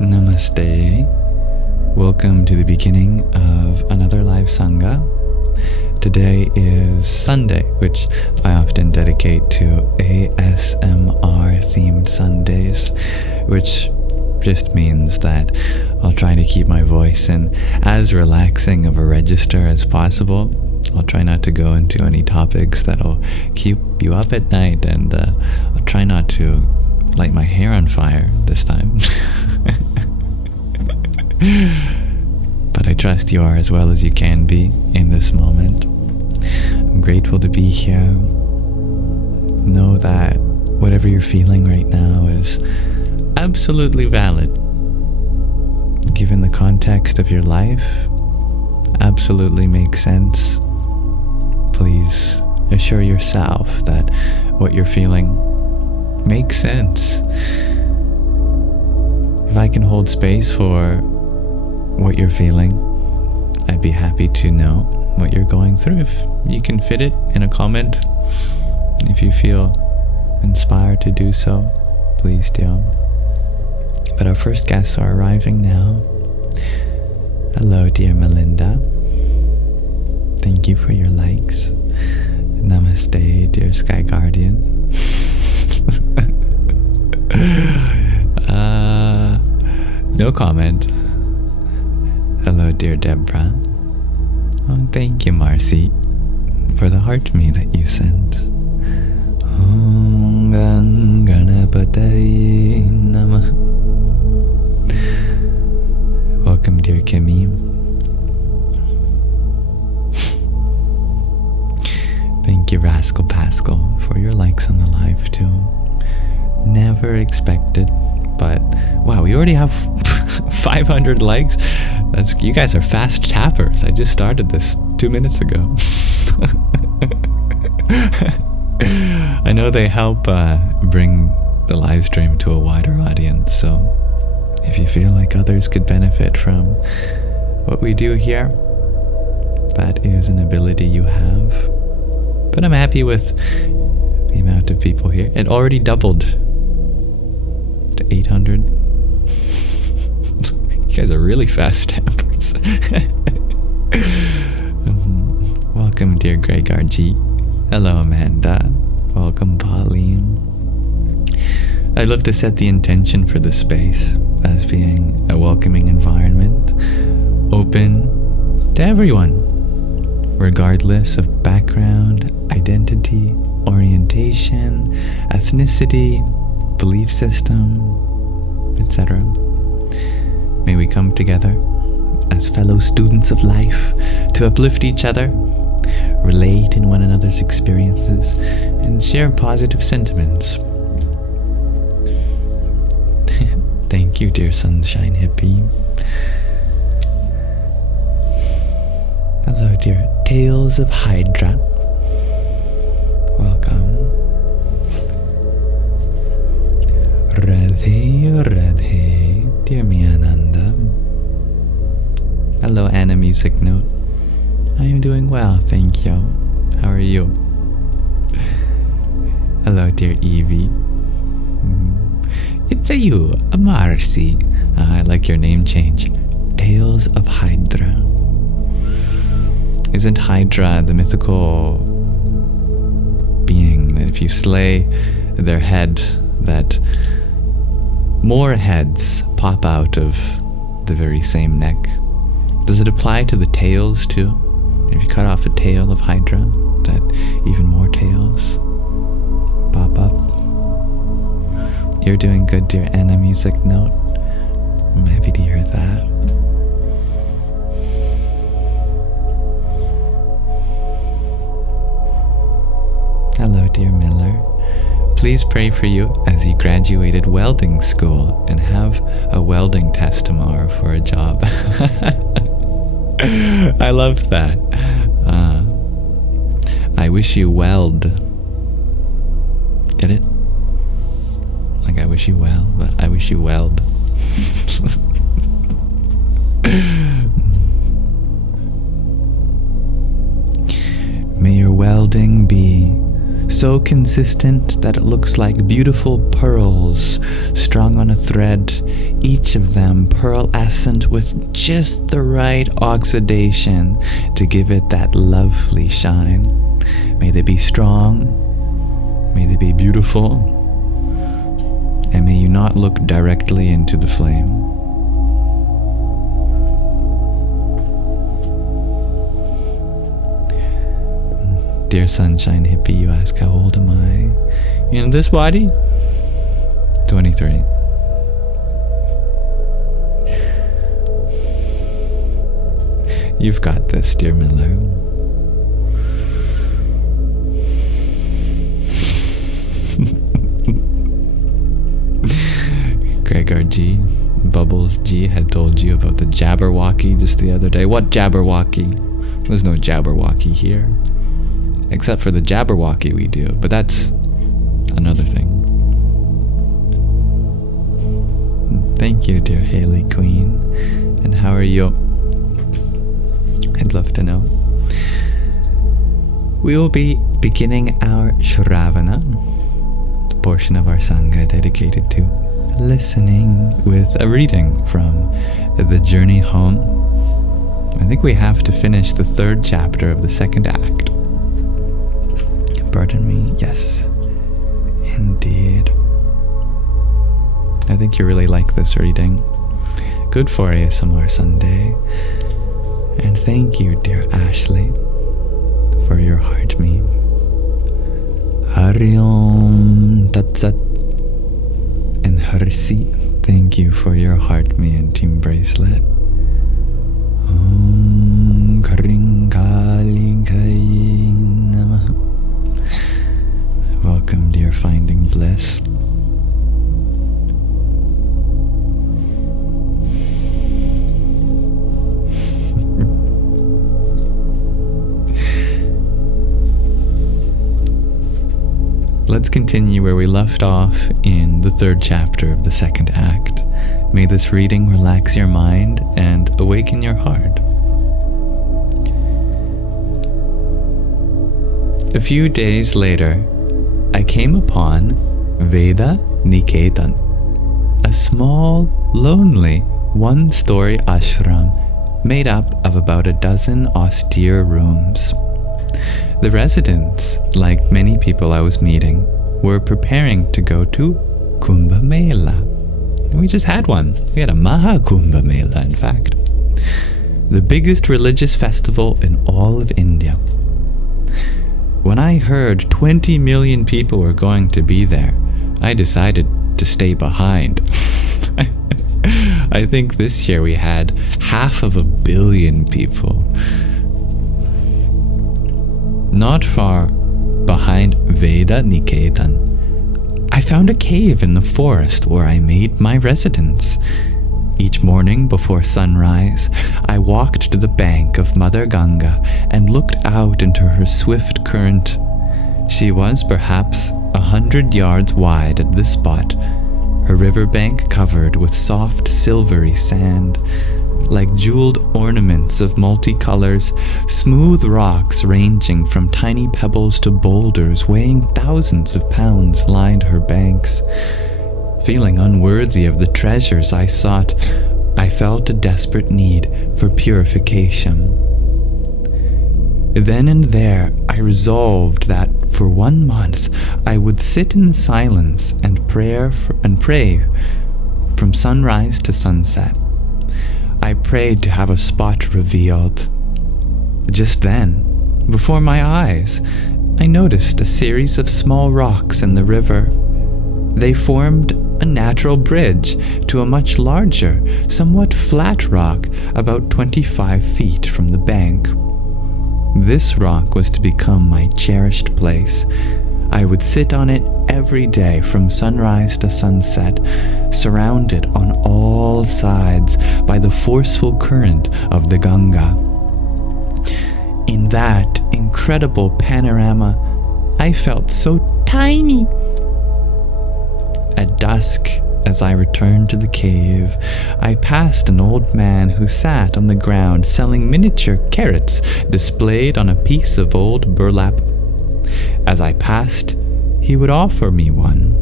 Namaste. Welcome to the beginning of another live Sangha. Today is Sunday, which I often dedicate to ASMR themed Sundays, which just means that I'll try to keep my voice in as relaxing of a register as possible. I'll try not to go into any topics that'll keep you up at night, and I'll try not to light my hair on fire this time. But I trust you are as well as you can be in this moment. I'm grateful to be here. Know that whatever you're feeling right now is absolutely valid. Given the context of your life, absolutely makes sense. Please assure yourself that what you're feeling makes sense. If I can hold space for what you're feeling, I'd be happy to know what you're going through. If you can fit it in a comment, if you feel inspired to do so, please do. But our first guests are arriving now. Hello, dear Melinda. Thank you for your likes. Namaste, dear Sky Guardian. No comment. Hello, dear Deborah. Oh, thank you, Marcy, for the heart me that you sent. Om Ganganapataye Namah. Welcome, dear Kimmy. Thank you, Rascal Pascal, for your likes on the live too. Never expected, but wow, we already have 500 likes. You guys are fast tappers. I just started this 2 minutes ago. I know they help bring the live stream to a wider audience, so if you feel like others could benefit from what we do here, that is an ability you have. But I'm happy with the amount of people here. It already doubled to 800. You guys are really fast tappers. Welcome, dear Greg RG. Hello, Amanda. Welcome, Pauline. I'd love to set the intention for this space as being a welcoming environment, open to everyone, regardless of background, identity, orientation, ethnicity, belief system, etc. May we come together as fellow students of life to uplift each other, relate in one another's experiences, and share positive sentiments. Thank you, dear Sunshine Hippie. Hello, dear Tales of Hydra. Welcome. Radhe, Radhe, dear Miananda. Hello, Anna Music Note. I am doing well, thank you. How are you? Hello, dear Evie. It's a you, a Marcy. I like your name change. Tales of Hydra. Isn't Hydra the mythical being that if you slay their head, that more heads pop out of the very same neck? Does it apply to the tails too? If you cut off a tail of Hydra, that even more tails pop up? You're doing good, dear Anna Music Note. I'm happy to hear that. Hello, dear Miller. Please pray for you as you graduated welding school and have a welding test tomorrow for a job. I loved that. I wish you weld. Get it? Like I wish you well, but I wish you weld. May your welding be so consistent that it looks like beautiful pearls strung on a thread, each of them pearlescent with just the right oxidation to give it that lovely shine. May they be strong, may they be beautiful, and may you not look directly into the flame. Dear Sunshine Hippie, you ask, how old am I? In this body? 23. You've got this, dear Miller. Gregor G, Bubbles G had told you about the Jabberwocky just the other day. What Jabberwocky? There's no Jabberwocky here. Except for the Jabberwocky we do, but that's another thing. Thank you, dear Haley Queen. And how are you? I'd love to know. We will be beginning our Shuravana, the portion of our Sangha dedicated to listening, with a reading from The Journey Home. I think we have to finish the 3rd chapter of the 2nd act. Pardon me, yes, indeed. I think you really like this reading. Good for ASMR Sunday. And thank you, dear Ashley, for your heart me. Hariom Tatsat and Harsi, thank you for your heart me and team bracelet. Om Karing Kali Kai Namah. Welcome, dear Finding Bliss. Let's continue where we left off in the 3rd chapter of the 2nd act. May this reading relax your mind and awaken your heart. A few days later, I came upon Veda Niketan, a small, lonely, one-story ashram made up of about a dozen austere rooms. The residents, like many people I was meeting, were preparing to go to Kumbh Mela. We just had one. We had a Maha Kumbh Mela, in fact. The biggest religious festival in all of India. When I heard 20 million people were going to be there, I decided to stay behind. I think this year we had 500 million people. Not far behind Veda Niketan, I found a cave in the forest where I made my residence. Each morning before sunrise, I walked to the bank of Mother Ganga and looked out into her swift current. She was perhaps 100 yards wide at this spot, her riverbank covered with soft silvery sand. Like jeweled ornaments of multicolors, smooth rocks ranging from tiny pebbles to boulders weighing thousands of pounds lined her banks. Feeling unworthy of the treasures I sought, I felt a desperate need for purification. Then and there, I resolved that for 1 month I would sit in silence and pray from sunrise to sunset. I prayed to have a spot revealed. Just then, before my eyes, I noticed a series of small rocks in the river. They formed a natural bridge to a much larger, somewhat flat rock about 25 feet from the bank. This rock was to become my cherished place. I would sit on it every day from sunrise to sunset, surrounded on all sides by the forceful current of the Ganga. In that incredible panorama, I felt so tiny. At dusk, as I returned to the cave, I passed an old man who sat on the ground selling miniature carrots displayed on a piece of old burlap. As I passed, he would offer me one.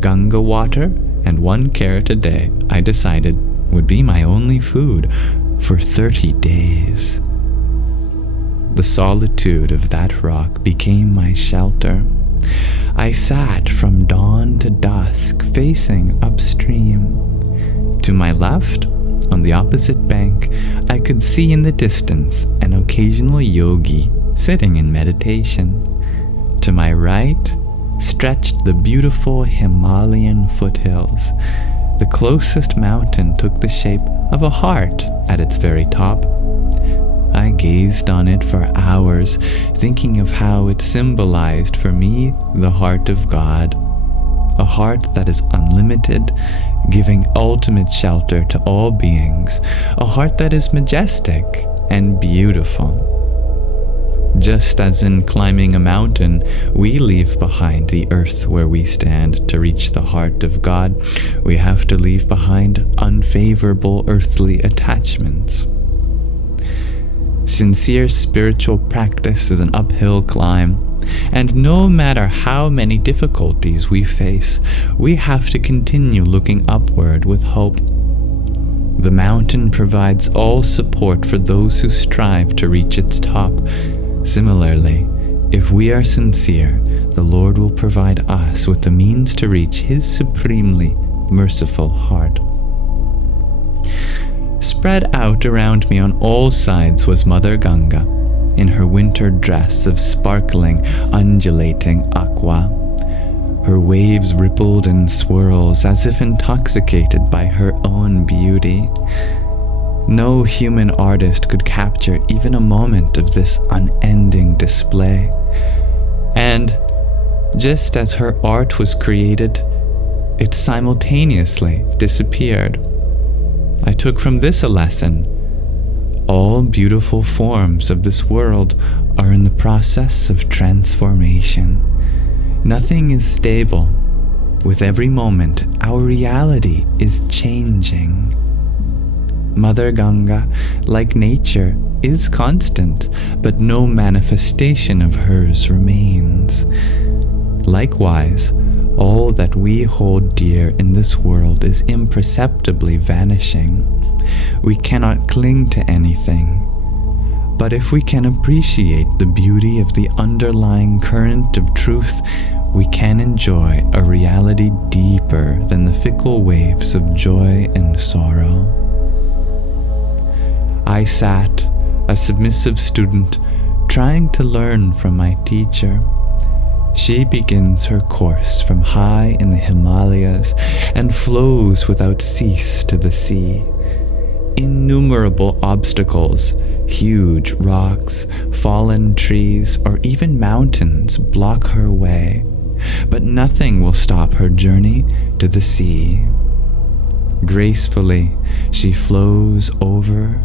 Ganga water and 1 carrot a day, I decided, would be my only food for 30 days. The solitude of that rock became my shelter. I sat from dawn to dusk, facing upstream. To my left, on the opposite bank, I could see in the distance an occasional yogi sitting in meditation. To my right stretched the beautiful Himalayan foothills. The closest mountain took the shape of a heart at its very top. I gazed on it for hours, thinking of how it symbolized for me the heart of God, a heart that is unlimited, giving ultimate shelter to all beings, a heart that is majestic and beautiful. Just as in climbing a mountain, we leave behind the earth where we stand to reach the heart of God, we have to leave behind unfavorable earthly attachments. Sincere spiritual practice is an uphill climb, and no matter how many difficulties we face, we have to continue looking upward with hope. The mountain provides all support for those who strive to reach its top. Similarly, if we are sincere, the Lord will provide us with the means to reach His supremely merciful heart. Spread out around me on all sides was Mother Ganga, in her winter dress of sparkling, undulating aqua. Her waves rippled in swirls as if intoxicated by her own beauty. No human artist could capture even a moment of this unending display. And just as her art was created, it simultaneously disappeared. I took from this a lesson. All beautiful forms of this world are in the process of transformation. Nothing is stable. With every moment, our reality is changing. Mother Ganga, like nature, is constant, but no manifestation of hers remains. Likewise, all that we hold dear in this world is imperceptibly vanishing. We cannot cling to anything. But if we can appreciate the beauty of the underlying current of truth, we can enjoy a reality deeper than the fickle waves of joy and sorrow. I sat, a submissive student, trying to learn from my teacher. She begins her course from high in the Himalayas and flows without cease to the sea. Innumerable obstacles, huge rocks, fallen trees, or even mountains block her way, but nothing will stop her journey to the sea. Gracefully, she flows over,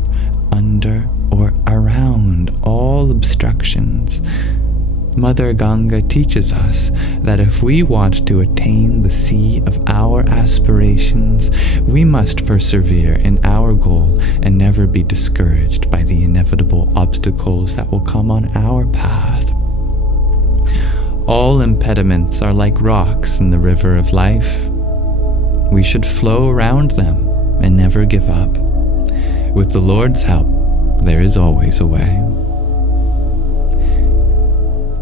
under, or around all obstructions. Mother Ganga teaches us that if we want to attain the sea of our aspirations, we must persevere in our goal and never be discouraged by the inevitable obstacles that will come on our path. All impediments are like rocks in the river of life. We should flow around them and never give up. With the Lord's help, there is always a way.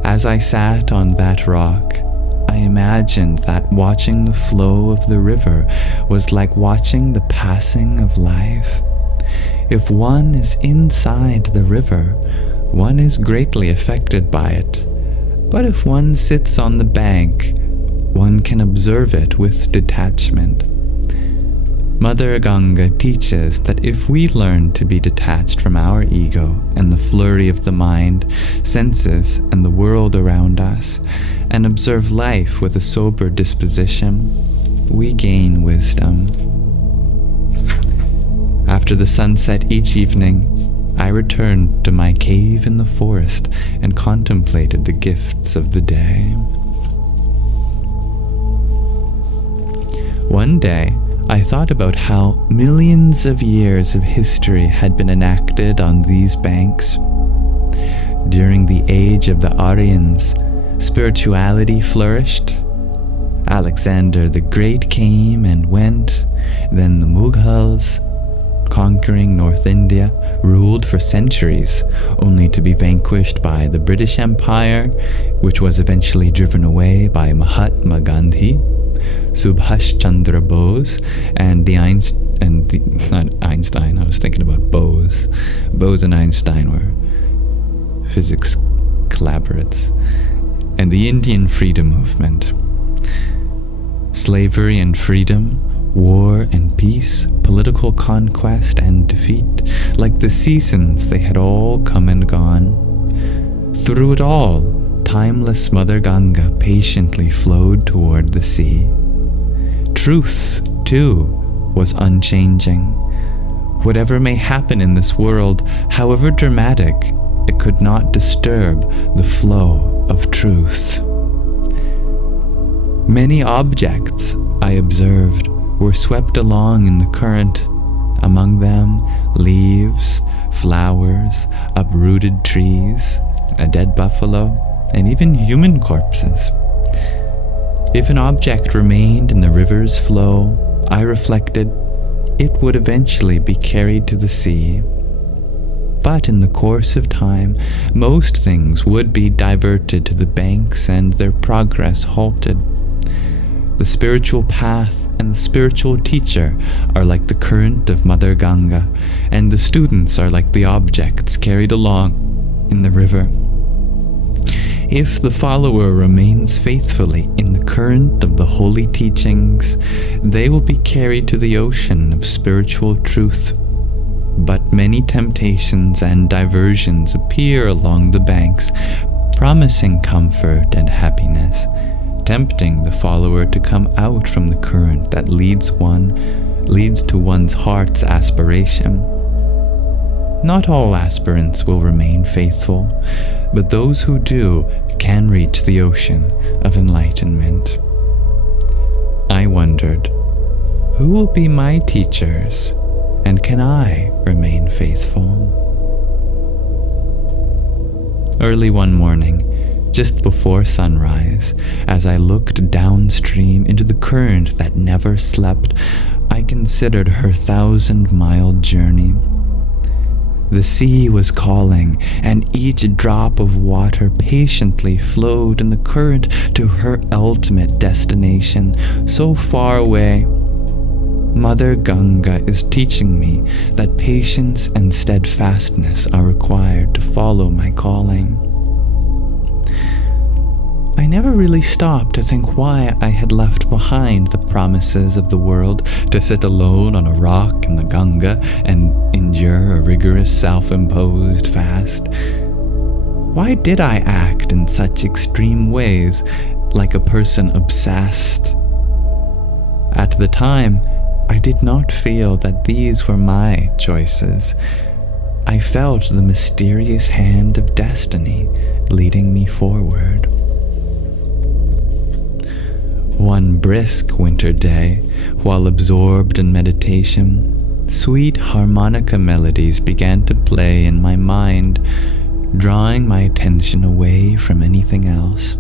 As I sat on that rock, I imagined that watching the flow of the river was like watching the passing of life. If one is inside the river, one is greatly affected by it. But if one sits on the bank, one can observe it with detachment. Mother Ganga teaches that if we learn to be detached from our ego and the flurry of the mind, senses, and the world around us, and observe life with a sober disposition, we gain wisdom. After the sunset each evening, I returned to my cave in the forest and contemplated the gifts of the day. One day, I thought about how millions of years of history had been enacted on these banks. during the age of the Aryans, spirituality flourished. Alexander the Great came and went, then the Mughals, conquering North India, ruled for centuries, only to be vanquished by the British Empire, which was eventually driven away by Mahatma Gandhi, Subhash Chandra Bose, and not Einstein, I was thinking about Bose. Bose and Einstein were physics collaborates. And the Indian freedom movement. Slavery and freedom, war and peace, political conquest and defeat, like the seasons, they had all come and gone. Through it all, timeless Mother Ganga patiently flowed toward the sea. Truth, too, was unchanging. Whatever may happen in this world, however dramatic, it could not disturb the flow of truth. Many objects, I observed, were swept along in the current, among them leaves, flowers, uprooted trees, a dead buffalo, and even human corpses. If an object remained in the river's flow, I reflected, it would eventually be carried to the sea. But in the course of time, most things would be diverted to the banks and their progress halted. The spiritual path and the spiritual teacher are like the current of Mother Ganga, and the students are like the objects carried along in the river. If the follower remains faithfully in the current of the holy teachings, they will be carried to the ocean of spiritual truth. But many temptations and diversions appear along the banks, promising comfort and happiness, tempting the follower to come out from the current that leads to one's heart's aspiration. Not all aspirants will remain faithful, but those who do can reach the ocean of enlightenment. I wondered, who will be my teachers, and can I remain faithful? Early one morning, just before sunrise, as I looked downstream into the current that never slept, I considered her 1,000-mile journey. The sea was calling, and each drop of water patiently flowed in the current to her ultimate destination, so far away. Mother Ganga is teaching me that patience and steadfastness are required to follow my calling. I never really stopped to think why I had left behind the promises of the world to sit alone on a rock in the Ganga and endure a rigorous self-imposed fast. Why did I act in such extreme ways, like a person obsessed? At the time, I did not feel that these were my choices. I felt the mysterious hand of destiny leading me forward. One brisk winter day, while absorbed in meditation, sweet harmonica melodies began to play in my mind, drawing my attention away from anything else.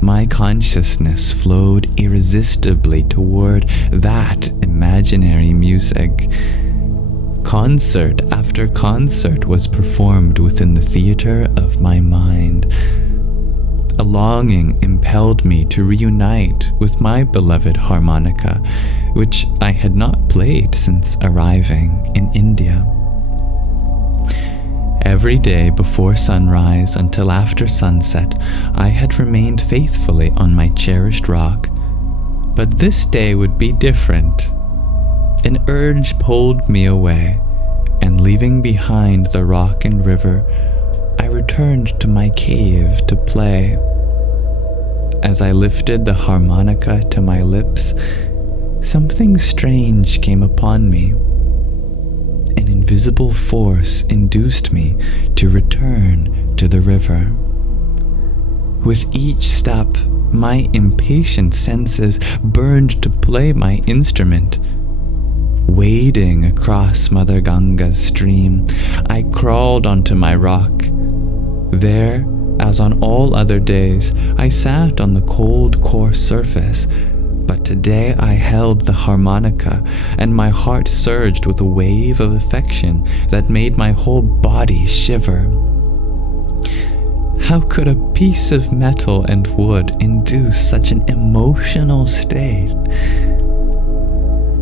My consciousness flowed irresistibly toward that imaginary music. Concert after concert was performed within the theater of my mind. A longing impelled me to reunite with my beloved harmonica, which I had not played since arriving in India. Every day before sunrise until after sunset, I had remained faithfully on my cherished rock. But this day would be different. An urge pulled me away, and leaving behind the rock and river, I returned to my cave to play. As I lifted the harmonica to my lips, something strange came upon me. An invisible force induced me to return to the river. With each step, my impatient senses burned to play my instrument. Wading across Mother Ganga's stream, I crawled onto my rock, There, as on all other days, I sat on the cold, coarse surface, but today I held the harmonica, and my heart surged with a wave of affection that made my whole body shiver. How could a piece of metal and wood induce such an emotional state?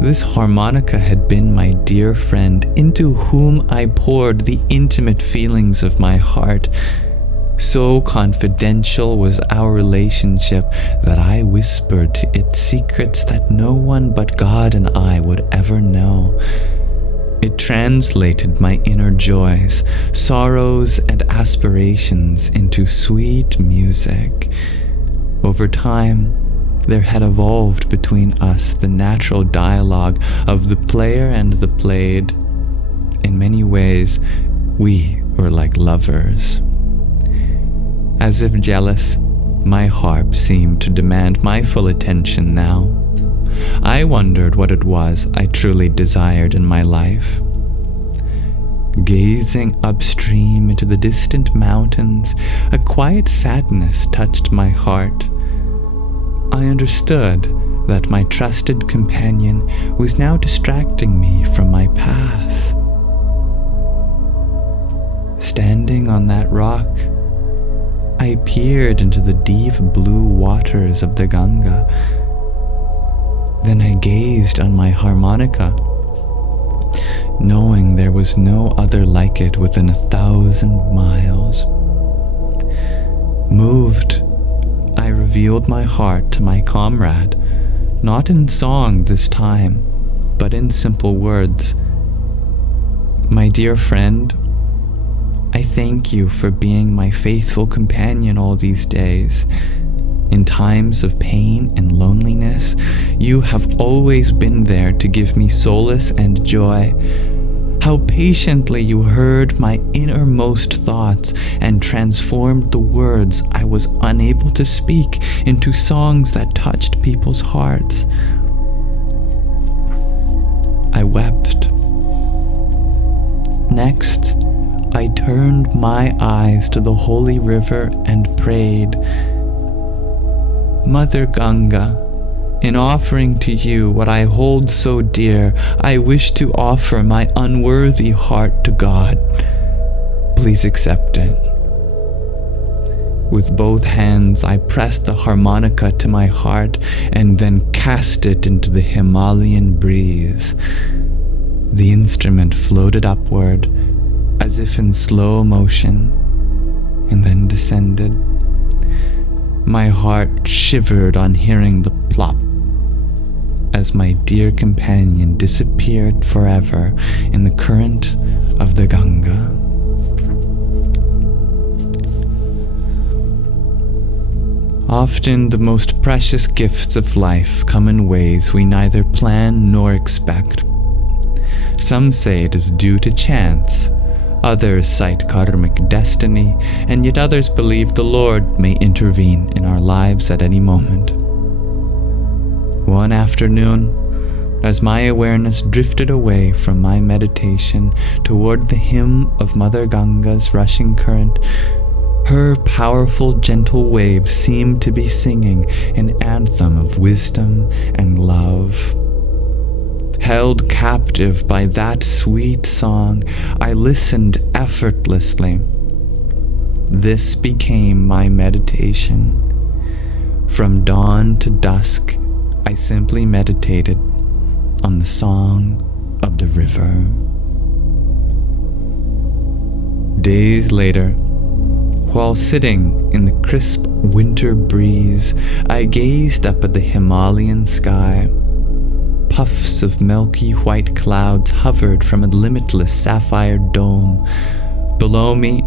This harmonica had been my dear friend, into whom I poured the intimate feelings of my heart. So confidential was our relationship that I whispered to it secrets that no one but God and I would ever know. It translated my inner joys, sorrows, and aspirations into sweet music. Over time, there had evolved between us the natural dialogue of the player and the played. In many ways, we were like lovers. As if jealous, my harp seemed to demand my full attention now. I wondered what it was I truly desired in my life. Gazing upstream into the distant mountains, a quiet sadness touched my heart. I understood that my trusted companion was now distracting me from my path. Standing on that rock, I peered into the deep blue waters of the Ganga. Then I gazed on my harmonica, knowing there was no other like it within 1,000 miles. Moved, I revealed my heart to my comrade, not in song this time, but in simple words. My dear friend, I thank you for being my faithful companion all these days. In times of pain and loneliness, you have always been there to give me solace and joy. How patiently you heard my innermost thoughts and transformed the words I was unable to speak into songs that touched people's hearts. I wept. Next, I turned my eyes to the holy river and prayed, Mother Ganga, in offering to you what I hold so dear, I wish to offer my unworthy heart to God. Please accept it. With both hands, I pressed the harmonica to my heart and then cast it into the Himalayan breeze. The instrument floated upward, as if in slow motion, and then descended. My heart shivered on hearing the plop as my dear companion disappeared forever in the current of the Ganga. Often the most precious gifts of life come in ways we neither plan nor expect. Some say it is due to chance. Others cite karmic destiny, and yet others believe the Lord may intervene in our lives at any moment. One afternoon, as my awareness drifted away from my meditation toward the hymn of Mother Ganga's rushing current, her powerful, gentle waves seemed to be singing an anthem of wisdom and love. Held captive by that sweet song, I listened effortlessly. This became my meditation. From dawn to dusk, I simply meditated on the song of the river. Days later, while sitting in the crisp winter breeze, I gazed up at the Himalayan sky. Puffs of milky white clouds hovered from a limitless sapphire dome. Below me,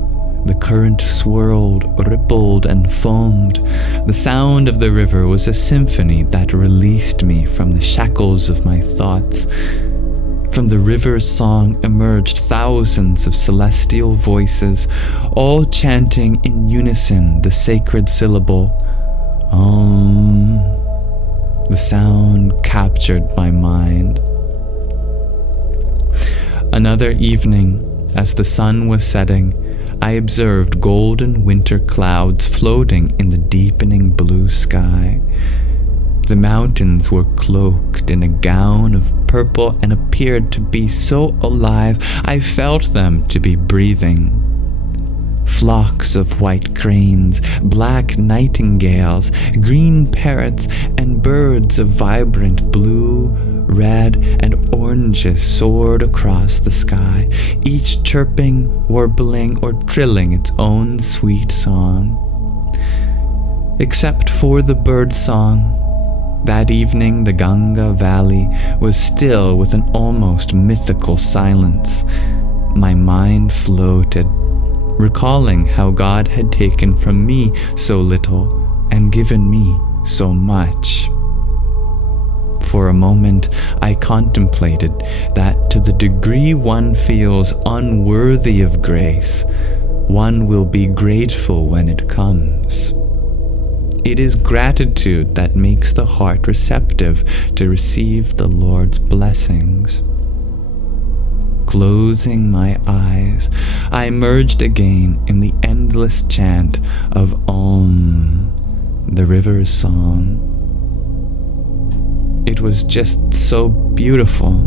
the current swirled, rippled, and foamed. The sound of the river was a symphony that released me from the shackles of my thoughts. From the river's song emerged thousands of celestial voices, all chanting in unison the sacred syllable, Om. The sound captured my mind. Another evening, as the sun was setting, I observed golden winter clouds floating in the deepening blue sky. The mountains were cloaked in a gown of purple and appeared to be so alive I felt them to be breathing. Flocks of white cranes, black nightingales, green parrots, and birds of vibrant blue, red, and oranges soared across the sky, each chirping, warbling, or trilling its own sweet song. Except for the bird song, that evening the Ganga Valley was still with an almost mythical silence. My mind floated, recalling how God had taken from me so little and given me so much. For a moment, I contemplated that to the degree one feels unworthy of grace, one will be grateful when it comes. It is gratitude that makes the heart receptive to receive the Lord's blessings. Closing my eyes, I merged again in the endless chant of Om, the river's song. It was just so beautiful.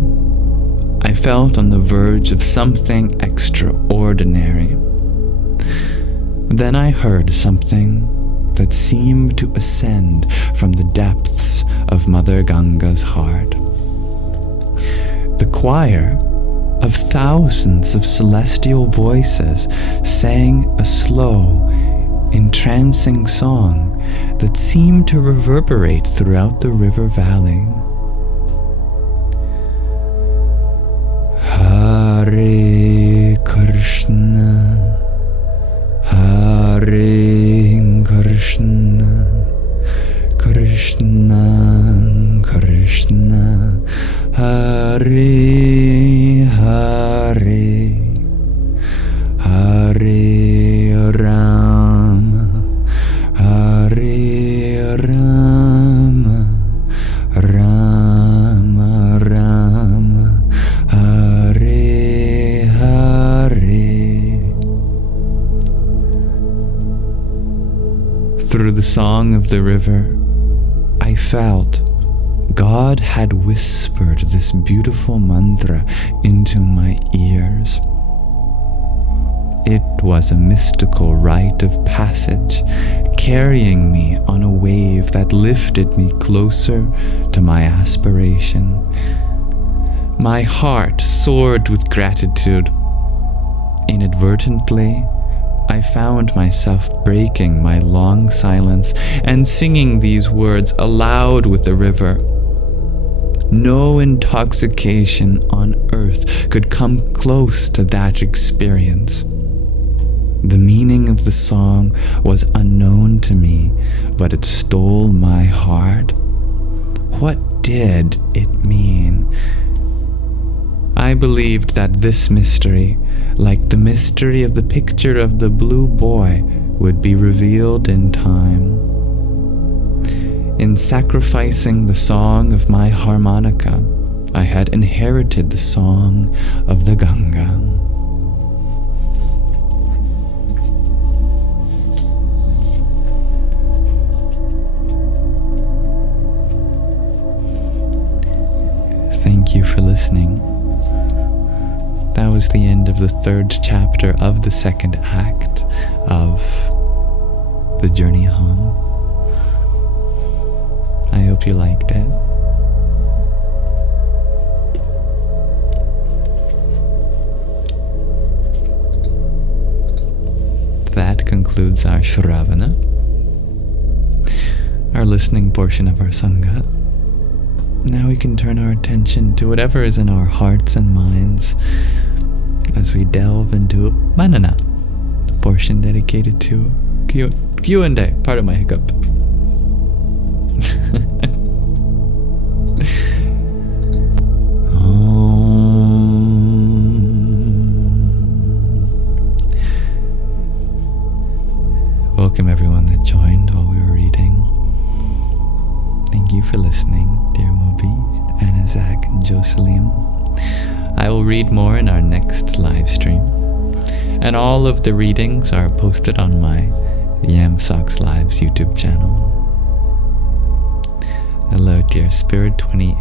I felt on the verge of something extraordinary. Then I heard something that seemed to ascend from the depths of Mother Ganga's heart. The choir of thousands of celestial voices sang a slow, entrancing song that seemed to reverberate throughout the river valley. Hare Krishna, Hare Krishna, Krishna Krishna, Hare Hare, Hare Rama, Hare Rama, Rama Rama, Hare Hare. Through the song of the river, I felt God had whispered this beautiful mantra into my ears. It was a mystical rite of passage, carrying me on a wave that lifted me closer to my aspiration. My heart soared with gratitude. Inadvertently, I found myself breaking my long silence and singing these words aloud with the river. No intoxication on earth could come close to that experience. The meaning of the song was unknown to me, but it stole my heart. What did it mean? I believed that this mystery, like the mystery of the picture of the blue boy, would be revealed in time. In sacrificing the song of my harmonica, I had inherited the song of the Ganga. Thank you for listening. That was the end of the third chapter of the second act of The Journey Home. I hope you liked it. That concludes our Shuravana, our listening portion of our Sangha. Now we can turn our attention to whatever is in our hearts and minds as we delve into Manana, the portion dedicated to Q&A. Pardon my hiccup. Welcome everyone that joined while we were reading. Thank you for listening, dear Moby, Anazak, and Jocelyn. I will read more in our next live stream. And all of the readings are posted on my Yamsox Lives YouTube channel. Hello, dear Spirit 28.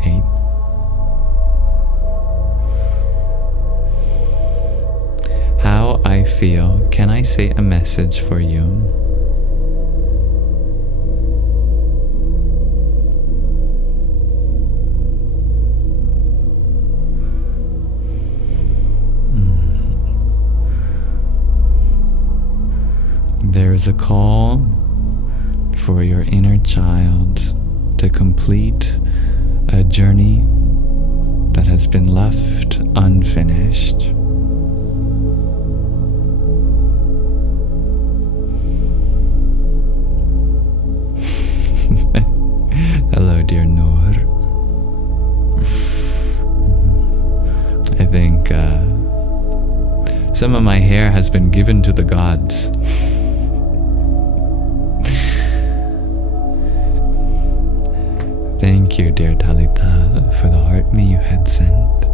How I feel. Can I say a message for you? There is a call for your inner child to complete a journey that has been left unfinished. Hello, dear Noor. I think some of my hair has been given to the gods. Thank you, dear Talita, for the heart me you had sent.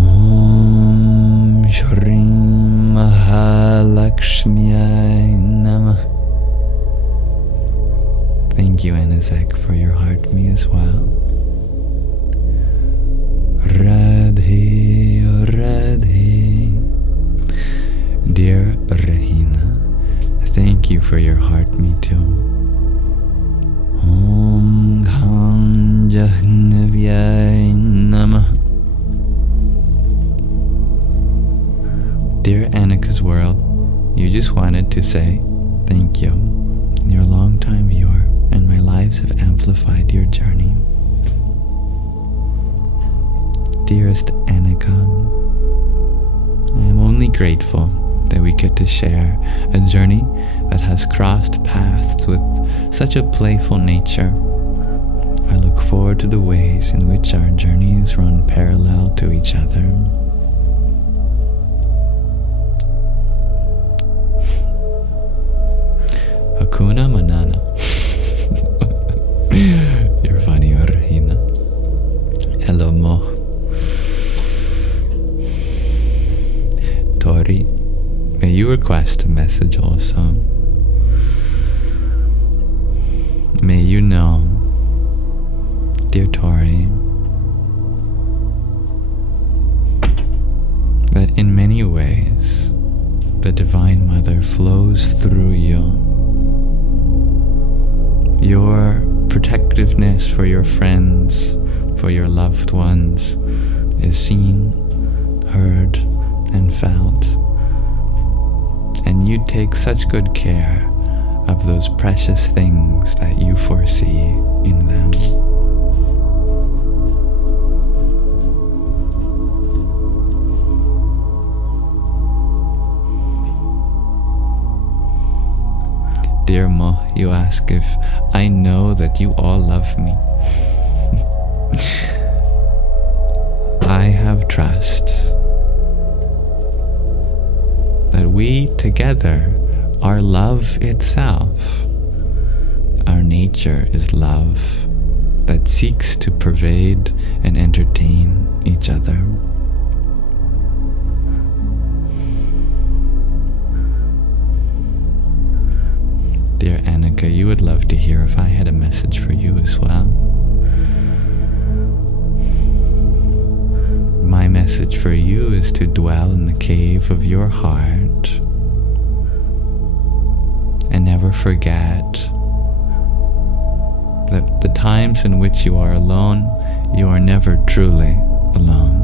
Om Shrim Mahalakshmiyai Namah. Thank you, Anazek, for your heart me as well. Radhe, Radhe. Dear Rahina, thank you for your heart me too. Om Kham Jahnavyai Namah. Dear Annika's World, you just wanted to say thank you. You're a long-time viewer, and my lives have amplified your journey. Dearest Annika, I am only grateful that we get to share a journey that has crossed paths with such a playful nature. I look forward to the ways in which our journeys run parallel to each other. Hakuna Manana. You're funny, Rahina. Hello, Mo. Tori, may you request a message also. May you know, dear Tori, that in many ways the Divine Mother flows through you. Your protectiveness for your friends, for your loved ones, is seen, heard, and felt. And you take such good care of those precious things that you foresee in them. Dear Mo, you ask if I know that you all love me. I have trust that we together are love itself. Our nature is love that seeks to pervade and entertain each other. Dear Annika, you would love to hear if I had a message for you as well. My message for you is to dwell in the cave of your heart and never forget that the times in which you are alone, you are never truly alone.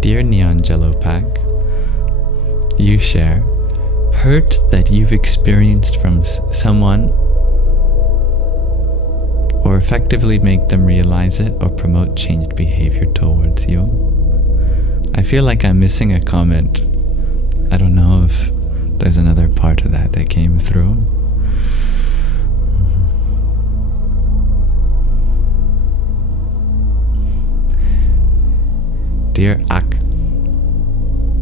Dear Neon Jello Pack, you share hurt that you've experienced from someone, or effectively make them realize it or promote changed behavior towards you. I feel like I'm missing a comment. I don't know if there's another part of that came through. Dear Ak,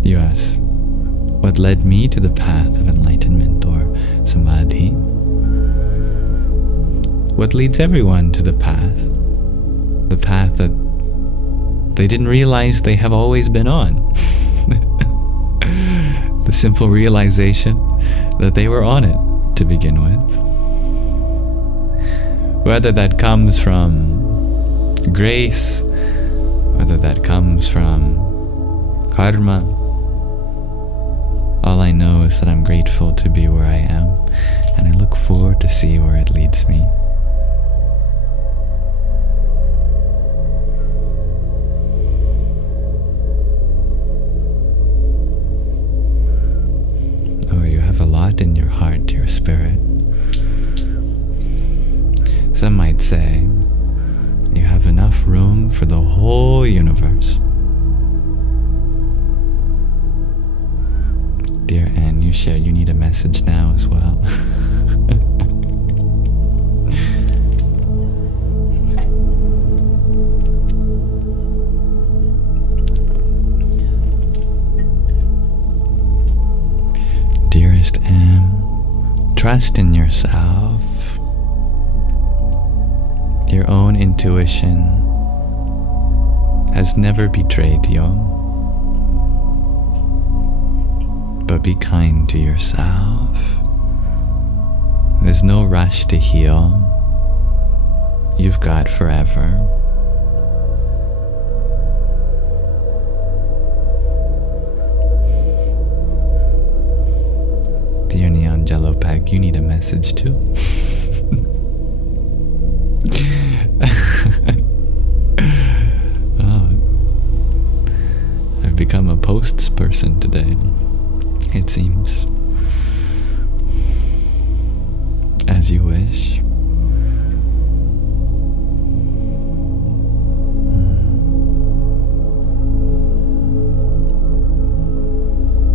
you ask, what led me to the path of enlightenment or samadhi? what leads everyone to the path that they didn't realize they have always been on. The simple realization that they were on it to begin with. Whether that comes from grace, whether that comes from karma, all I know is that I'm grateful to be where I am, and I look forward to see where it leads me. In your heart, your spirit. Some might say you have enough room for the whole universe. Dear Anne, you share you need a message now as well. Dearest Am, trust in yourself. Your own intuition has never betrayed you. But be kind to yourself. There's no rush to heal. You've got forever. Dear Neon Jello Pack, you need a message too. Oh, I've become a posts person today, it seems. As you wish.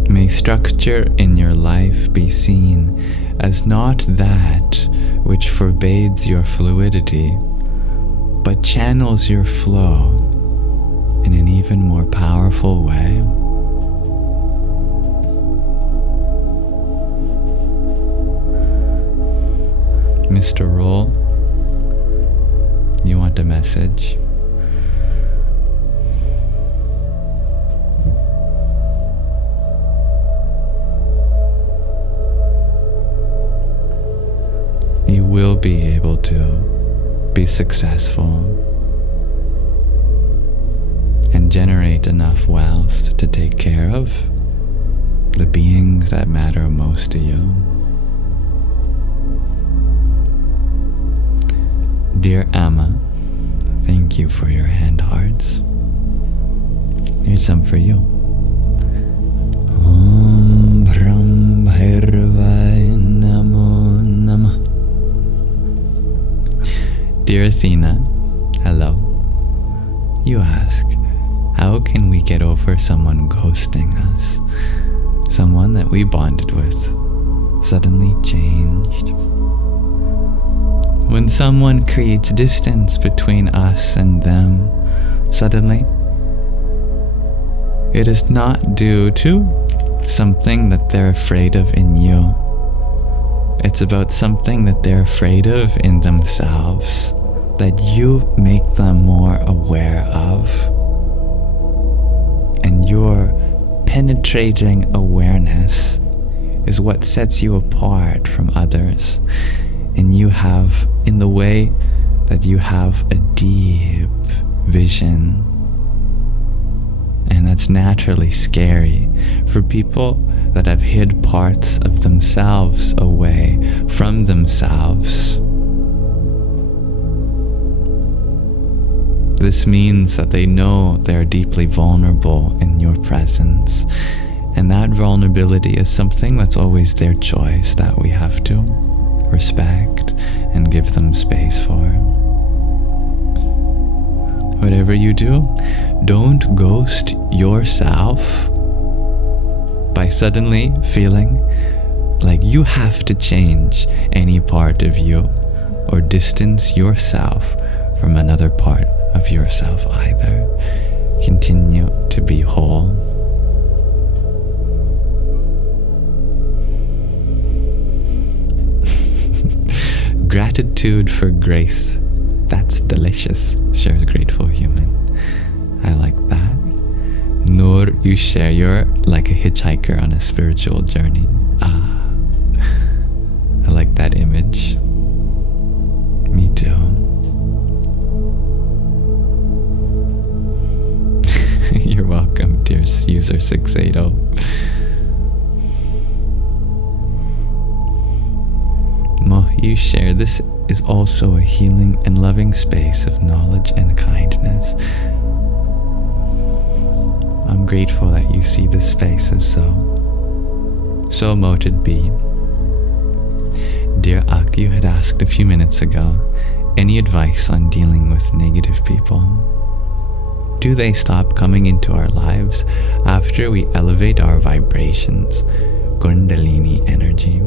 May structure in your life be seen as not that which forbids your fluidity, but channels your flow in an even more powerful way. Mr. Roll, you want a message? You will be able to be successful and generate enough wealth to take care of the beings that matter most to you. Dear Amma, thank you for your hand hearts. Here's some for you. Om Brahm Bhairvai Namo Namah. Dear Athena, hello. You ask, how can we get over someone ghosting us? Someone that we bonded with, suddenly changed. When someone creates distance between us and them, suddenly, it is not due to something that they're afraid of in you. It's about something that they're afraid of in themselves, that you make them more aware of. And your penetrating awareness is what sets you apart from others. And you have, in the way that you have a deep vision. And that's naturally scary for people that have hid parts of themselves away from themselves. This means that they know they're deeply vulnerable in your presence. And that vulnerability is something that's always their choice that we have to respect and give them space for. Whatever you do, don't ghost yourself by suddenly feeling like you have to change any part of you or distance yourself from another part of yourself either. Continue to be whole. gratitude for grace. That's delicious, shares Grateful Human. I like that. Noor, you share you're like a hitchhiker on a spiritual journey. I like that image. Me too. You're welcome, dear user 680. Mo, you share this is also a healing and loving space of knowledge and kindness. I'm grateful that you see this space as so moted be. Dear Ak, you had asked a few minutes ago, any advice on dealing with negative people? Do they stop coming into our lives after we elevate our vibrations, Kundalini energy?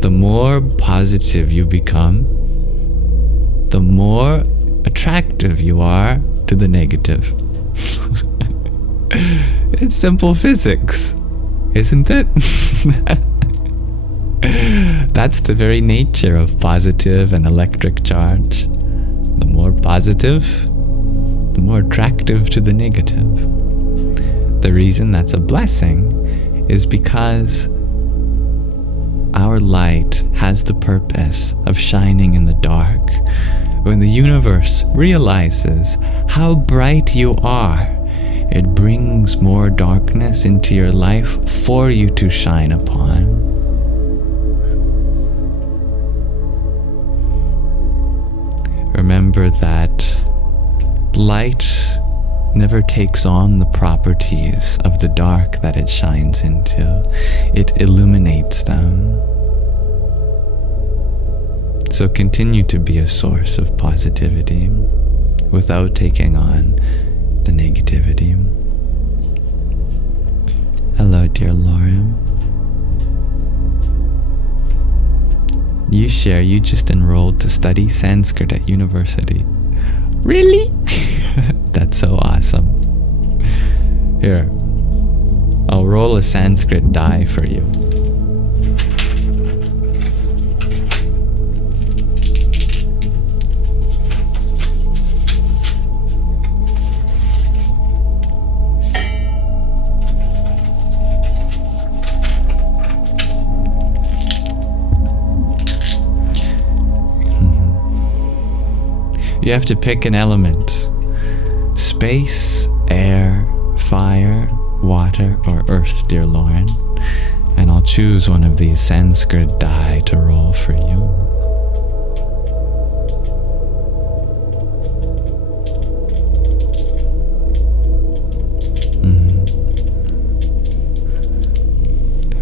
The more positive you become, the more attractive you are to the negative. It's simple physics, isn't it? That's the very nature of positive and electric charge. The more positive, the more attractive to the negative. The reason that's a blessing is because our light has the purpose of shining in the dark. When the universe realizes how bright you are, it brings more darkness into your life for you to shine upon. Remember that light never takes on the properties of the dark that it shines into. It illuminates them. So continue to be a source of positivity without taking on the negativity. Hello, dear Lauren. You share you just enrolled to study Sanskrit at university. Really? That's so awesome. Here, I'll roll a Sanskrit die for you. You have to pick an element. Space, air, fire, water, or earth, dear Lauren. And I'll choose one of these Sanskrit die to roll for you.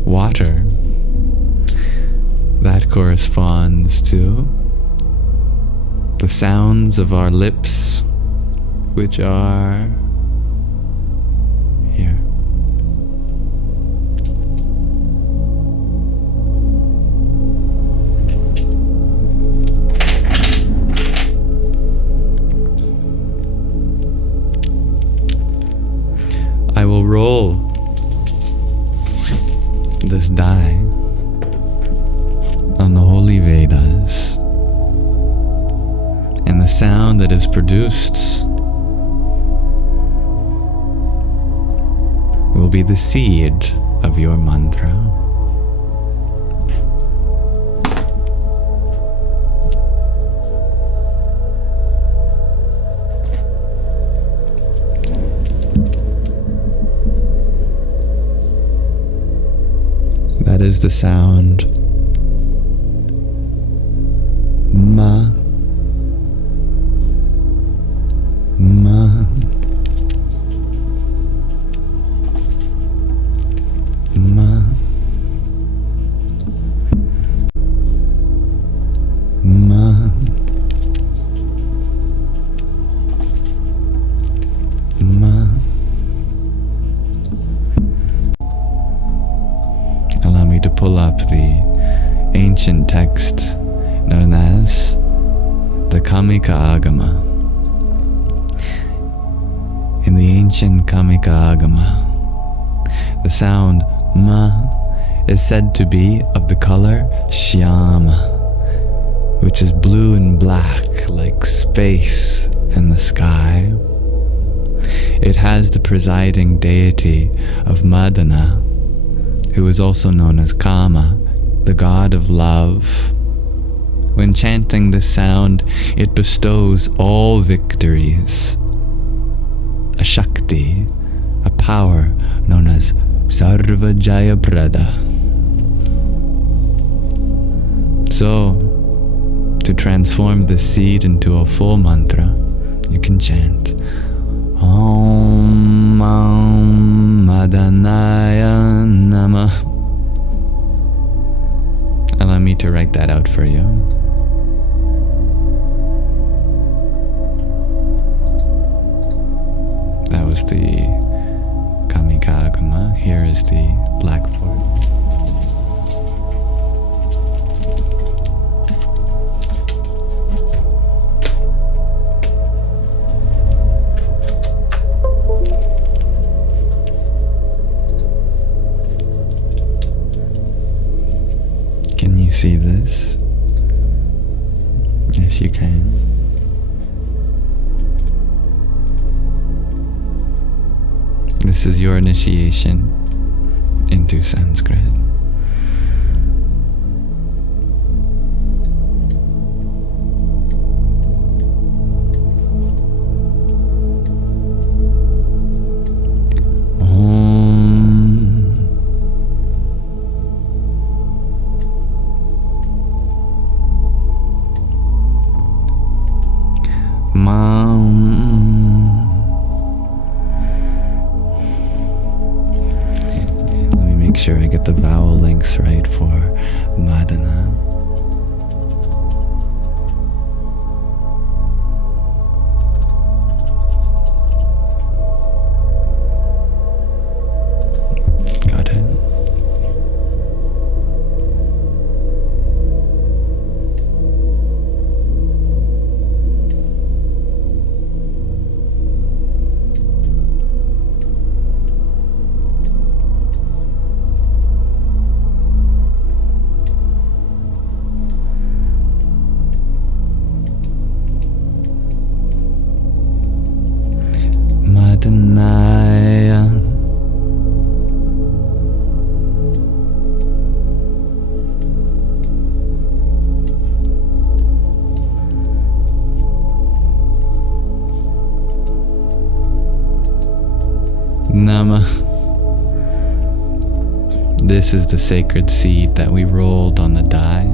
Water. That corresponds to the sounds of our lips, which are here. I will roll this die on the Holy Vedas. And the sound that is produced will be the seed of your mantra. That is the sound Ma. Ma. Ma. Ma. Ma. Allow me to pull up the ancient text known as the Kamika Agama. In the ancient Kamika Agama, the sound ma is said to be of the color shyama. which is blue and black like space and the sky. It has the presiding deity of Manana, who is also known as Kama, the god of love. When chanting this sound, it bestows all victories. A Shakti, a power known as Sarva Jaya Prada. So, to transform the seed into a full mantra, you can chant Om Madanaya Namah. Allow me to write that out for you. That was the Kamikagama. Here is the black fort. Can you see this? Yes, you can. This is your initiation into Sanskrit. Sure I get the vowel lengths right for Madana. Got it. Madanaya. Nama. This is the sacred seed that we rolled on the die,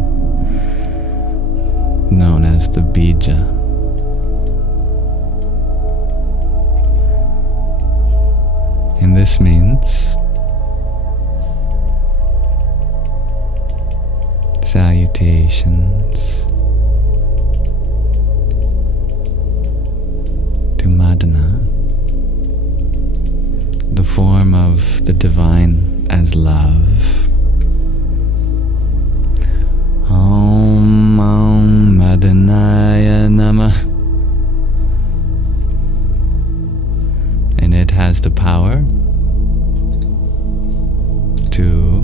known as the bija. And this means salutations to Madana, the form of the divine as love. Om Madanaya Namah. And it has the power to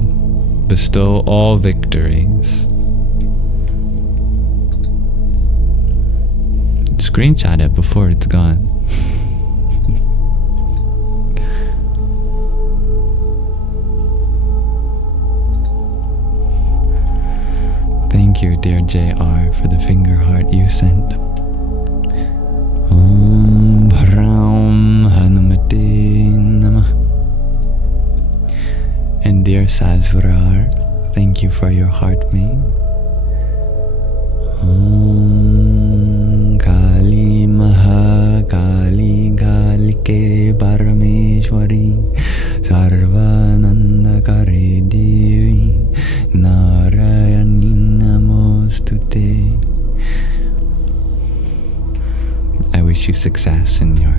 bestow all victories. Screenshot it before it's gone. Thank you, dear JR, for the finger heart you sent. Om Bharam Hanumate Namah. And dear Sazrar, thank you for your heart mate. Om Kali Maha Kali Galike Parameshwari Sarvananda Kare Devi Narayani Namostute. I wish you success in your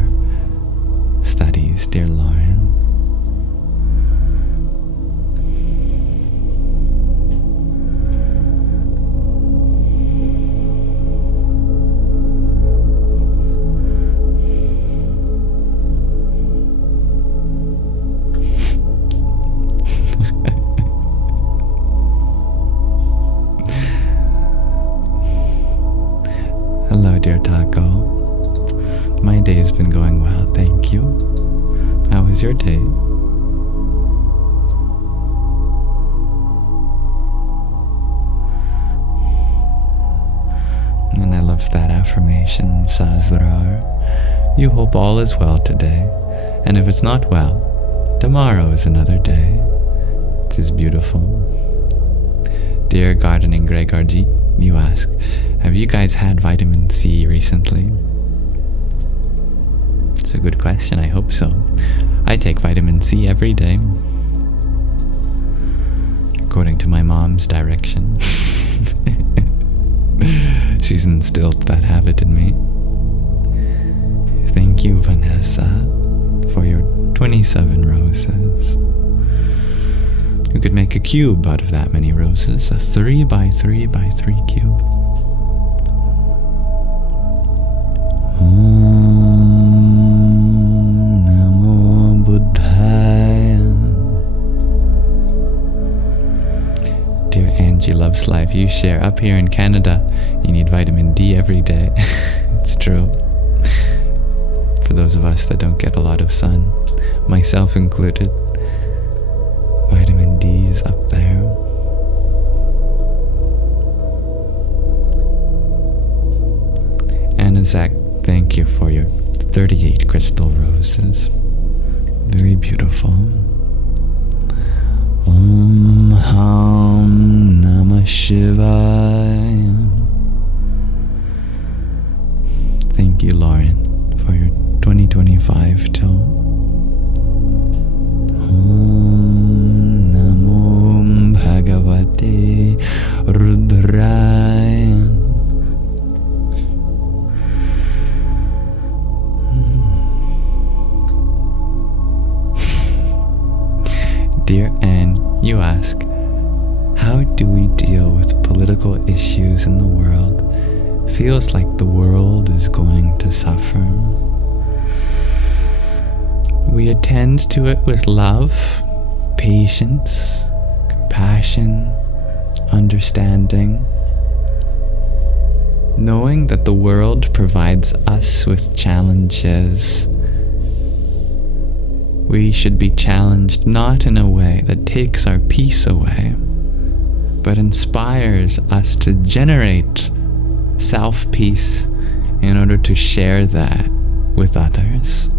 studies, dear Lauren. your day? And I love that affirmation, Sazrar. You hope all is well today, and if it's not well, tomorrow is another day. It is beautiful. Dear Gardening Gregorji, you ask, have you guys had vitamin C recently? It's a good question, I hope so. I take vitamin C every day, according to my mom's direction. She's instilled that habit in me. Thank you, Vanessa, for your 27 roses. You could make a cube out of that many roses, a 3 by 3 by 3 cube. Om Namo Buddhaya. Dear Angie Loves Life, you share up here in Canada, you need vitamin D every day. It's true. For those of us that don't get a lot of sun, myself included, vitamin D is up there. Anna Zach, thank you for your 38 crystal roses. Very beautiful. Om Ham Namah Shivaya. Thank you, Lauren, for your 2025 tone. Om Namo Bhagavate Rudraya. Dear Anne, you ask, how do we deal with political issues in the world? Feels like the world is going to suffer. We attend to it with love, patience, compassion, understanding, knowing that the world provides us with challenges. We should be challenged not in a way that takes our peace away, but inspires us to generate self-peace in order to share that with others.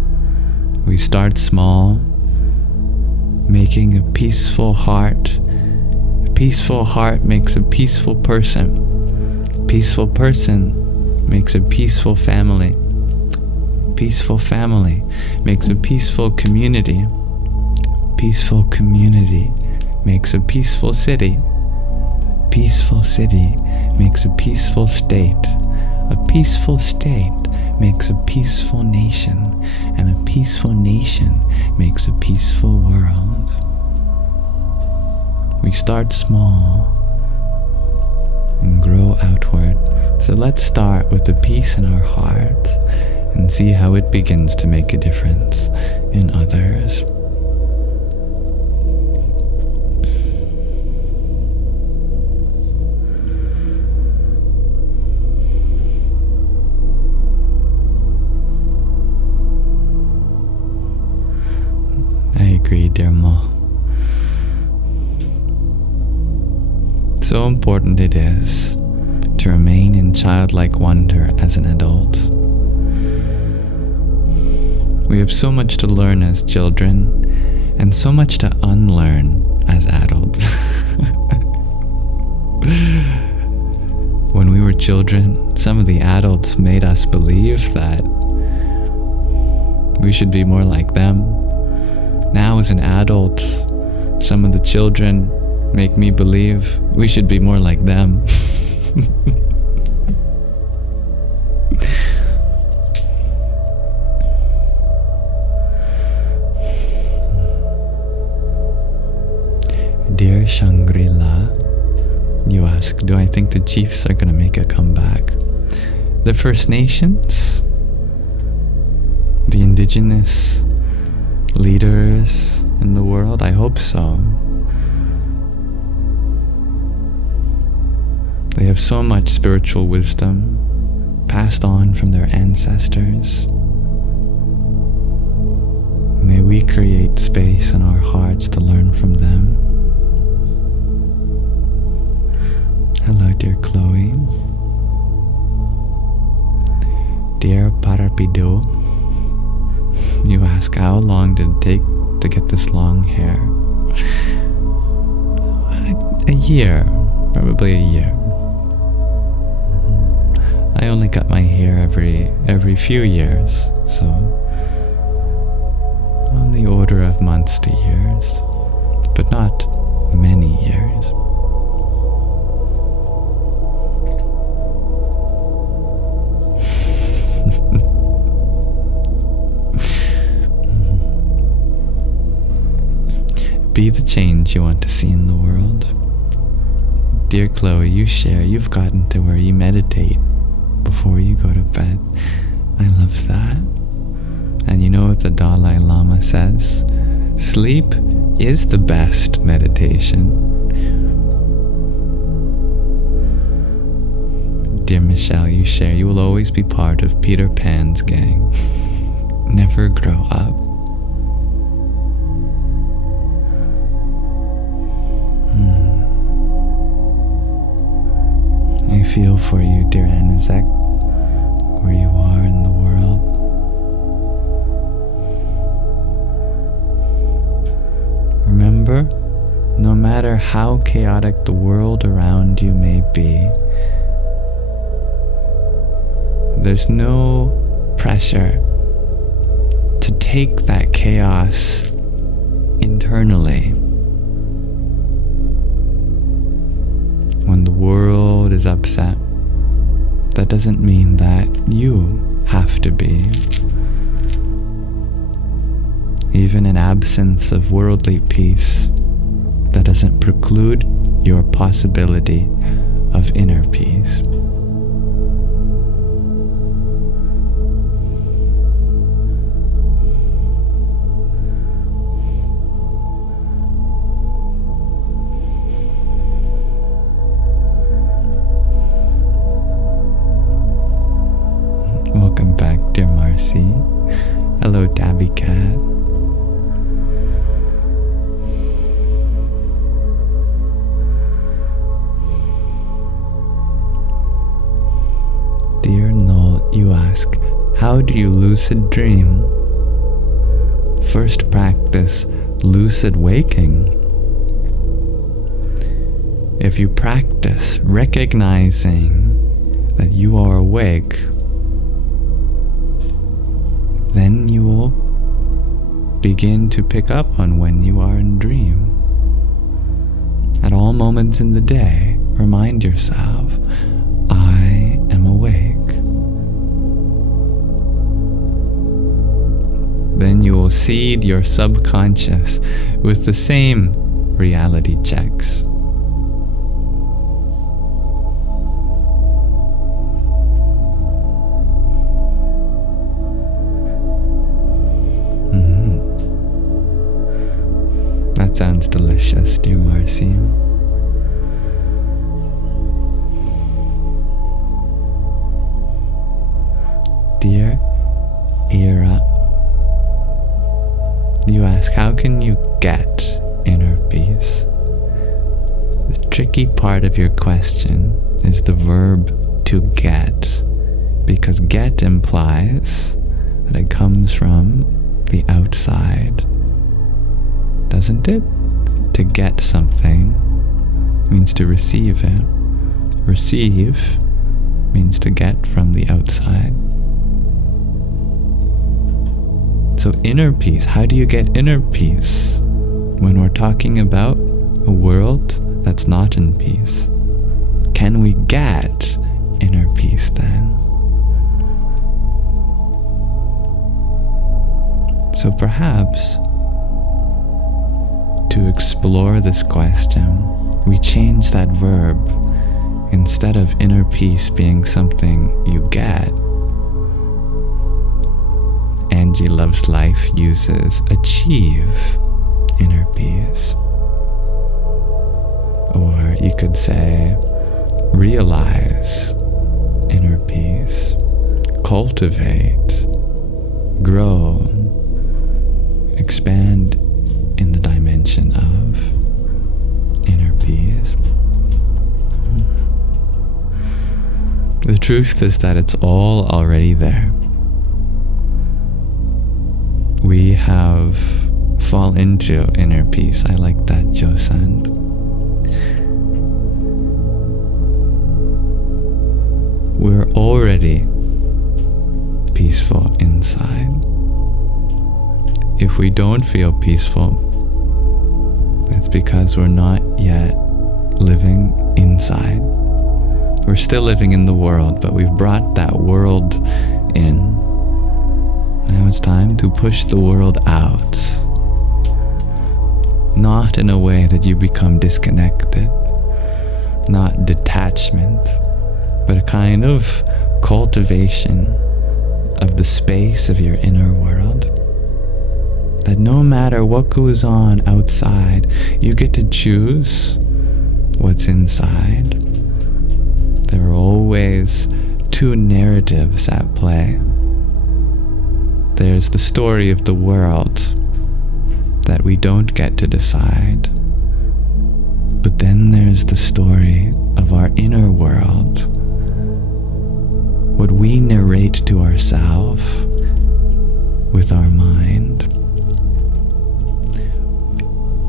We start small, making a peaceful heart. A peaceful heart makes a peaceful person. A peaceful person makes a peaceful family. Peaceful family makes a peaceful community. Peaceful community makes a peaceful city. Peaceful city makes a peaceful state. A peaceful state makes a peaceful nation. And a peaceful nation makes a peaceful world. We start small and grow outward. So let's start with the peace in our hearts and see how it begins to make a difference in others. I agree, dear Ma. So important it is to remain in childlike wonder as an adult. We have so much to learn as children, and so much to unlearn as adults. When we were children, some of the adults made us believe that we should be more like them. Now as an adult, some of the children make me believe we should be more like them. Dear Shangri-La, you ask, do I think the chiefs are going to make a comeback? The First Nations? The Indigenous leaders in the world? I hope so. They have so much spiritual wisdom passed on from their ancestors. may we create space in our hearts to learn from them. Hello, dear Chloe. Dear Parapido, you ask, how long did it take to get this long hair? A year, probably a year. I only cut my hair every few years, so on the order of months to years, but not many years. Be the change you want to see in the world. Dear Chloe, you share, you've gotten to where you meditate before you go to bed. I love that. And you know what the Dalai Lama says? Sleep is the best meditation. Dear Michelle, you share, you will always be part of Peter Pan's gang. Never grow up. I feel for you, dear Anizek, where you are in the world. Remember, no matter how chaotic the world around you may be, there's no pressure to take that chaos internally. When the world is upset, that doesn't mean that you have to be. Even in absence of worldly peace, that doesn't preclude your possibility of inner peace. Welcome back, dear Marcy. Hello, Tabby Cat. Dear Noel, you ask, how do you lucid dream? First practice lucid waking. If you practice recognizing that you are awake, then you will begin to pick up on when you are in dream. At all moments in the day, remind yourself, I am awake. Then you will seed your subconscious with the same reality checks. That sounds delicious, dear Marcy. Dear Era, you ask, how can you get inner peace? The tricky part of your question is the verb to get, because get implies that it comes from the outside. Doesn't it? To get something means to receive it. Receive means to get from the outside. So inner peace, how do you get inner peace when we're talking about a world that's not in peace? Can we get inner peace then? So perhaps to explore this question, we change that verb. Instead of inner peace being something you get, Angie Loves Life uses achieve inner peace. Or you could say realize inner peace, cultivate, grow, expand in the dimension of inner peace. The truth is that it's all already there. We have fall into inner peace. I like that, Josand. We're already peaceful inside. If we don't feel peaceful, it's because we're not yet living inside. We're still living in the world, but we've brought that world in. Now it's time to push the world out. Not in a way that you become disconnected, not detachment, but a kind of cultivation of the space of your inner world. That no matter what goes on outside, you get to choose what's inside. There are always two narratives at play. There's the story of the world that we don't get to decide. But then there's the story of our inner world. What we narrate to ourselves with our mind.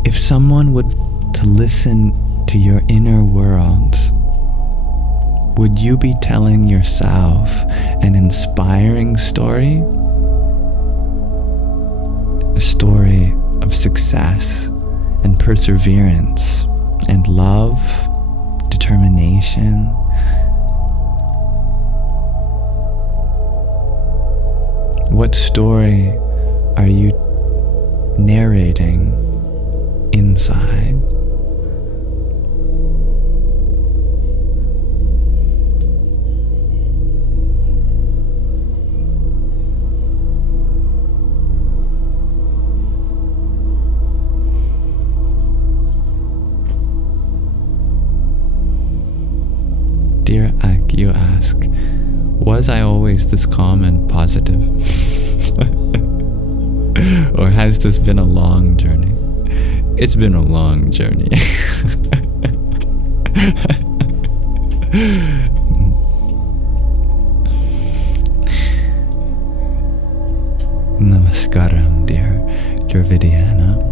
If someone would to listen to your inner world, would you be telling yourself an inspiring story? A story of success and perseverance and love, determination. What story are you narrating inside? Dear Ak, you ask, was I always this calm and positive? Or has this been a long journey? It's been a long journey. Namaskaram, dear Dravidiana.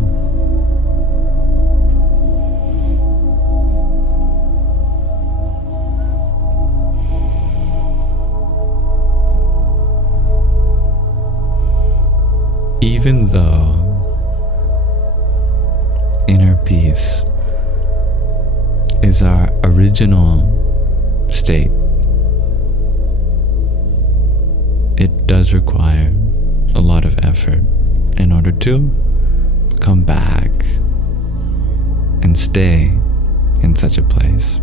Even though inner peace is our original state, it does require a lot of effort in order to come back and stay in such a place.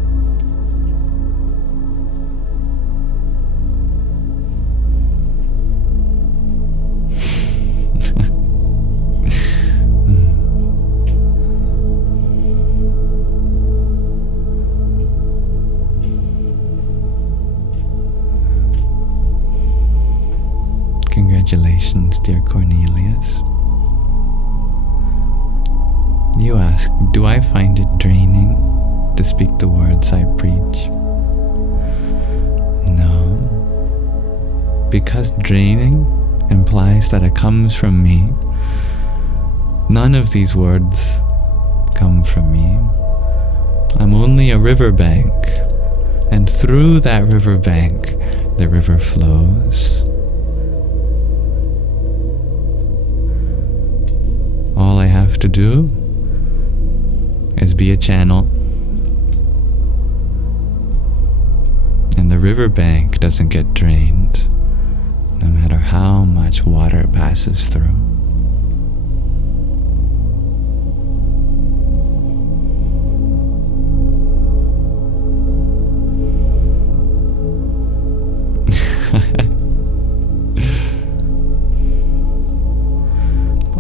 Congratulations, dear Cornelius. You ask, do I find it draining to speak the words I preach? No. Because draining implies that it comes from me. None of these words come from me. I'm only a riverbank, and through that riverbank, the river flows. All I have to do is be a channel, and the riverbank doesn't get drained, no matter how much water passes through.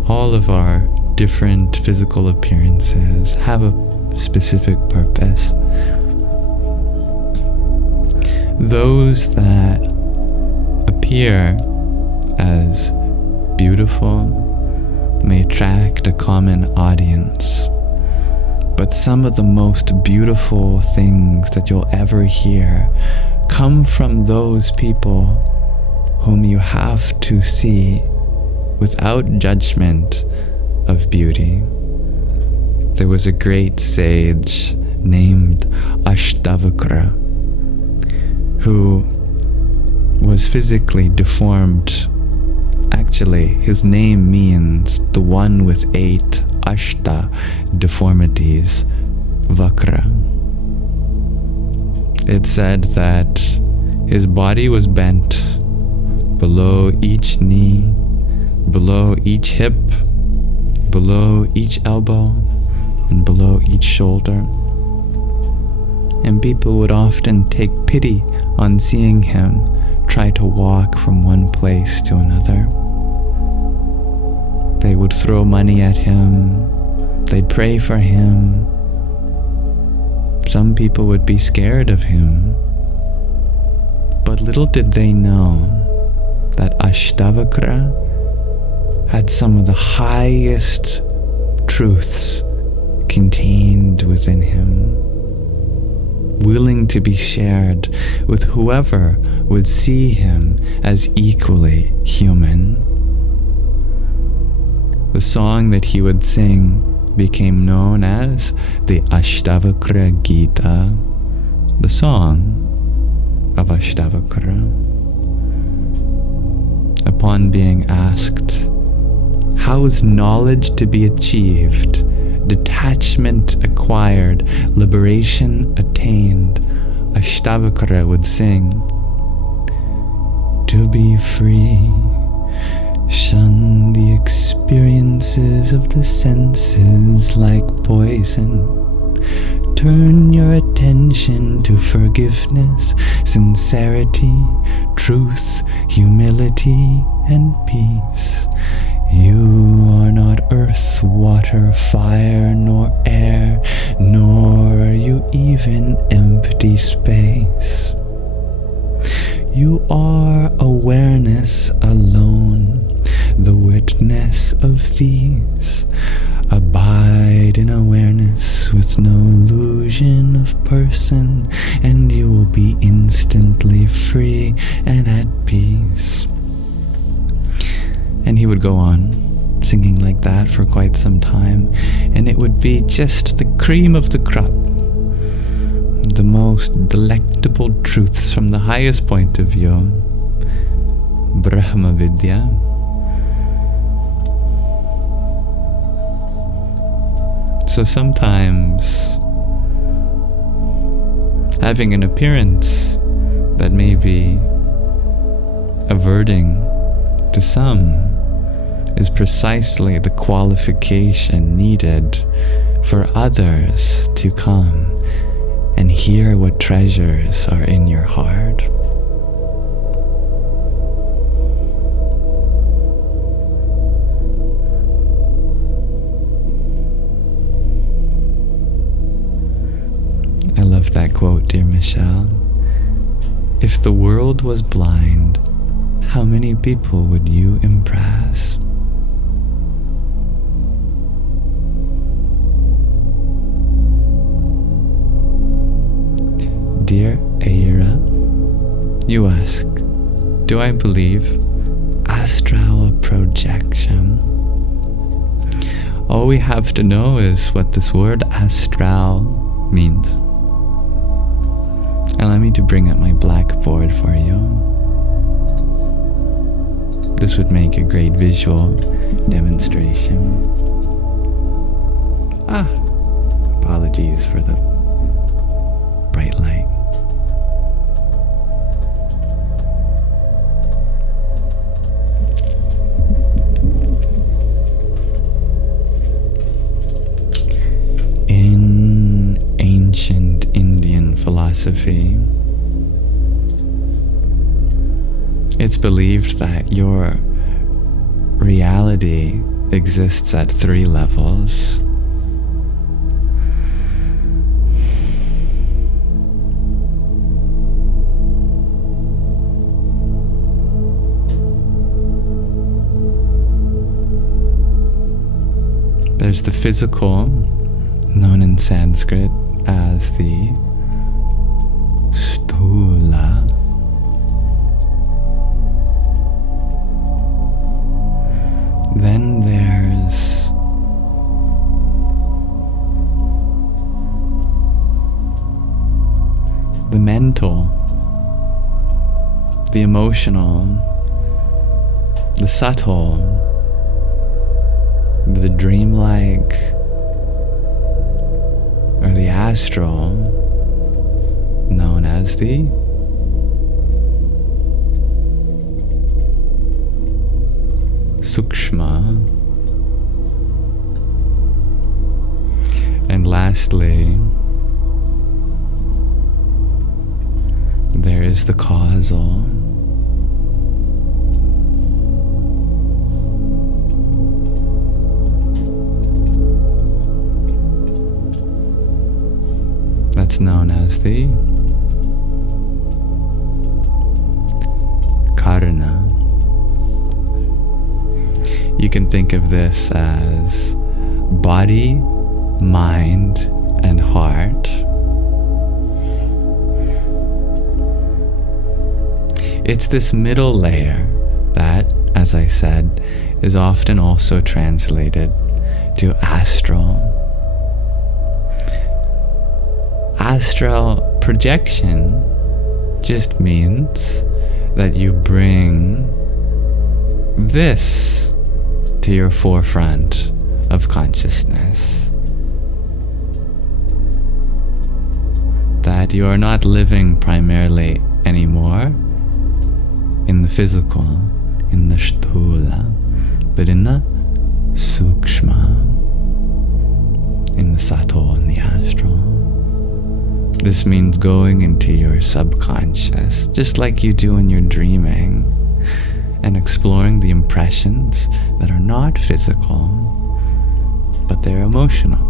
All of our different physical appearances have a specific purpose. Those that appear as beautiful may attract a common audience, but some of the most beautiful things that you'll ever hear come from those people whom you have to see without judgment of beauty. There was a great sage named Ashtavakra who was physically deformed. Actually, his name means the one with 8 Ashta deformities, Vakra. It said that his body was bent below each knee, below each hip, below each elbow, and below each shoulder. And people would often take pity on seeing him try to walk from one place to another. They would throw money at him. They'd pray for him. Some people would be scared of him. But little did they know that Ashtavakra had some of the highest truths contained within him, willing to be shared with whoever would see him as equally human. The song that he would sing became known as the Ashtavakra Gita, the song of Ashtavakra. Upon being asked, how is knowledge to be achieved, detachment acquired, liberation attained, Ashtavakra would sing, to be free, shun the experiences of the senses like poison. Turn your attention to forgiveness, sincerity, truth, humility, and peace. You are not earth, water, fire, nor air, nor are you even empty space. You are awareness alone, the witness of these. Abide in awareness with no illusion of person, and you will be instantly free and at peace. And he would go on singing like that for quite some time, and it would be just the cream of the crop, the most delectable truths from the highest point of view, Brahma Vidya. So sometimes having an appearance that may be averting to some is precisely the qualification needed for others to come and hear what treasures are in your heart. I love that quote, dear Michelle. If the world was blind, how many people would you impress? Dear Aira, you ask, do I believe astral projection? All we have to know is what this word astral means. Allow me to bring up my blackboard for you. This would make a great visual demonstration. Apologies for the bright light. In ancient Indian philosophy, it's believed that your reality exists at 3 levels. There's the physical, known in Sanskrit as the stula. Then there's the mental, the emotional, the subtle, the dreamlike, or the astral, known as the sukshma. And lastly, there is the causal. That's known as the karana. You can think of this as body, mind, and heart. It's this middle layer that, as I said, is often also translated to astral. Astral projection just means that you bring this to your forefront of consciousness. That you are not living primarily anymore in the physical, in the sthula, but in the sukshma, in the sato and the astral. This means going into your subconscious, just like you do when you're dreaming, and exploring the impressions that are not physical, but they're emotional.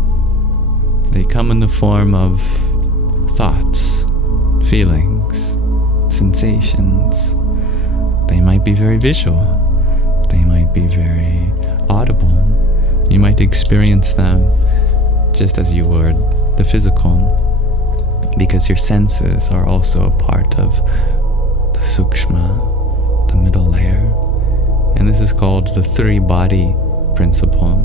They come in the form of thoughts, feelings, sensations. They might be very visual. They might be very audible. You might experience them just as you would the physical, because your senses are also a part of the sukshma, the middle layer. And this is called the three-body principle.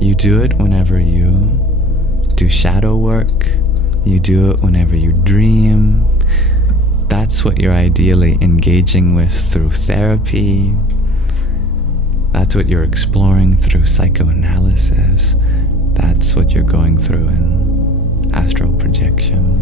You do it whenever you do shadow work. You do it whenever you dream. That's what you're ideally engaging with through therapy. That's what you're exploring through psychoanalysis. That's what you're going through in astral projection.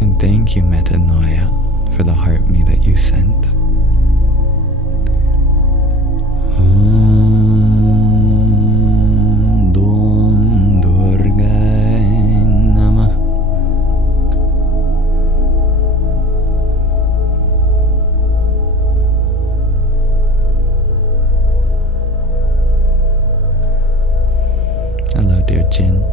And thank you, Metanoia, for the heart me that you sent. Hello, dear Jin.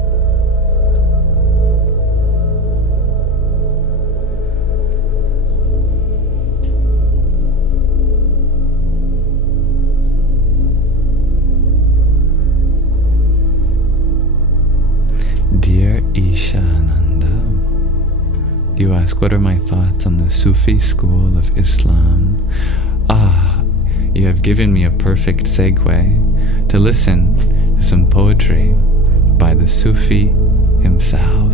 Dear Ishananda, you ask, what are my thoughts on the Sufi school of Islam? You have given me a perfect segue to listen to some poetry by the Sufi himself.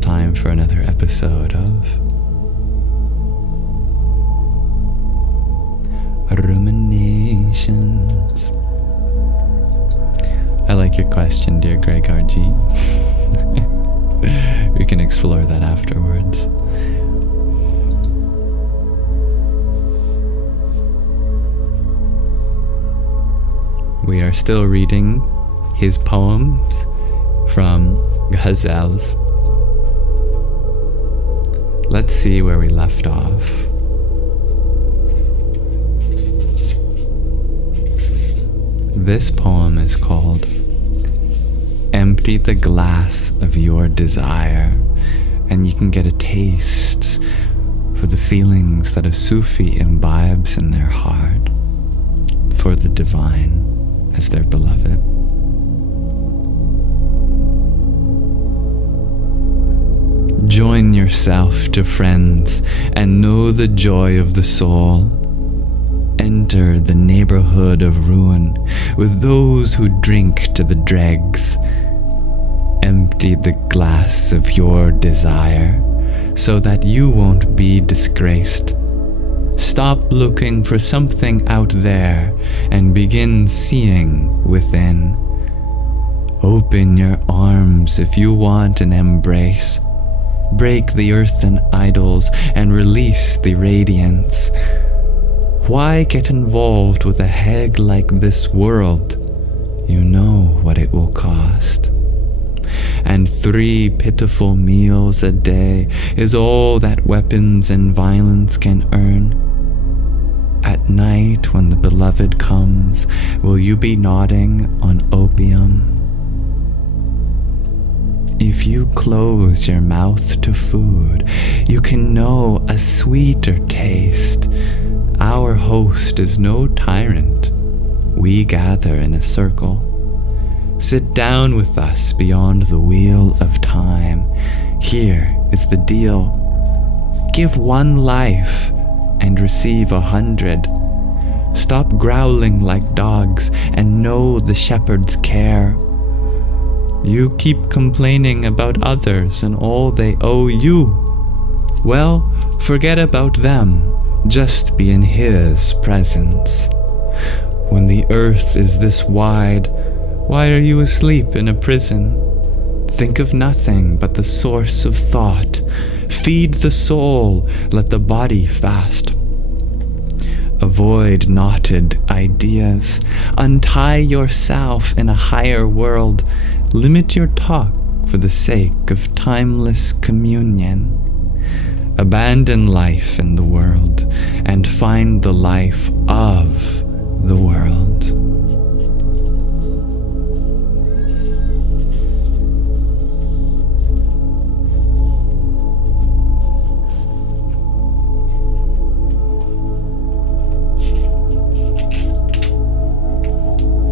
Time for another episode of Ruminations. I like your question, dear Greg RG. We can explore that afterwards. We are still reading his poems from Ghazals. Let's see where we left off. This poem is called Empty the glass of your desire, and you can get a taste for the feelings that a Sufi imbibes in their heart for the divine as their beloved. Join yourself to friends and know the joy of the soul. Enter the neighborhood of ruin with those who drink to the dregs. Empty the glass of your desire so that you won't be disgraced. Stop looking for something out there and begin seeing within. Open your arms if you want an embrace. Break the earthen idols and release the radiance. Why get involved with a hag like this world? You know what it will cost. And 3 pitiful meals a day is all that weapons and violence can earn. At night when the beloved comes, will you be nodding on opium? If you close your mouth to food, you can know a sweeter taste. Our host is no tyrant. We gather in a circle. Sit down with us beyond the wheel of time. Here is the deal. Give 1 life and receive 100. Stop growling like dogs and know the shepherd's care. You keep complaining about others and all they owe you. Well, forget about them. Just be in his presence. When the earth is this wide, why are you asleep in a prison? Think of nothing but the source of thought. Feed the soul, let the body fast. Avoid knotted ideas. Untie yourself in a higher world. Limit your talk for the sake of timeless communion. Abandon life in the world and find the life of the world.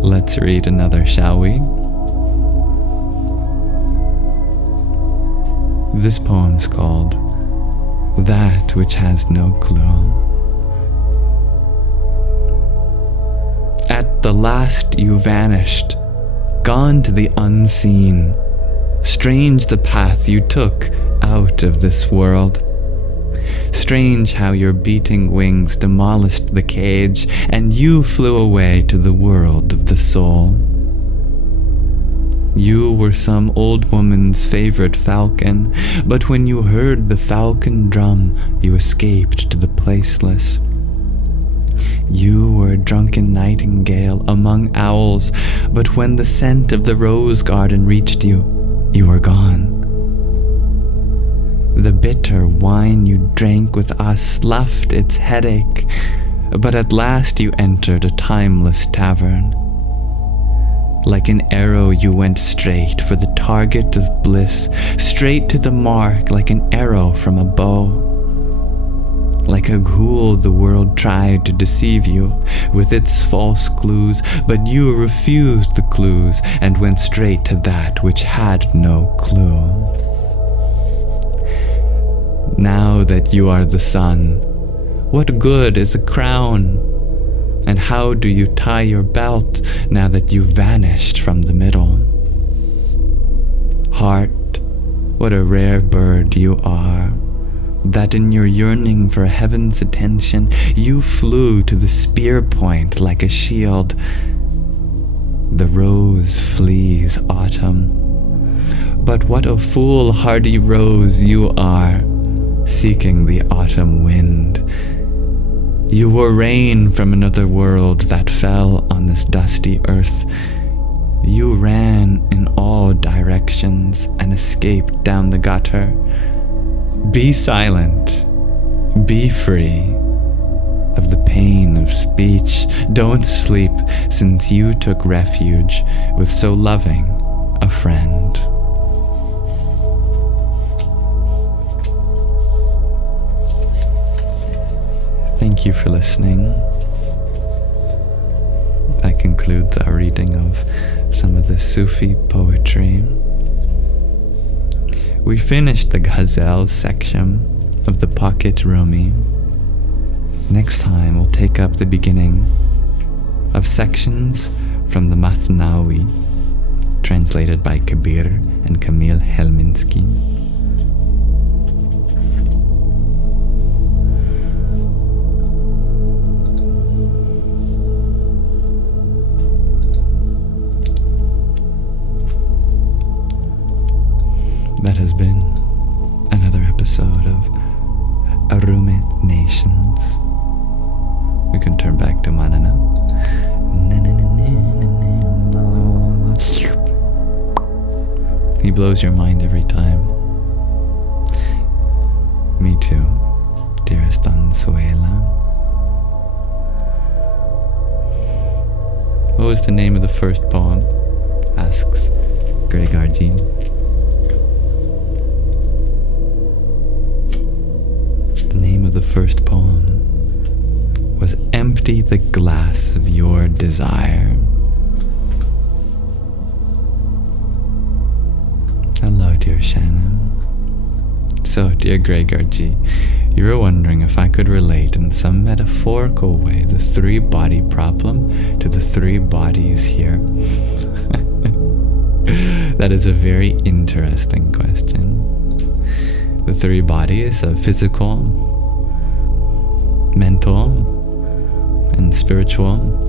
Let's read another, shall we? This poem's called That Which Has No Clue. At the last you vanished, gone to the unseen. Strange the path you took out of this world. Strange how your beating wings demolished the cage, and you flew away to the world of the soul. You were some old woman's favorite falcon, but when you heard the falcon drum, you escaped to the placeless. You were a drunken nightingale among owls, but when the scent of the rose garden reached you, you were gone. The bitter wine you drank with us left its headache, but at last you entered a timeless tavern. Like an arrow you went straight for the target of bliss, straight to the mark like an arrow from a bow. Like a ghoul the world tried to deceive you with its false clues, but you refused the clues and went straight to that which had no clue. Now that you are the sun, what good is a crown? And how do you tie your belt now that you've vanished from the middle? Heart, what a rare bird you are, that in your yearning for heaven's attention, you flew to the spear point like a shield. The rose flees autumn, but what a foolhardy rose you are, seeking the autumn wind. You were rain from another world that fell on this dusty earth. You ran in all directions and escaped down the gutter. Be silent. Be free of the pain of speech. Don't sleep, since you took refuge with so loving a friend. Thank you for listening. That concludes our reading of some of the Sufi poetry. We finished the Ghazal section of the Pocket Rumi. Next time we'll take up the beginning of sections from the Mathnawi, translated by Kabir and Kamil Helminski. That has been another episode of Ruminations. We can turn back to Manana. He blows your mind every time. Me too, dearest Ansuela. What was the name of the first poem? Asks Gregarji. The name of the first poem was Empty the Glass of Your Desire. Hello, dear Shannon. So, dear Gregarji, you were wondering if I could relate in some metaphorical way the three-body problem to the three bodies here. That is a very interesting question. The three bodies of physical, mental, and spiritual.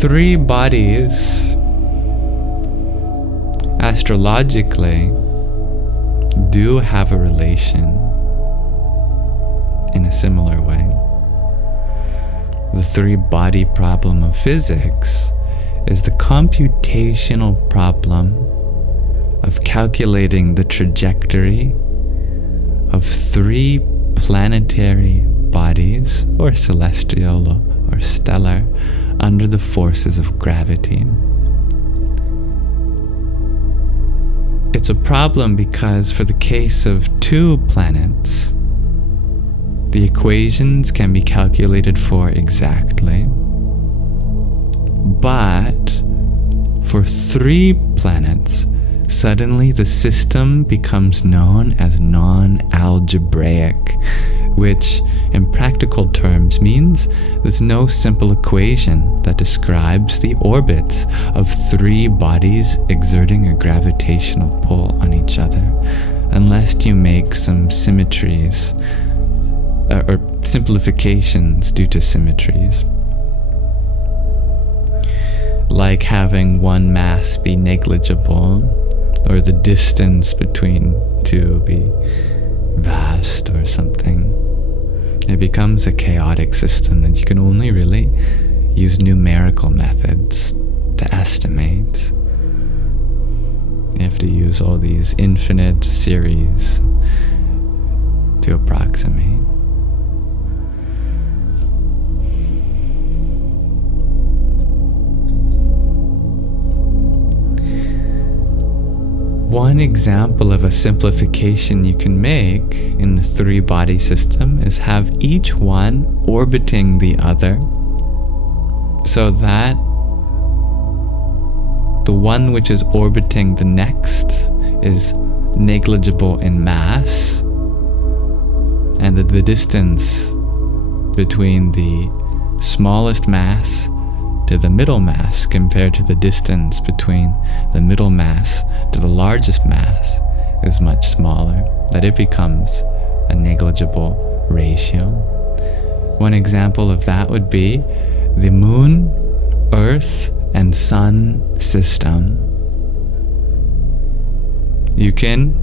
Three bodies, astrologically, do have a relation in a similar way. The three-body problem of physics is the computational problem of calculating the trajectory of three planetary bodies, or celestial or stellar, under the forces of gravity. It's a problem because for the case of two planets, the equations can be calculated for exactly. But for three planets, suddenly the system becomes known as non-algebraic, which in practical terms means there's no simple equation that describes the orbits of three bodies exerting a gravitational pull on each other, unless you make some symmetries or simplifications due to symmetries. Like having one mass be negligible, or the distance between two be vast or something. It becomes a chaotic system that you can only really use numerical methods to estimate. You have to use all these infinite series to approximate. One example of a simplification you can make in the three-body system is have each one orbiting the other, so that the one which is orbiting the next is negligible in mass, and that the distance between the smallest mass to the middle mass compared to the distance between the middle mass to the largest mass is much smaller, that it becomes a negligible ratio. One example of that would be the Moon, Earth, and Sun system. You can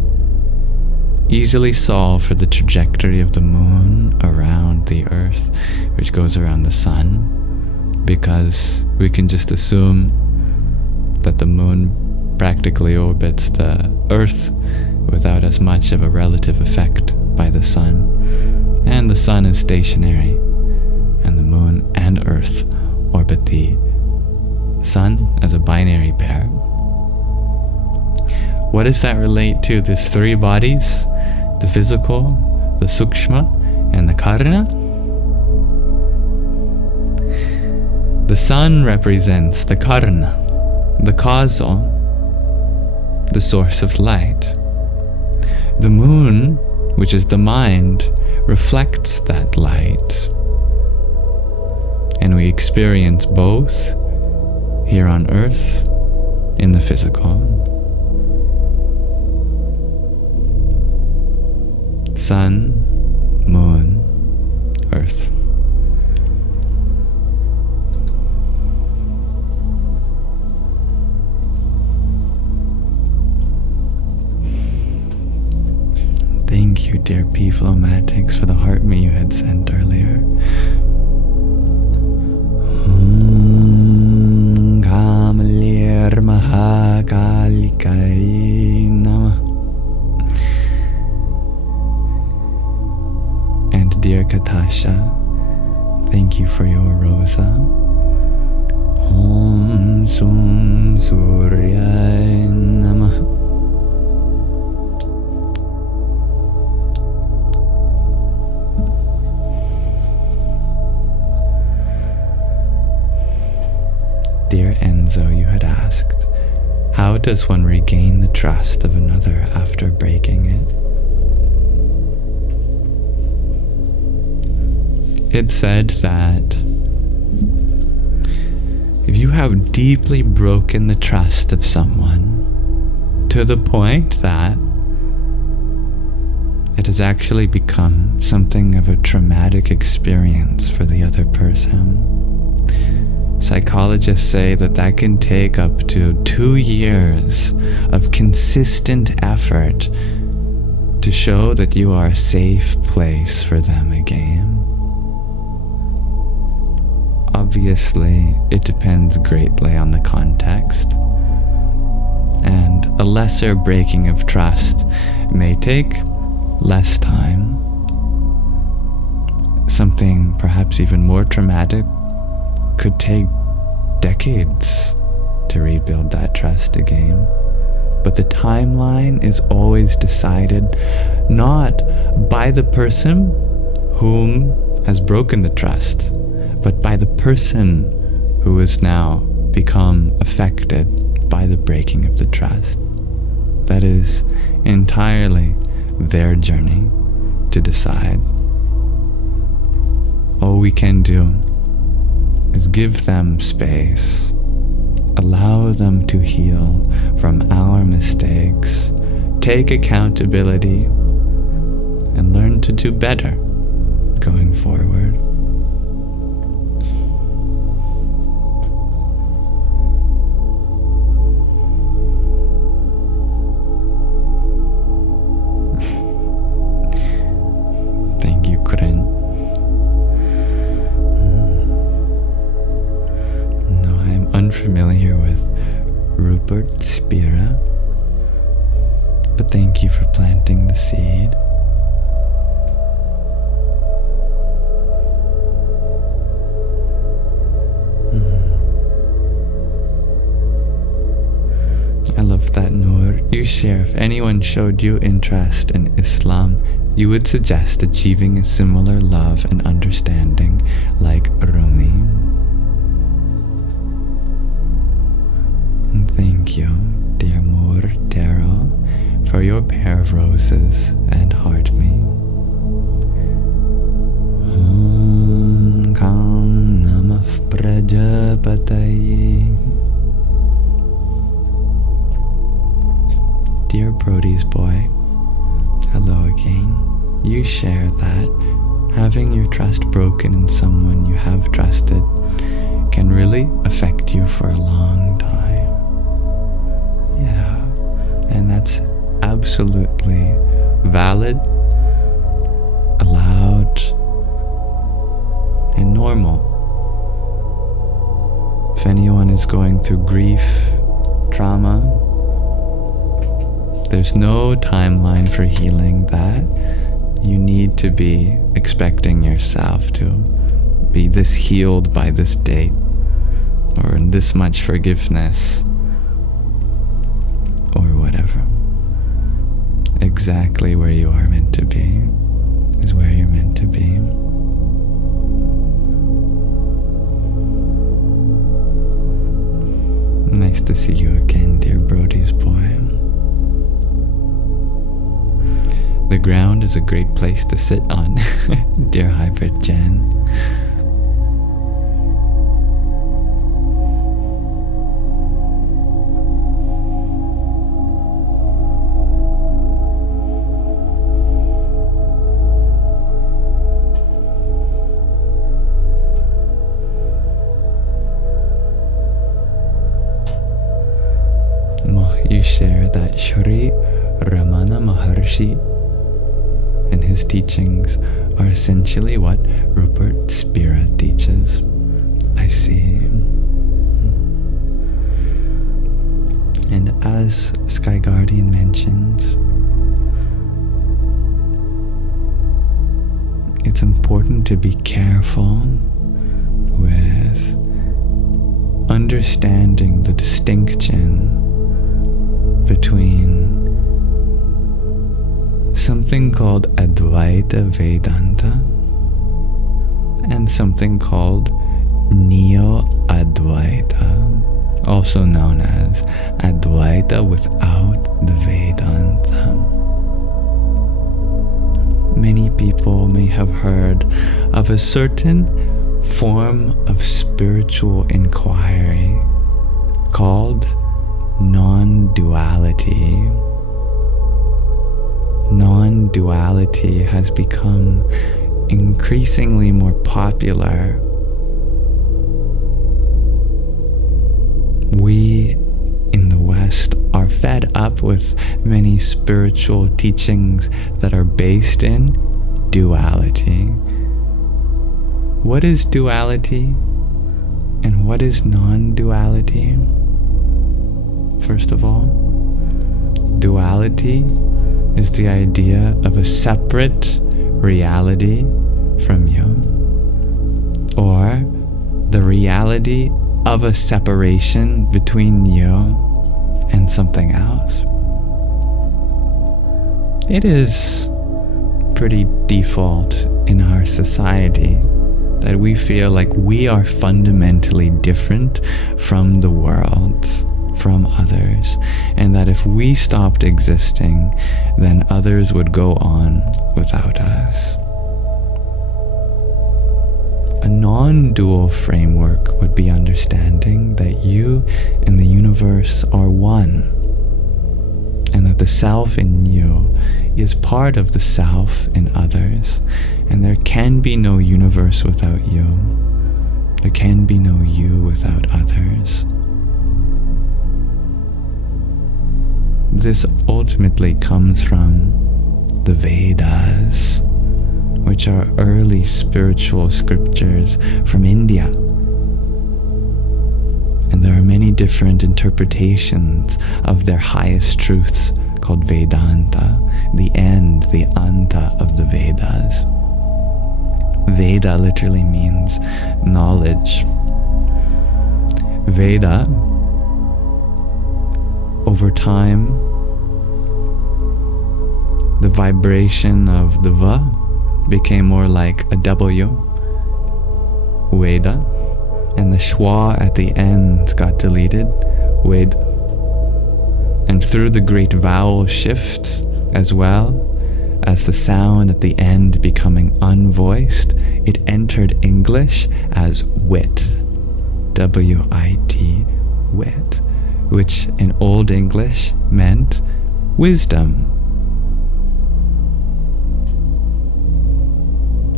easily solve for the trajectory of the Moon around the Earth, which goes around the Sun, because we can just assume that the Moon practically orbits the Earth without as much of a relative effect by the Sun. And the Sun is stationary, and the Moon and Earth orbit the sun as a binary pair. What does that relate to? There's three bodies, the physical, the sukshma, and the karana. The sun represents the karana, the causal, the source of light. The moon, which is the mind, reflects that light. And we experience both here on earth in the physical. Sun, moon, earth. Thank you, dear P-Flomatics, for the heart me you had sent earlier. Kamalir Mahakalikai Nama. And dear Katasha, thank you for your rosa. Om Sum Surya Namah. Dear Enzo, you had asked, how does one regain the trust of another after breaking it? It's said that if you have deeply broken the trust of someone to the point that it has actually become something of a traumatic experience for the other person, psychologists say that that can take up to 2 years of consistent effort to show that you are a safe place for them again. Obviously, it depends greatly on the context, and a lesser breaking of trust may take less time. Something perhaps even more traumatic could take decades to rebuild that trust again. But the timeline is always decided not by the person whom has broken the trust, but by the person who has now become affected by the breaking of the trust. That is entirely their journey to decide. All we can do is give them space, allow them to heal from our mistakes, take accountability, and learn to do better going forward. Thank you, Corinne. No, I'm unfamiliar with Rupert Spira, but thank you for planting the seed. I love that, Noor. You share, if anyone showed you interest in Islam, you would suggest achieving a similar love and understanding like Rumi. And thank you, dear Moor Taro, for your pair of roses and heart me. Om Kam Namah Prajapataye. Dear Brody's boy, hello again. You share that having your trust broken in someone you have trusted can really affect you for a long time. Yeah, and that's absolutely valid, allowed, and normal. If anyone is going through grief, trauma, there's no timeline for healing that you need to be expecting yourself to be this healed by this date. or this much forgiveness, or whatever. Exactly where you are meant to be is where you're meant to be. Nice to see you again, dear Brody's boy. The ground is a great place to sit on, dear Hybrid Jen. You share that Shuravana Maharshi and his teachings are essentially what Rupert Spira teaches. I see. And as Sky Guardian mentions, it's important to be careful with understanding the distinction between something called Advaita Vedanta and something called Neo-Advaita, also known as Advaita without the Vedanta. Many people may have heard of a certain form of spiritual inquiry called non-duality. Non-duality has become increasingly more popular. We in the West are fed up with many spiritual teachings that are based in duality. What is duality and what is non-duality? First of all, duality is the idea of a separate reality from you, or the reality of a separation between you and something else. It is pretty default in our society that we feel like we are fundamentally different from the world, from others, and that if we stopped existing, then others would go on without us. A non-dual framework would be understanding that you and the universe are one, and that the self in you is part of the self in others, and there can be no universe without you. There can be no you without others. This ultimately comes from the Vedas, which are early spiritual scriptures from India. And there are many different interpretations of their highest truths called Vedanta, the end, the anta of the Vedas. Veda literally means knowledge. Veda, over time, the vibration of the Va became more like a W, Veda, and the schwa at the end got deleted, Ved. And through the great vowel shift, as well as the sound at the end becoming unvoiced, it entered English as wit, W-I-T, wit, which in Old English meant wisdom.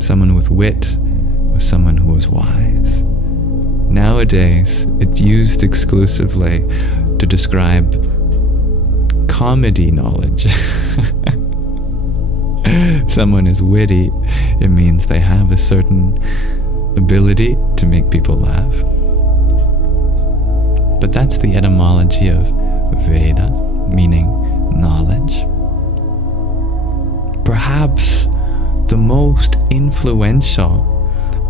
Someone with wit was someone who was wise. Nowadays, it's used exclusively to describe comedy knowledge. If someone is witty, it means they have a certain ability to make people laugh. But that's the etymology of Veda, meaning knowledge. Perhaps the most influential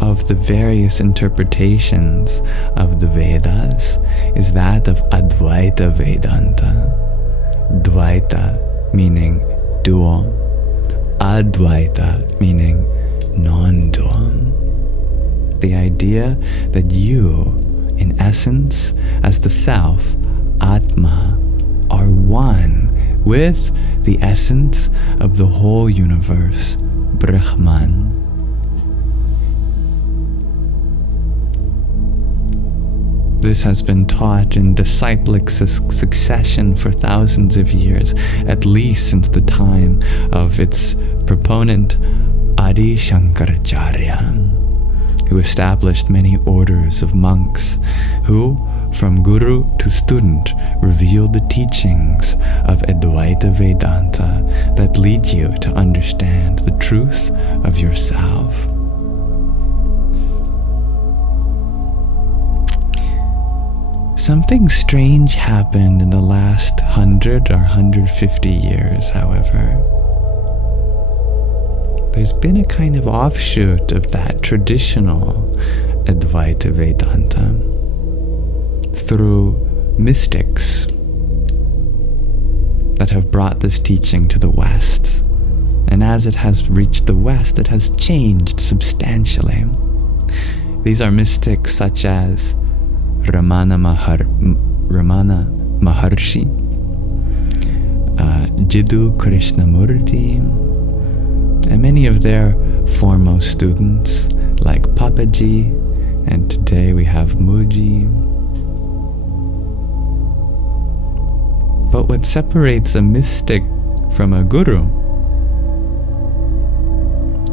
of the various interpretations of the Vedas is that of Advaita Vedanta. Dvaita meaning dual, Advaita meaning non-dual. The idea that you, in essence, as the self, Atma, are one with the essence of the whole universe, Brahman. This has been taught in disciplic succession for thousands of years, at least since the time of its proponent, Adi Shankaracharya, who established many orders of monks who, from guru to student, revealed the teachings of Advaita Vedanta that lead you to understand the truth of yourself. Something strange happened in the last 100 or 150 years, however. There's been a kind of offshoot of that traditional Advaita Vedanta through mystics that have brought this teaching to the West. And as it has reached the West, it has changed substantially. These are mystics such as Ramana Maharshi, Jiddu Krishnamurti, and many of their foremost students like Papaji, and today we have Muji. But what separates a mystic from a guru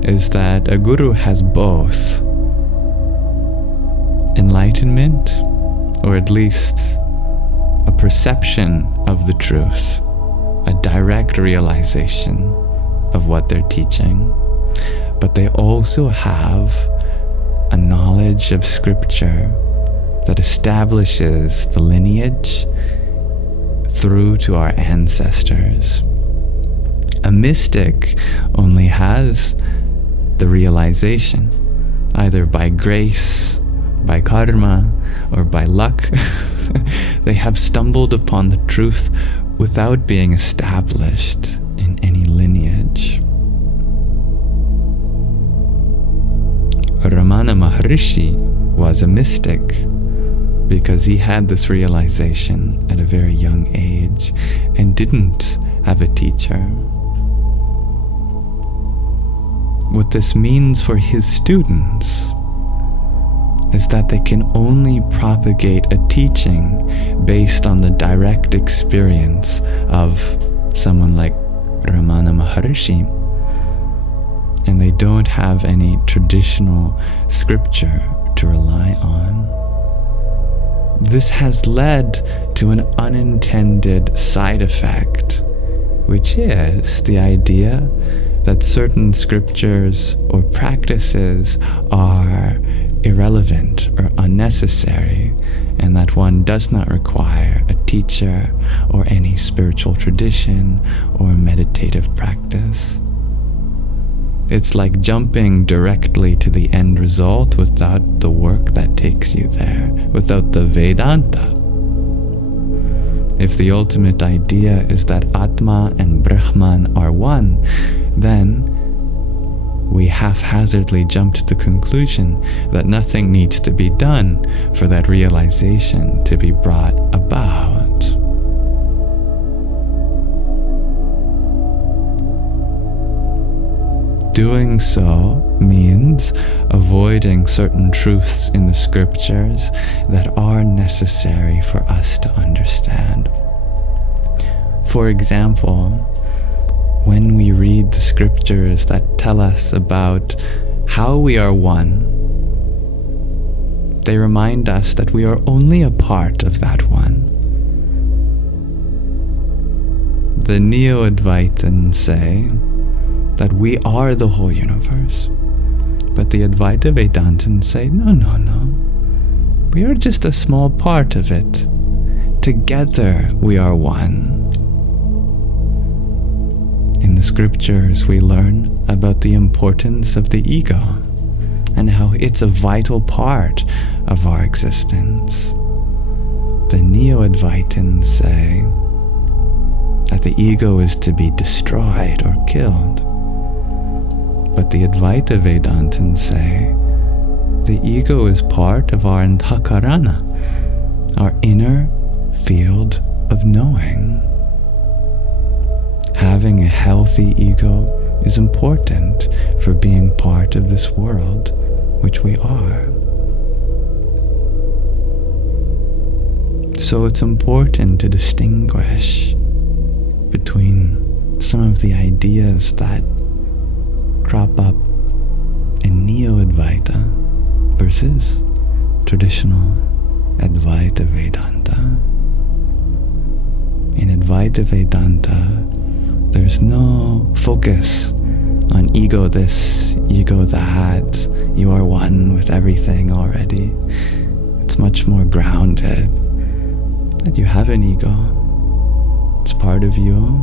is that a guru has both enlightenment, or at least a perception of the truth, a direct realization of what they're teaching, but they also have a knowledge of scripture that establishes the lineage through to our ancestors. A mystic only has the realization, either by grace, by karma, or by luck. They have stumbled upon the truth without being established in any lineage. Ramana Maharshi was a mystic because he had this realization at a very young age and didn't have a teacher. What this means for his students is that they can only propagate a teaching based on the direct experience of someone like Ramana Maharshi, and they don't have any traditional scripture to rely on. This has led to an unintended side effect, which is the idea that certain scriptures or practices are irrelevant or unnecessary, and that one does not require a teacher or any spiritual tradition or meditative practice. It's like jumping directly to the end result without the work that takes you there, without the Vedanta. If the ultimate idea is that Atma and Brahman are one, then we haphazardly jump to the conclusion that nothing needs to be done for that realization to be brought about. Doing so means avoiding certain truths in the scriptures that are necessary for us to understand. For example, when we read the scriptures that tell us about how we are one, they remind us that we are only a part of that one. The Neo-Advaitans say that we are the whole universe, but the Advaita Vedantans say, no, we are just a small part of it. Together we are one. In the scriptures we learn about the importance of the ego and how it's a vital part of our existence. The Neo-Advaitans say that the ego is to be destroyed or killed. But the Advaita Vedantans say the ego is part of our anthakarana, our inner field of knowing. Having a healthy ego is important for being part of this world, which we are. So it's important to distinguish between some of the ideas that crop up in Neo-Advaita versus traditional Advaita Vedanta. In Advaita Vedanta, there's no focus on ego this, ego that, you are one with everything already. It's much more grounded that you have an ego. It's part of you,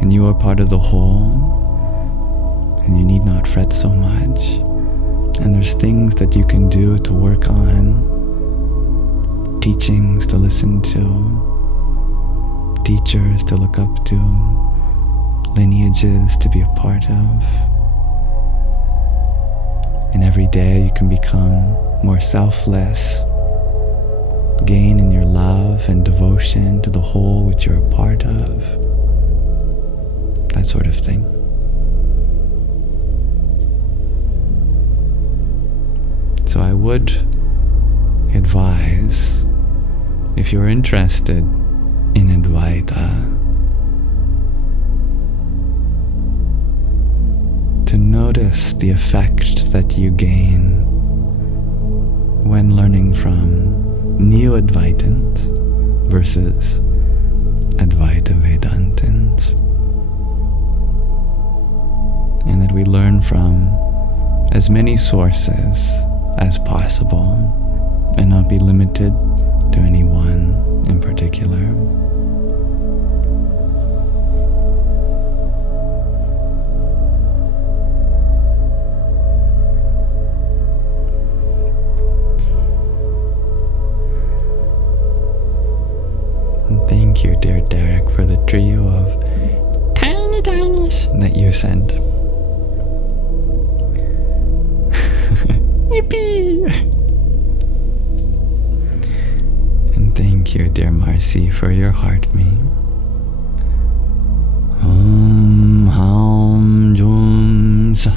and you are part of the whole, and you need not fret so much. And there's things that you can do to work on, teachings to listen to, teachers to look up to, lineages to be a part of. And every day you can become more selfless, gain in your love and devotion to the whole which you're a part of. That sort of thing. So I would advise, if you're interested in Advaita, to notice the effect that you gain when learning from Neo-Advaitans versus Advaita Vedantans, and that we learn from as many sources as possible and not be limited to any one in particular. Thank you, dear Derek, for the trio of tiny tinies that you sent. Yippee! And thank you, dear Marcy, for your heart me. Om Ham Jum Sa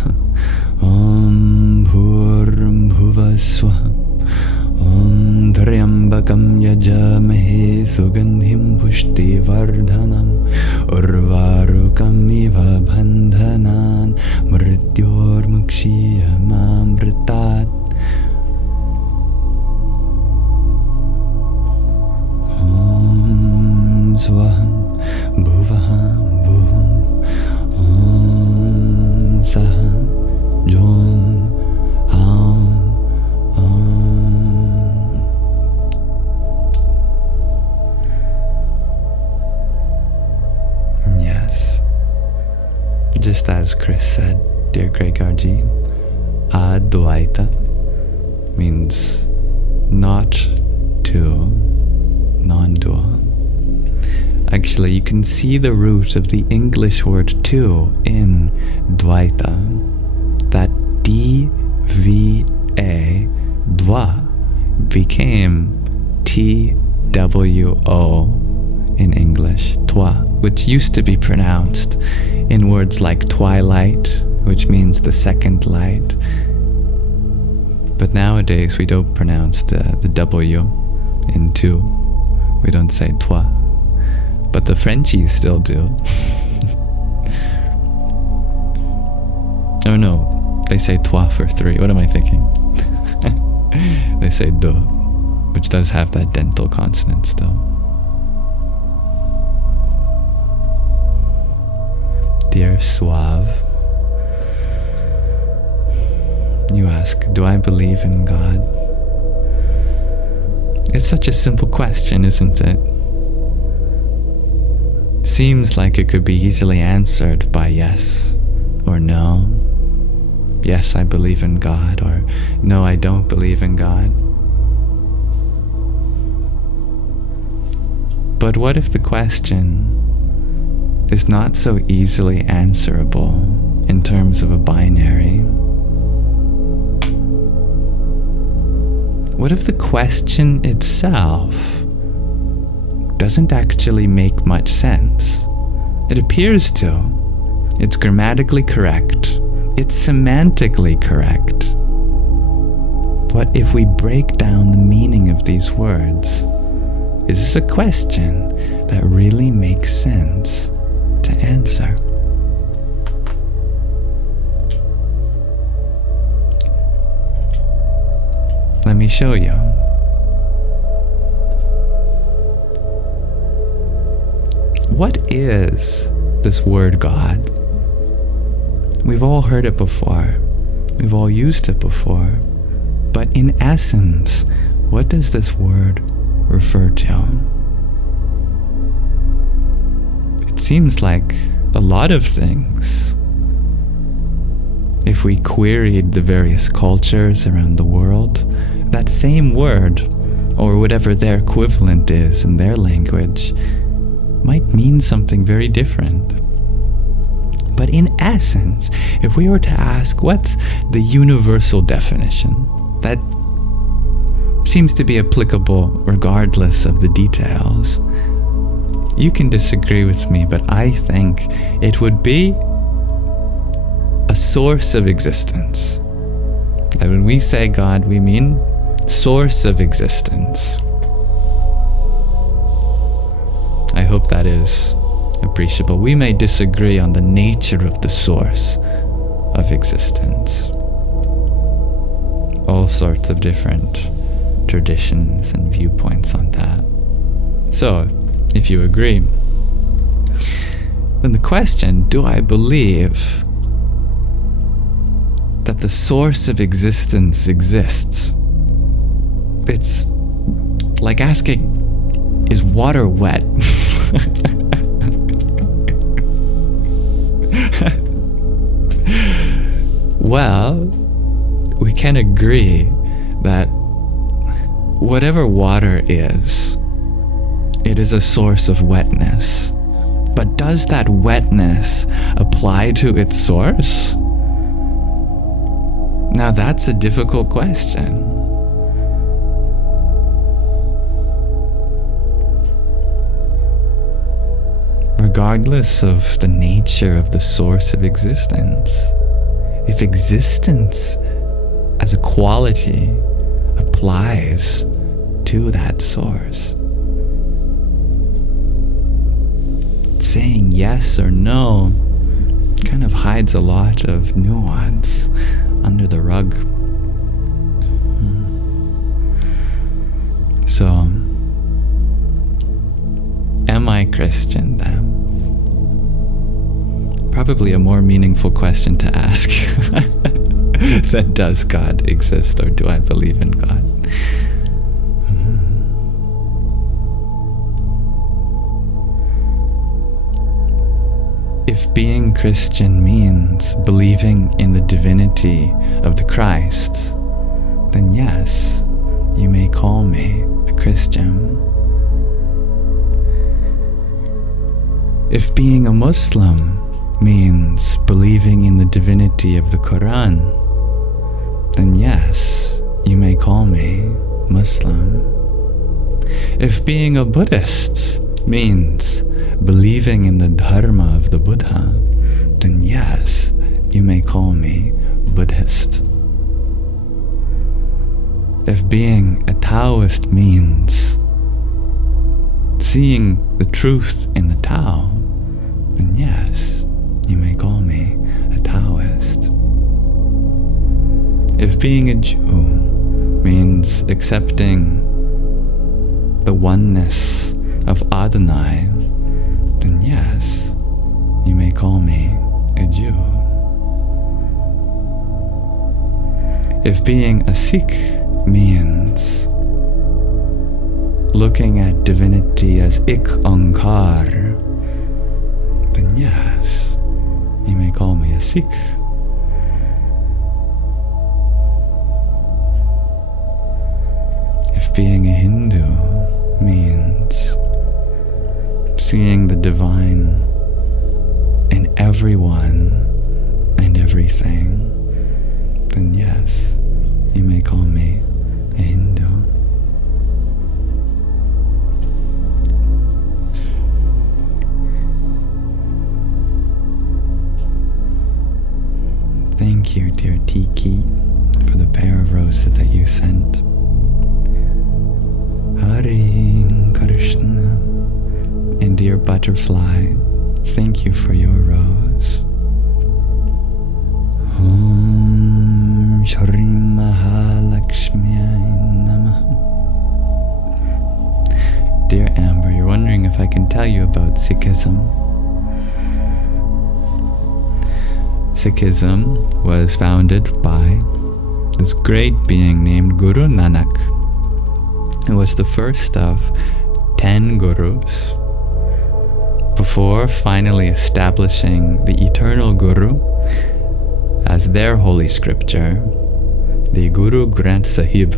Om Bhur Bhuvaswa Om Dryambakam Yajamahe Sugandhim Pushti Vardhanam Urvarukam Iva Bandhanan Mrityor Mukshiyamamritat Om Swaham Bhuvaham Bhuvum Om Saha Jom Ham Just as Chris said, dear Gregorji, Advaita means not to, non-dual. Actually, you can see the root of the English word to in Dvaita. That D-V-A, Dva, became T-W-O in English, Twa, which used to be pronounced in words like twilight, which means the second light. But nowadays we don't pronounce the W in two. We don't say Twa. But the Frenchies still do. Oh no, they say Twa for three. What am I thinking? They say deux, which does have that dental consonant still. Dear Suave, you ask, do I believe in God? It's such a simple question, isn't it? Seems like it could be easily answered by yes or no. yes, I believe in God, or no, I don't believe in God. But what if the question is not so easily answerable in terms of a binary? What if the question itself doesn't actually make much sense? It appears to. It's grammatically correct. It's semantically correct. But if we break down the meaning of these words, is this a question that really makes sense to answer? Let me show you. What is this word God? We've all heard it before. We've all used it before. But in essence, what does this word refer to? It seems like a lot of things. If we queried the various cultures around the world, that same word, or whatever their equivalent is in their language, might mean something very different. But in essence, if we were to ask what's the universal definition, that seems to be applicable regardless of the details. You can disagree with me, but I think it would be a source of existence. And when we say God, we mean source of existence. I hope that is appreciable. We may disagree on the nature of the source of existence. All sorts of different traditions and viewpoints on that. So, if you agree, then the question, do I believe that the source of existence exists? It's like asking, is water wet? Well, we can agree that whatever water is, it is a source of wetness. But does that wetness apply to its source? Now that's a difficult question. Regardless of the nature of the source of existence, if existence as a quality applies to that source, saying yes or no kind of hides a lot of nuance under the rug. So, am I Christian then? Probably a more meaningful question to ask than does God exist or do I believe in God? If being Christian means believing in the divinity of the Christ, then yes, you may call me a Christian. If being a Muslim means believing in the divinity of the Quran, then yes, you may call me Muslim. If being a Buddhist means believing in the dharma of the Buddha, then yes, you may call me Buddhist. If being a Taoist means seeing the truth in the Tao, then yes, you may call me a Taoist. If being a Jew means accepting the oneness of Adonai, then yes, you may call me a Jew. If being a Sikh means looking at divinity as Ik Onkar, then yes, you may call me a Sikh. being a Hindu means seeing the divine in everyone and everything, then yes, you may call me a Hindu. Thank you, dear Tiki, for the pair of roses that you sent. Hare Krishna. And dear butterfly, thank you for your rose. Om Shri Mahalakshmiyai Namaha. Dear Amber, you're wondering if I can tell you about Sikhism. Sikhism was founded by this great being named Guru Nanak. It was the first of 10 gurus before finally establishing the eternal Guru as their holy scripture, the Guru Granth Sahib.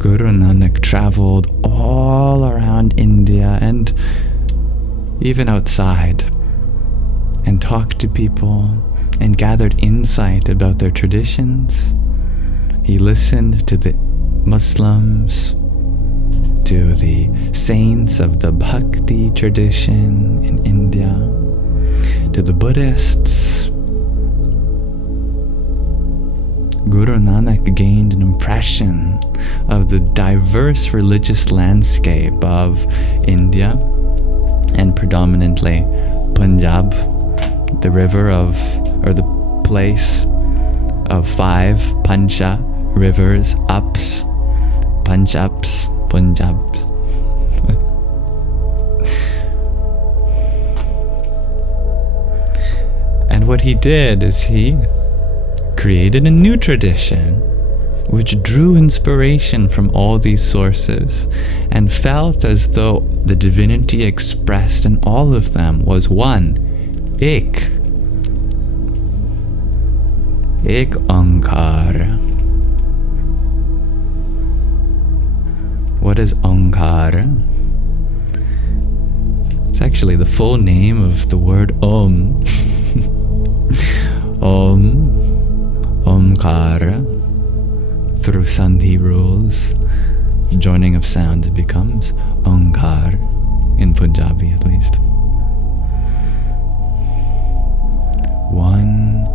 Guru Nanak traveled all around India and even outside and talked to people and gathered insight about their traditions. He listened to the Muslims, to the saints of the Bhakti tradition in India, to the Buddhists. Guru Nanak gained an impression of the diverse religious landscape of India and predominantly Punjab, the river of, or the place of 5 Pancha rivers, ups, Punjabs, Punjabs. And what he did is he created a new tradition which drew inspiration from all these sources and felt as though the divinity expressed in all of them was one, Ek. Ek Ankar. What is Ankar? It's actually the full name of the word Om. Om, Omkara. Through Sandhi rules, joining of sounds, it becomes Onkar, in Punjabi at least. One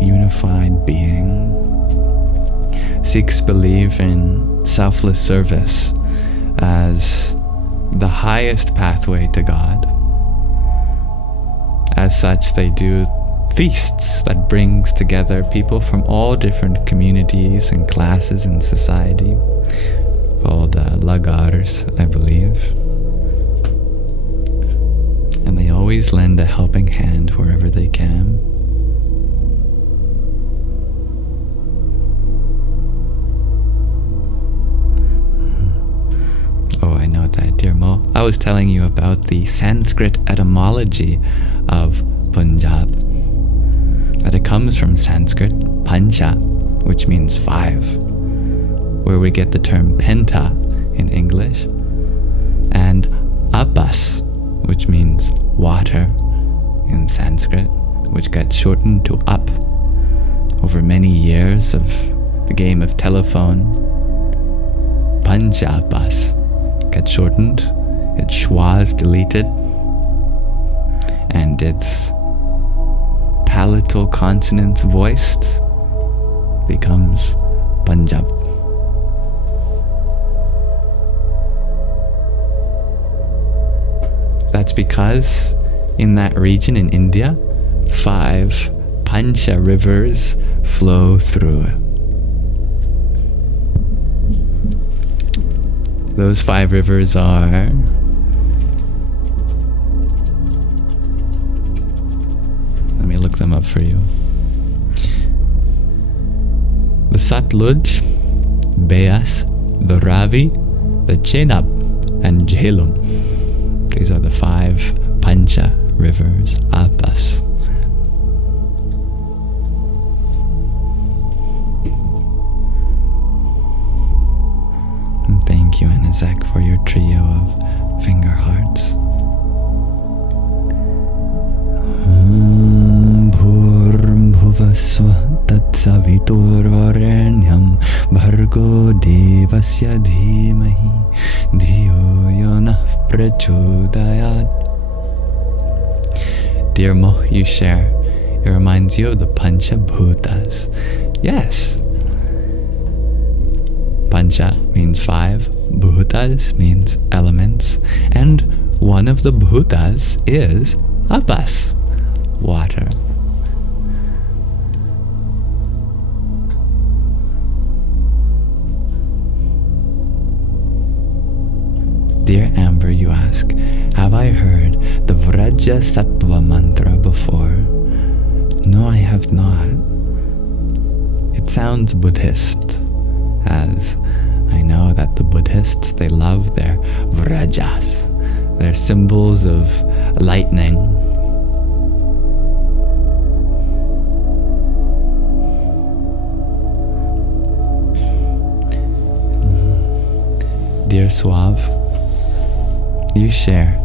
unified being. Sikhs believe in selfless service as the highest pathway to God. As such, they do feasts that brings together people from all different communities and classes in society, called lagars, I believe. And they always lend a helping hand wherever they can. Oh, I know that, dear Mo. I was telling you about the Sanskrit etymology of Punjab. That it comes from Sanskrit, pancha, which means 5, where we get the term penta in English, and apas, which means water in Sanskrit, which gets shortened to up. Over many years of the game of telephone, pancha apas gets shortened, its schwa is deleted, and its palatal consonants voiced becomes Punjab. That's because in that region in India, 5 Pancha rivers flow through it. Those 5 rivers are look them up for you. The Satluj, Beas, the Ravi, the Chenab, and Jhelum. These are the 5 Pancha rivers, Apas. sec for your trio of finger hearts. Bhurmbhuvasva tatsaviturvarenyam bhargo devasya dhimahi dhiyo yonah prachodayat. Dear Moh, you share. It reminds you of the Pancha Bhutas. Yes. Pancha means 5. Bhutas means elements. And one of the Bhutas is Apas, water. Dear Amber, you ask, have I heard the Vajrasattva mantra before? No, I have not. It sounds Buddhist, as I know that the Buddhists, they love their Vrajas, their symbols of lightning. Dear Suave, you share.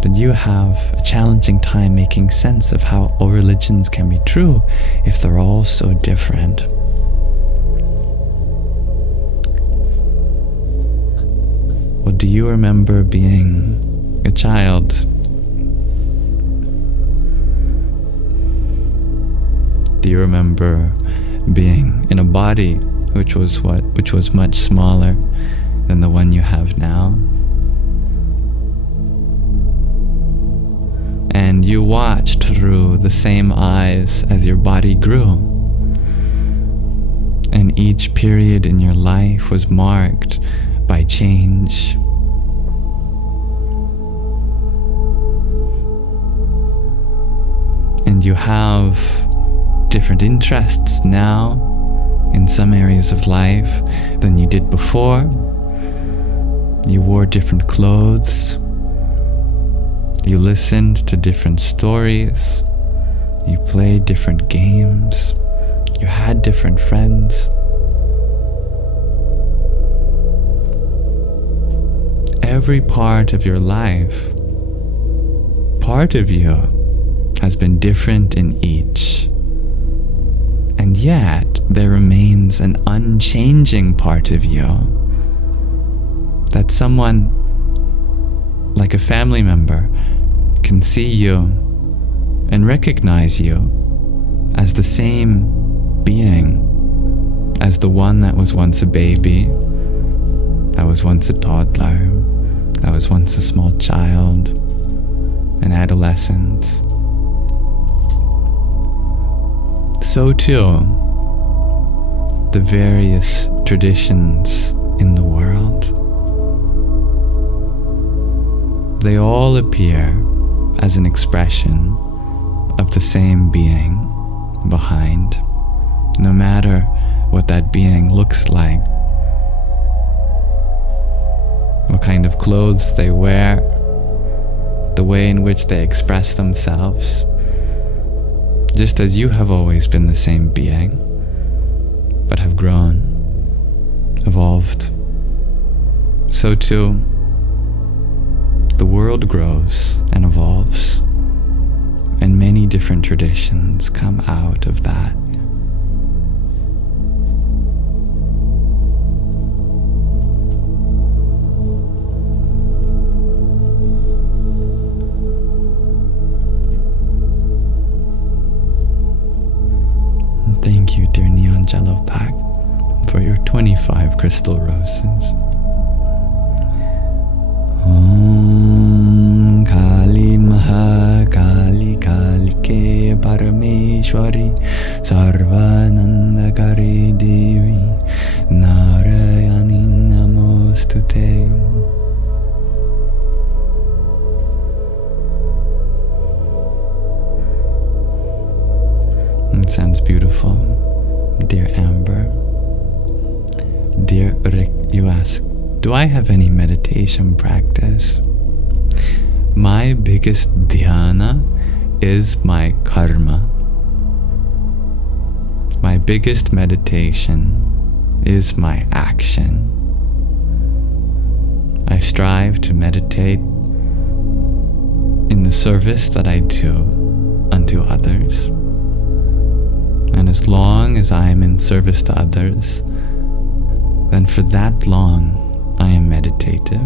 Did you have a challenging time making sense of how all religions can be true if they're all so different? Well, do you remember being a child? Do you remember being in a body which was much smaller than the one you have now? And you watched through the same eyes as your body grew. And each period in your life was marked by change. And you have different interests now in some areas of life than you did before. You wore different clothes. You listened to different stories. You played different games. You had different friends. Every part of your life, part of you, has been different in each. And yet, there remains an unchanging part of you that someone, like a family member, can see you and recognize you as the same being as the one that was once a baby, that was once a toddler, that was once a small child, an adolescent. So too, the various traditions in the world, they all appear as an expression of the same being behind, no matter what that being looks like, what kind of clothes they wear, the way in which they express themselves. Just as you have always been the same being, but have grown, evolved, so too the world grows and evolves, and many different traditions come out of that. And thank you, dear Neon Jello Pack, for your 25 crystal roses. Kali Maha Kali Kalike Parameshwari Sarvananda Kari Devi Narayani Namostute. It sounds beautiful, dear Amber. Dear Rick, you ask, do I have any meditation practice? My biggest dhyana is my karma. My biggest meditation is my action. I strive to meditate in the service that I do unto others. And as long as I am in service to others, then for that long I am meditative.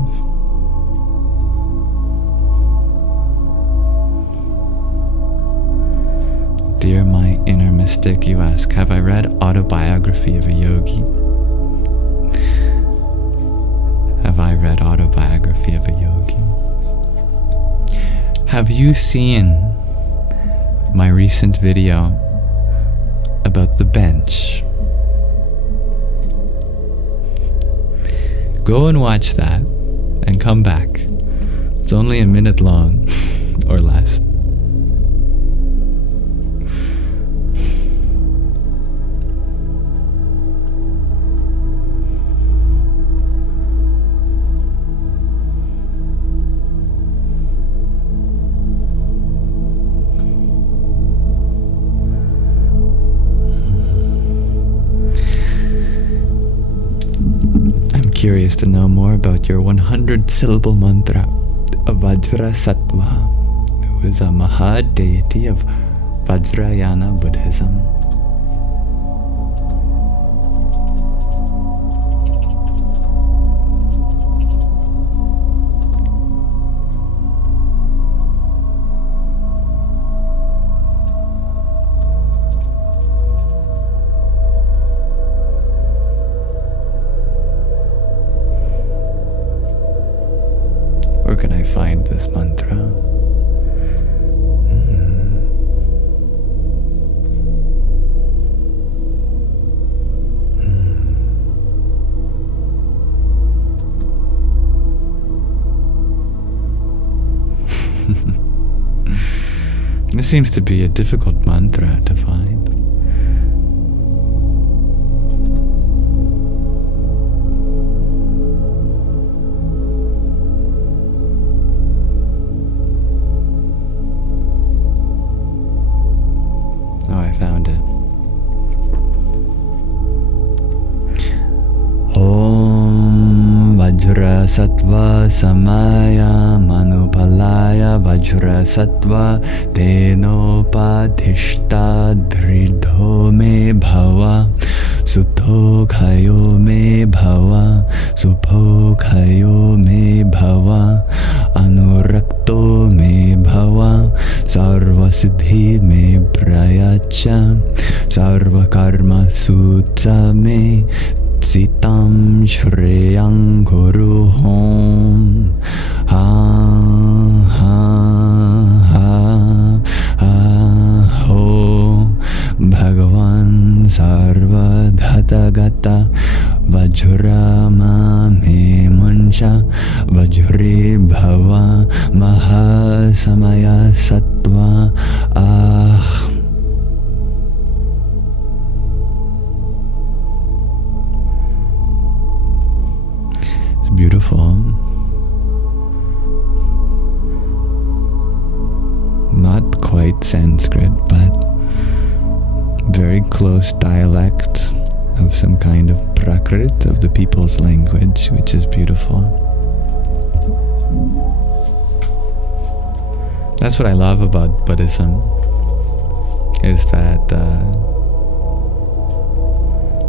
Dear my inner mystic, you ask, have I read Autobiography of a Yogi? Have I read Autobiography of a Yogi? Have you seen my recent video about the bench? Go and watch that and come back. It's only a minute long or less. Curious to know more about your 100-syllable mantra of Vajrasattva, who is a Mahad deity of Vajrayana Buddhism. Where can I find this mantra? This seems to be a difficult mantra to find. Found it. Om Vajrasattva Samaya Manupalaya Vajrasattva Tenopadhishta Dridho Me Bhava Sutho Khayo Me Bhava Supho Khayo Me Bhava Anurakto Me Bhava Sarva Siddhi Me Prayacha Sarva Karma Sutta Me Sitam Shreyang Guru Hom Ha Ha Ha Ha Ho Bhagavan Sarva Dhatagata Vajrama Me Mancha Vajri Bhava Mahasamaya Sattva Ah. It's beautiful. Not quite Sanskrit, but very close dialect of some kind of Prakrit, of the people's language, which is beautiful. That's what I love about Buddhism, is that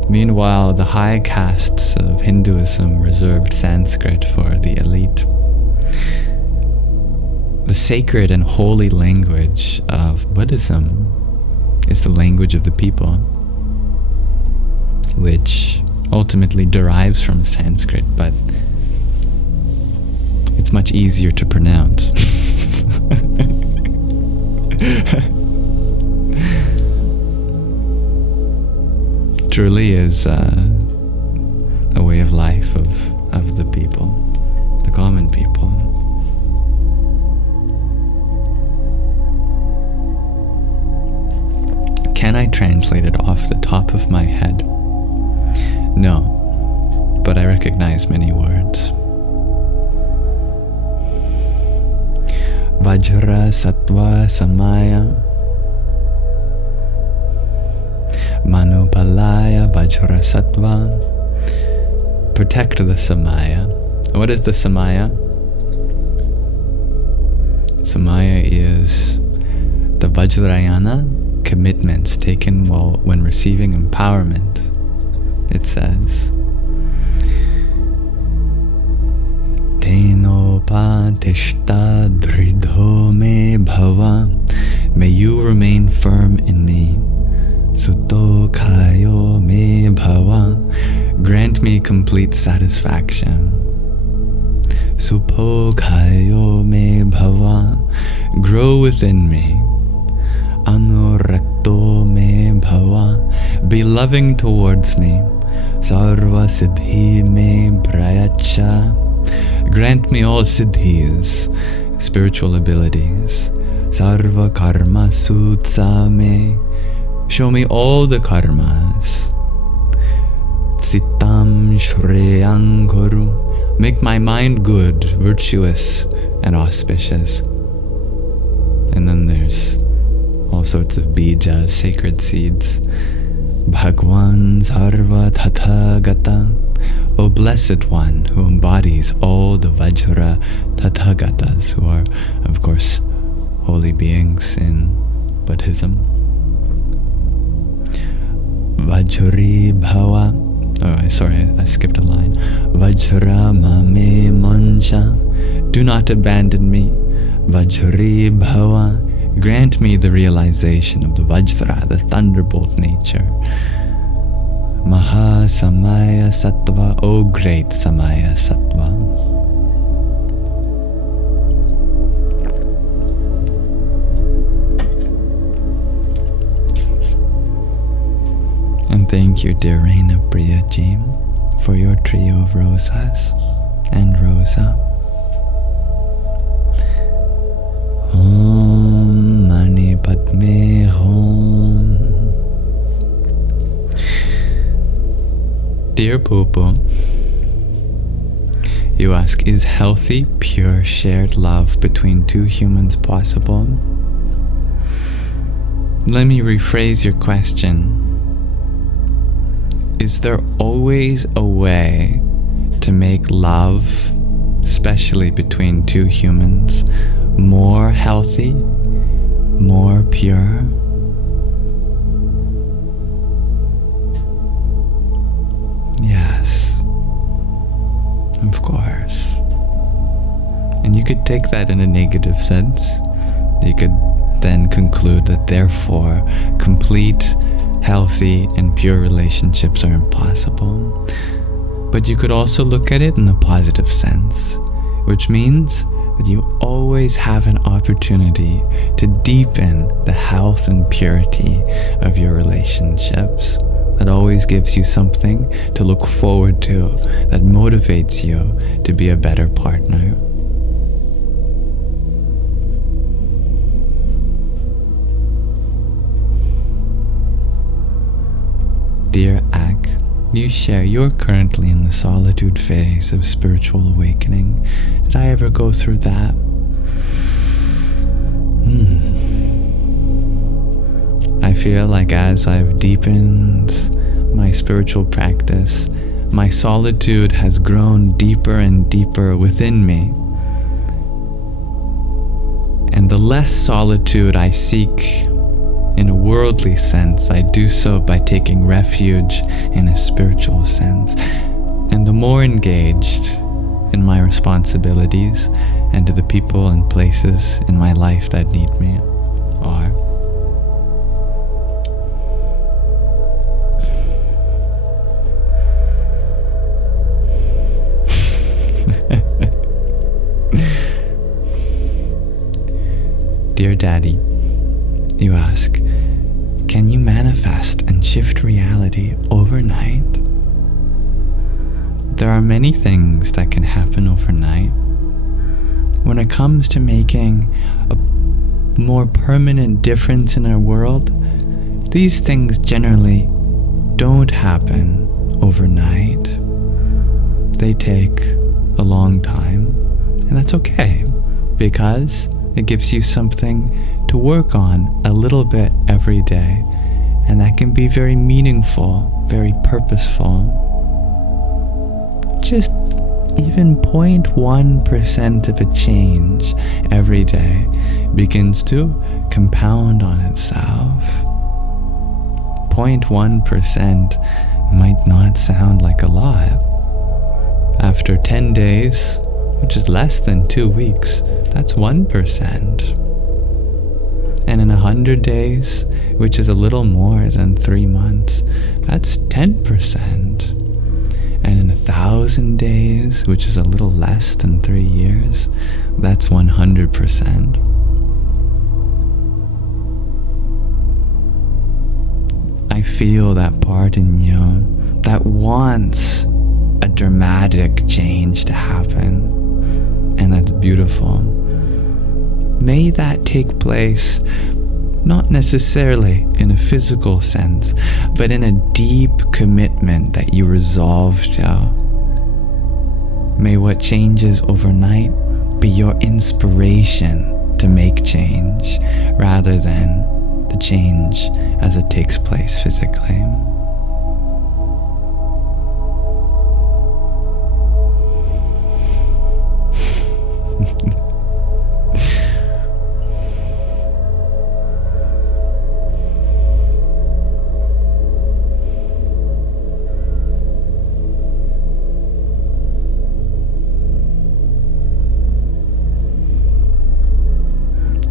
meanwhile the high castes of Hinduism reserved Sanskrit for the elite, the sacred and holy language of Buddhism is the language of the people, which ultimately derives from Sanskrit, but it's much easier to pronounce. Truly is a way of life of the people, the common people. Can I translate it off the top of my head? No, but I recognize many words. Vajrasattva Samaya Manupalaya Vajrasattva. Protect the Samaya, What is the Samaya? Samaya is the Vajrayana commitments taken when receiving empowerment. It says, Tenopatishta dridho me bhava. May you remain firm in me. Sutto khayo me bhava. Grant me complete satisfaction. Supho khayo me bhava. Grow within me. Anurakto me bhava. Be loving towards me. Sarva siddhi me prayacha. Grant me all siddhis, spiritual abilities. Sarva karma sutsa me. Show me all the karmas. Citam shreyang kuru. Make my mind good, virtuous, and auspicious. And then there's all sorts of bija, sacred seeds. Bhagwan sarva tathagata. O Blessed One, who embodies all the Vajra Tathagatas, who are, of course, holy beings in Buddhism. Vajri Bhava. Oh, sorry, I skipped a line. Vajra Mame Mancha. Do not abandon me. Vajri Bhava. Grant me the realization of the Vajra, the thunderbolt nature. Maha Samaya Sattva, O great Samaya Sattva. And thank you, dear Reina Priyaji, for your trio of rosas and Rosa. Om Mani Padme Hum. Dear Popo, you ask, is healthy, pure, shared love between two humans possible? Let me rephrase your question. Is there always a way to make love, especially between two humans, more healthy, more pure? Yes, of course. And you could take that in a negative sense. You could then conclude that therefore complete, healthy, and pure relationships are impossible. But you could also look at it in a positive sense, which means that you always have an opportunity to deepen the health and purity of your relationships. That always gives you something to look forward to, that motivates you to be a better partner. Dear Ak, you share you're currently in the solitude phase of spiritual awakening. Did I ever go through that? I feel like as I've deepened my spiritual practice, my solitude has grown deeper and deeper within me. And the less solitude I seek in a worldly sense, I do so by taking refuge in a spiritual sense. And the more engaged in my responsibilities and to the people and places in my life that need me are. Dear Daddy, you ask, can you manifest and shift reality overnight? There are many things that can happen overnight. When it comes to making a more permanent difference in our world, these things generally don't happen overnight. They take a long time, and that's okay, because it gives you something to work on a little bit every day, and that can be very meaningful, very purposeful. Just even 0.1% of a change every day begins to compound on itself. 0.1% might not sound like a lot. After 10 days, which is less than 2 weeks, that's 1%. And in 100 days, which is a little more than 3 months, that's 10%. And in 1,000 days, which is a little less than 3 years, that's 100%. I feel that part in you that wants a dramatic change to happen, and that's beautiful. May that take place not necessarily in a physical sense, but in a deep commitment that you resolve to. May what changes overnight be your inspiration to make change, rather than the change as it takes place physically.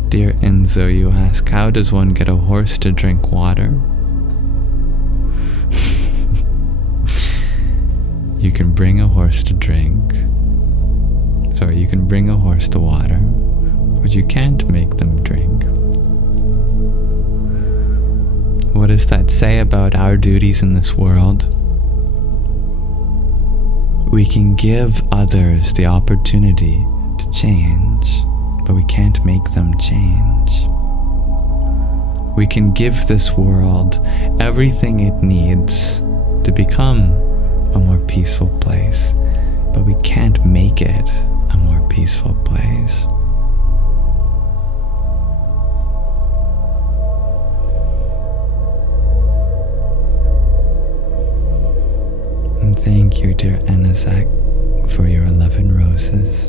Dear Enzo, you ask, how does one get a horse to drink water? You can bring a horse to drink. Sorry, you can bring a horse to water, but you can't make them drink. What does that say about our duties in this world? We can give others the opportunity to change, but we can't make them change. We can give this world everything it needs to become a more peaceful place, but we can't make it a more peaceful place. And thank you, dear Anazak, for your 11 roses.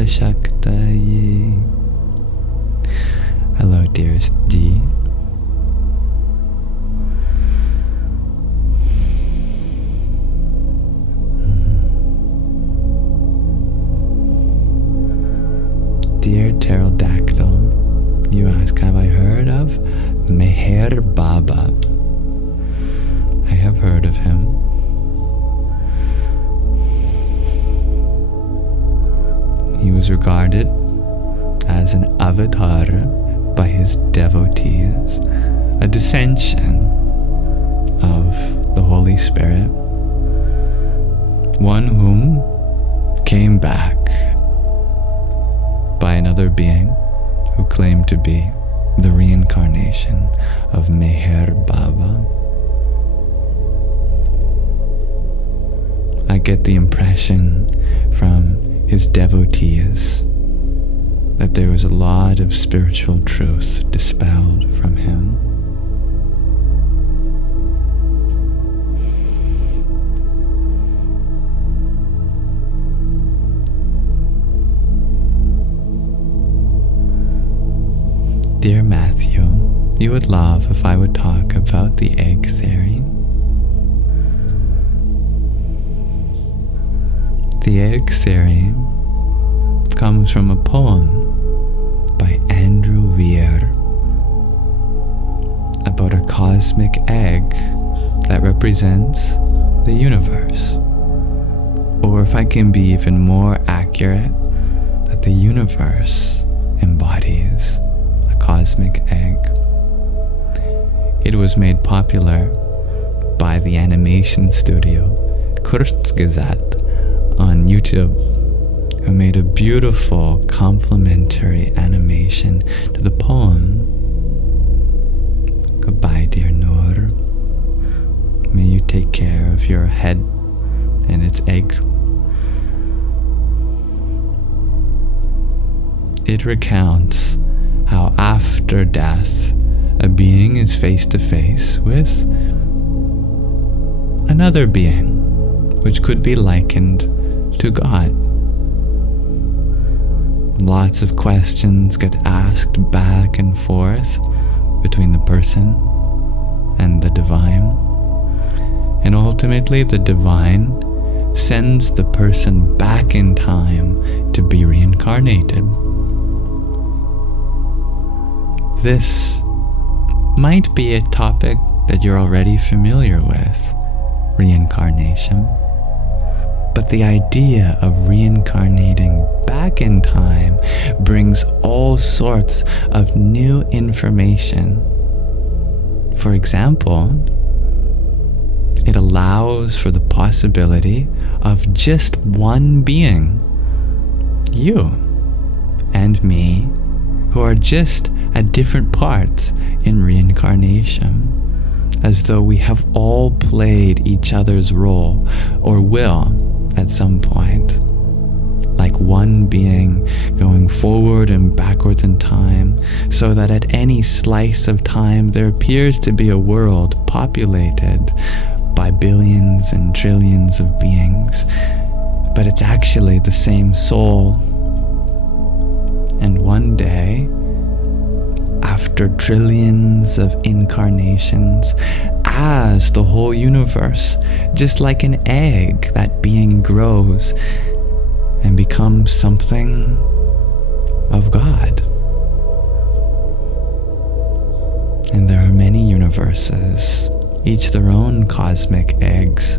Shaktaye. Hello, dearest G. Dear Pterodactyl, you ask, have I heard of Meher Baba? I have heard of him. He was regarded as an avatar by his devotees, a descension of the Holy Spirit, one whom came back by another being who claimed to be the reincarnation of Meher Baba. I get the impression from his devotees that there was a lot of spiritual truth dispelled from him. Dear Matthew, you would love if I would talk about the egg theory. The egg theory comes from a poem by Andrew Weir about a cosmic egg that represents the universe. Or if I can be even more accurate, that the universe embodies a cosmic egg. It was made popular by the animation studio Kurzgesagt on YouTube, who made a beautiful complementary animation to the poem. Goodbye, dear Noor. May you take care of your head and its egg. It recounts how after death, a being is face to face with another being, which could be likened to God. Lots of questions get asked back and forth between the person and the divine. And ultimately, the divine sends the person back in time to be reincarnated. This might be a topic that you're already familiar with, reincarnation. But the idea of reincarnating back in time brings all sorts of new information. For example, it allows for the possibility of just one being, you and me, who are just at different parts in reincarnation, as though we have all played each other's role, or will at some point, like one being going forward and backwards in time, so that at any slice of time there appears to be a world populated by billions and trillions of beings, but it's actually the same soul. And one day, after trillions of incarnations, as the whole universe, just like an egg, that being grows and becomes something of God. And there are many universes, each their own cosmic eggs,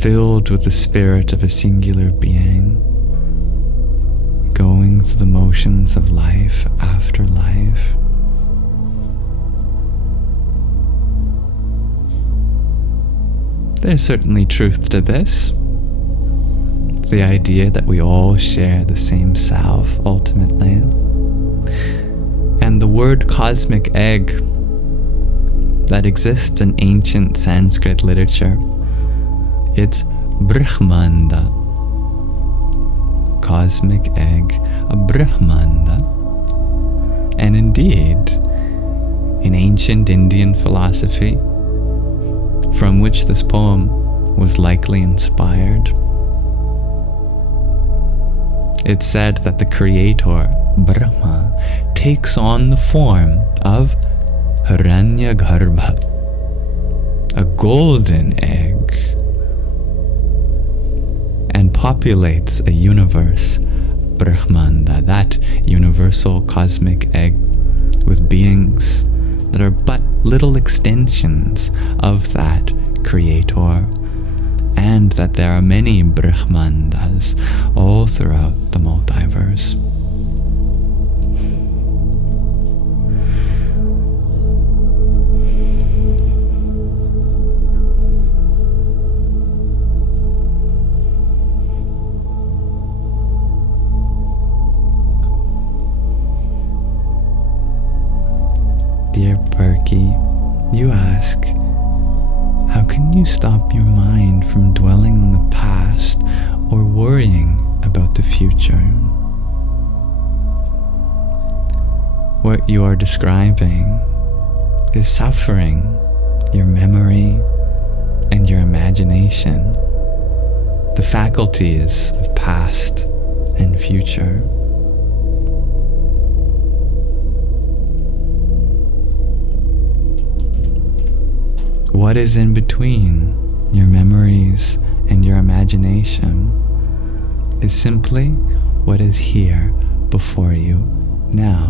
filled with the spirit of a singular being, going through the motions of life after life. There's certainly truth to this. The idea that we all share the same self, ultimately. And the word cosmic egg that exists in ancient Sanskrit literature, it's Brahmanda. Cosmic egg, a Brahmanda. And indeed, in ancient Indian philosophy, from which this poem was likely inspired, it's said that the creator, Brahma, takes on the form of Hiranyagarbha, a golden egg, and populates a universe, Brahmanda, that universal cosmic egg, with beings that are but little extensions of that creator, and that there are many Brahmandas all throughout the multiverse. Dear Perky, you ask, how can you stop your mind from dwelling on the past or worrying about the future? What you are describing is suffering your memory and your imagination, the faculties of past and future. What is in between your memories and your imagination is simply what is here before you now.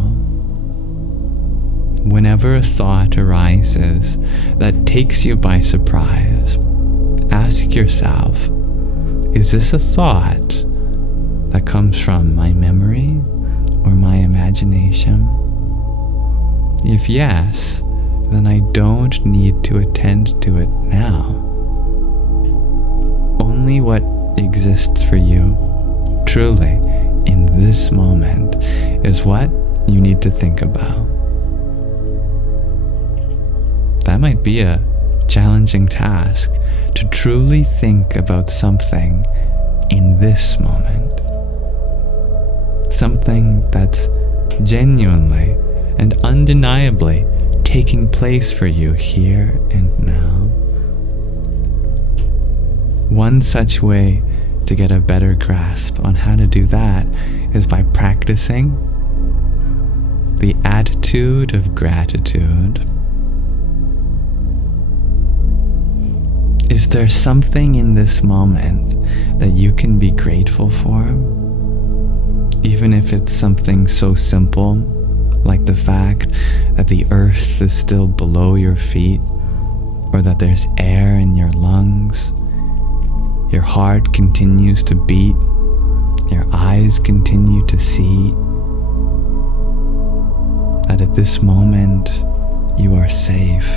Whenever a thought arises that takes you by surprise, ask yourself, is this a thought that comes from my memory or my imagination? If yes, then I don't need to attend to it now. Only what exists for you, truly, in this moment, is what you need to think about. That might be a challenging task, to truly think about something in this moment. Something that's genuinely and undeniably taking place for you here and now. One such way to get a better grasp on how to do that is by practicing the attitude of gratitude. Is there something in this moment that you can be grateful for? Even if it's something so simple, like the fact that the earth is still below your feet, or that there's air in your lungs, your heart continues to beat, your eyes continue to see, that at this moment you are safe,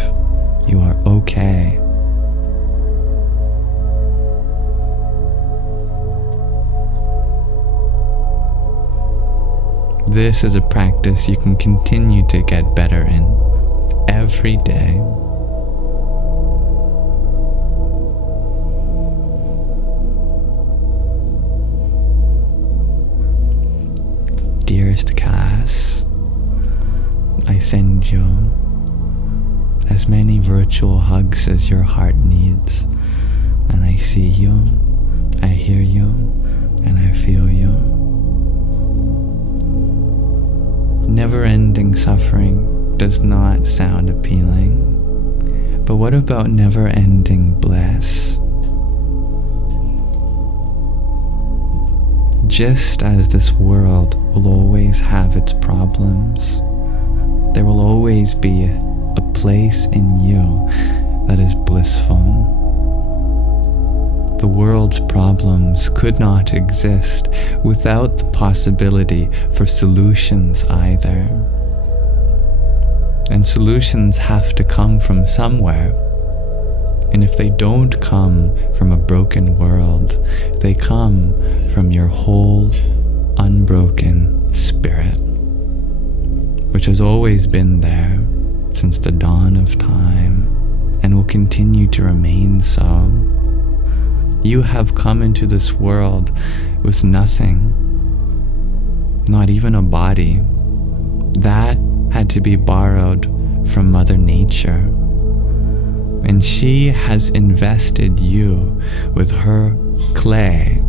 you are okay. This is a practice you can continue to get better in every day. Dearest Cass, I send you as many virtual hugs as your heart needs, and I see you, I hear you, and I feel you. Never-ending suffering does not sound appealing, but what about never-ending bliss? Just as this world will always have its problems, there will always be a place in you that is blissful. The world's problems could not exist without the possibility for solutions either. And solutions have to come from somewhere. And if they don't come from a broken world, they come from your whole unbroken spirit, which has always been there since the dawn of time and will continue to remain so. You have come into this world with nothing, not even a body. That had to be borrowed from Mother Nature. And she has invested you with her clay,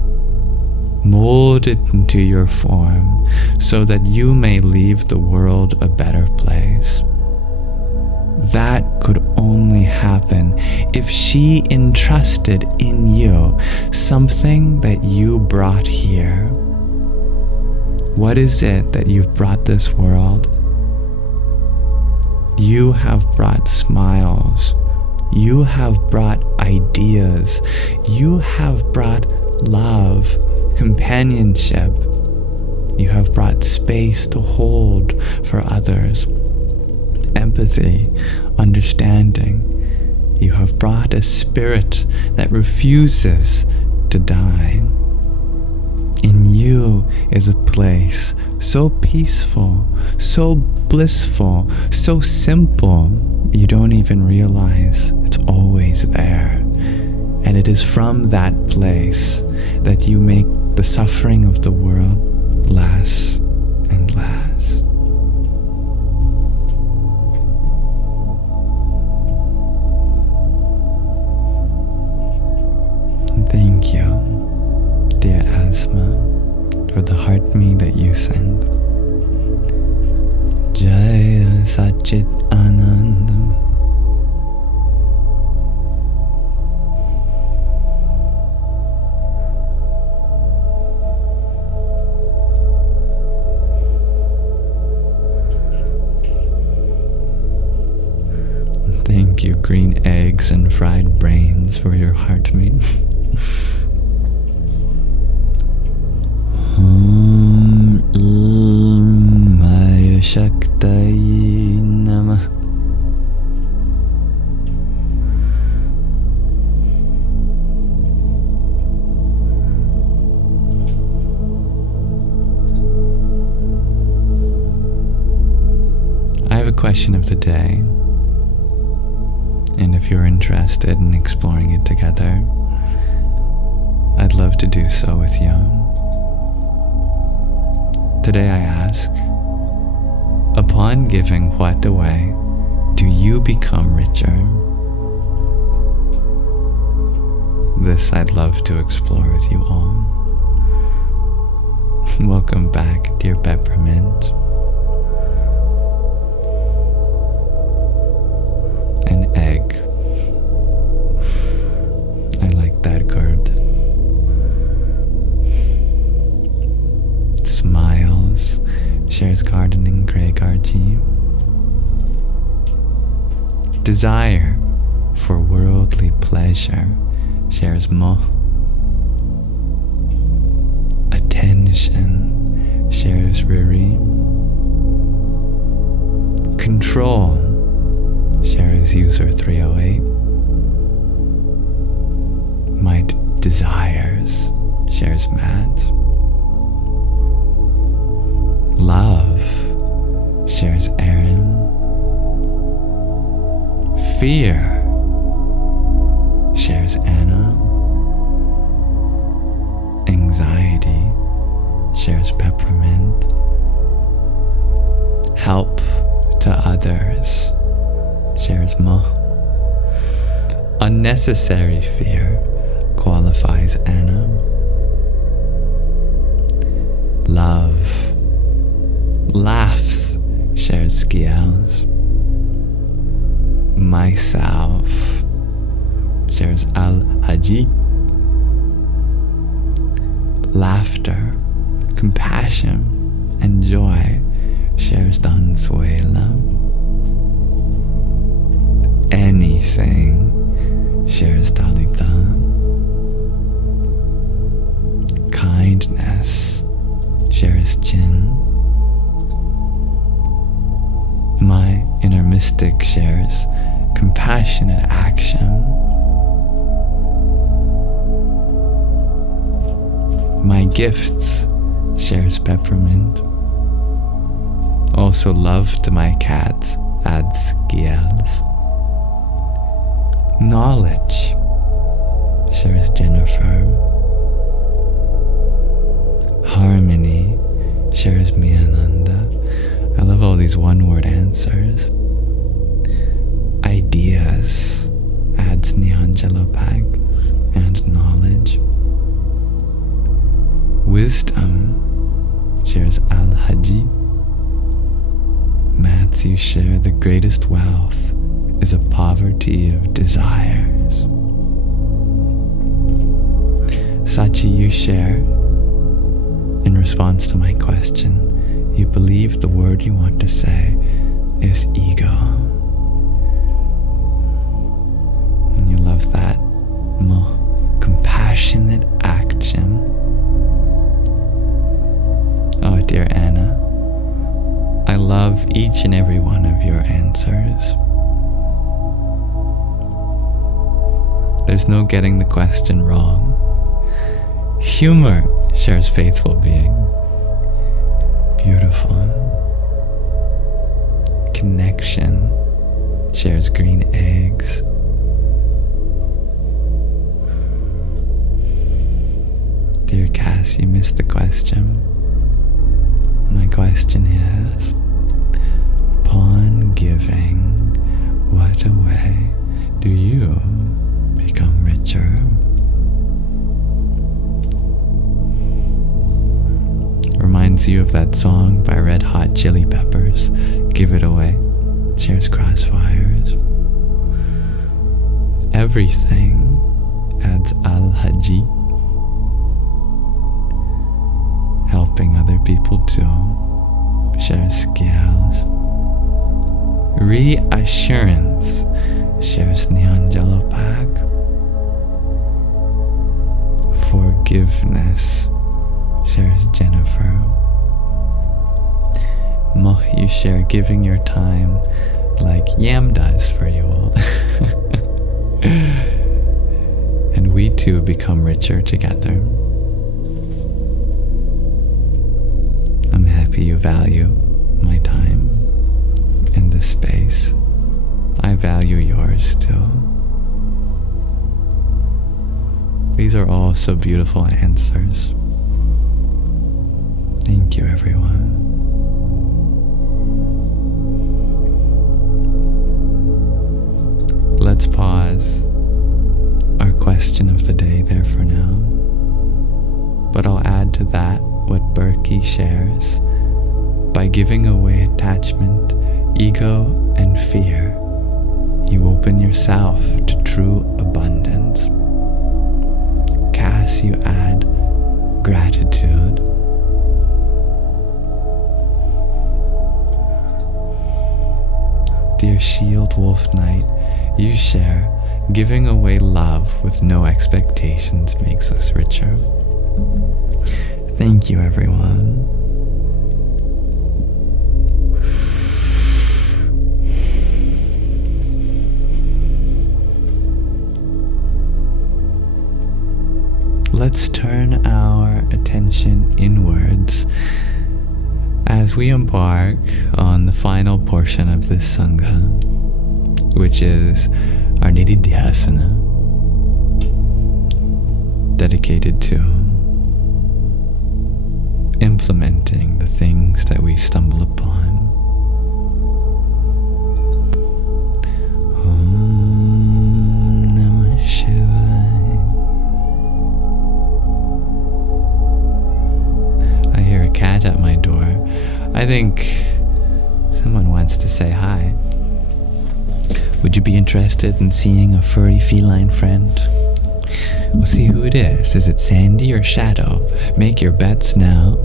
molded into your form, so that you may leave the world a better place. That could only happen if she entrusted in you something that you brought here. What is it that you've brought this world? You have brought smiles. You have brought ideas. You have brought love, companionship. You have brought space to hold for others. Empathy, understanding. You have brought a spirit that refuses to die. In you is a place so peaceful, so blissful, so simple, you don't even realize it's always there. And it is from that place that you make the suffering of the world less and less. Thank you, dear Asma, for the heart me that you send. Jaya Satchit Anandam. Thank you, green eggs and fried brains, for your heart meat. Maya Shaktai Namah. I have a question of the day, and if you're interested in exploring it together, I'd love to do so with you. Today I ask, Upon giving what away, do you become richer? This I'd love to explore with you all. Welcome back, dear Peppermint. An egg. I like that card. Smiles. Shares gardening, Greg RG. Desire for worldly pleasure. Shares Mo. Attention. Shares Ruri. Control. Shares user 308. My desires. Shares Matt. Love. Shares Aaron. Fear. Shares Anna. Anxiety. Shares Peppermint. Help to others. Shares Mo. Unnecessary fear qualifies Anna. Love. Laughs. Shares Skiels. Myself. Shares Al-Haji. Laughter, compassion, and joy. Shares Dansuela. Anything. Shares Talitha. Kindness. Shares Chin. My inner mystic shares compassionate action. My gifts shares Peppermint. Also love to my cats adds Giels. Knowledge shares Jennifer. Harmony shares Miananda. I love all these one-word answers. Ideas adds Nihanjalopag and knowledge. Wisdom shares Al-Haji. Maths, you share the greatest wealth is a poverty of desires. Sachi, you share, in response to my question, you believe the word you want to say is ego. And you love that. Mo, compassionate action. Oh, dear Anna, I love each and every one of your answers. There's no getting the question wrong. Humor shares faithful being. Beautiful. Connection shares green eggs. Dear Cass, you missed the question. My question is, upon giving what away, do you become richer? Reminds you of that song by Red Hot Chili Peppers, Give It Away, shares Crossfires. Everything adds Al-Haji. Helping other people too, shares Skiels. Reassurance shares Nyanjalopag. Forgiveness shares Jennifer. Moh, you share giving your time like Yam does for you all. And we too become richer together. I'm happy you value my time in this space. I value yours too. These are all so beautiful answers. Thank you, everyone. pause our question of the day there for now. But I'll add to that what Berkey shares. By giving away attachment, ego, and fear, you open yourself to true abundance. Cass, you add gratitude. Dear Shield Wolf Knight, you share, giving away love with no expectations makes us richer. Thank you, everyone. Let's turn our attention inwards as we embark on the final portion of this Sangha, which is our Nididhyasana, dedicated to implementing the things that we stumble upon. Om Namah Shivaya. I hear a cat at my door. I think someone wants to say hi. Would you be interested in seeing a furry feline friend? We'll see who it is. Is it Sandy or Shadow? Make your bets now.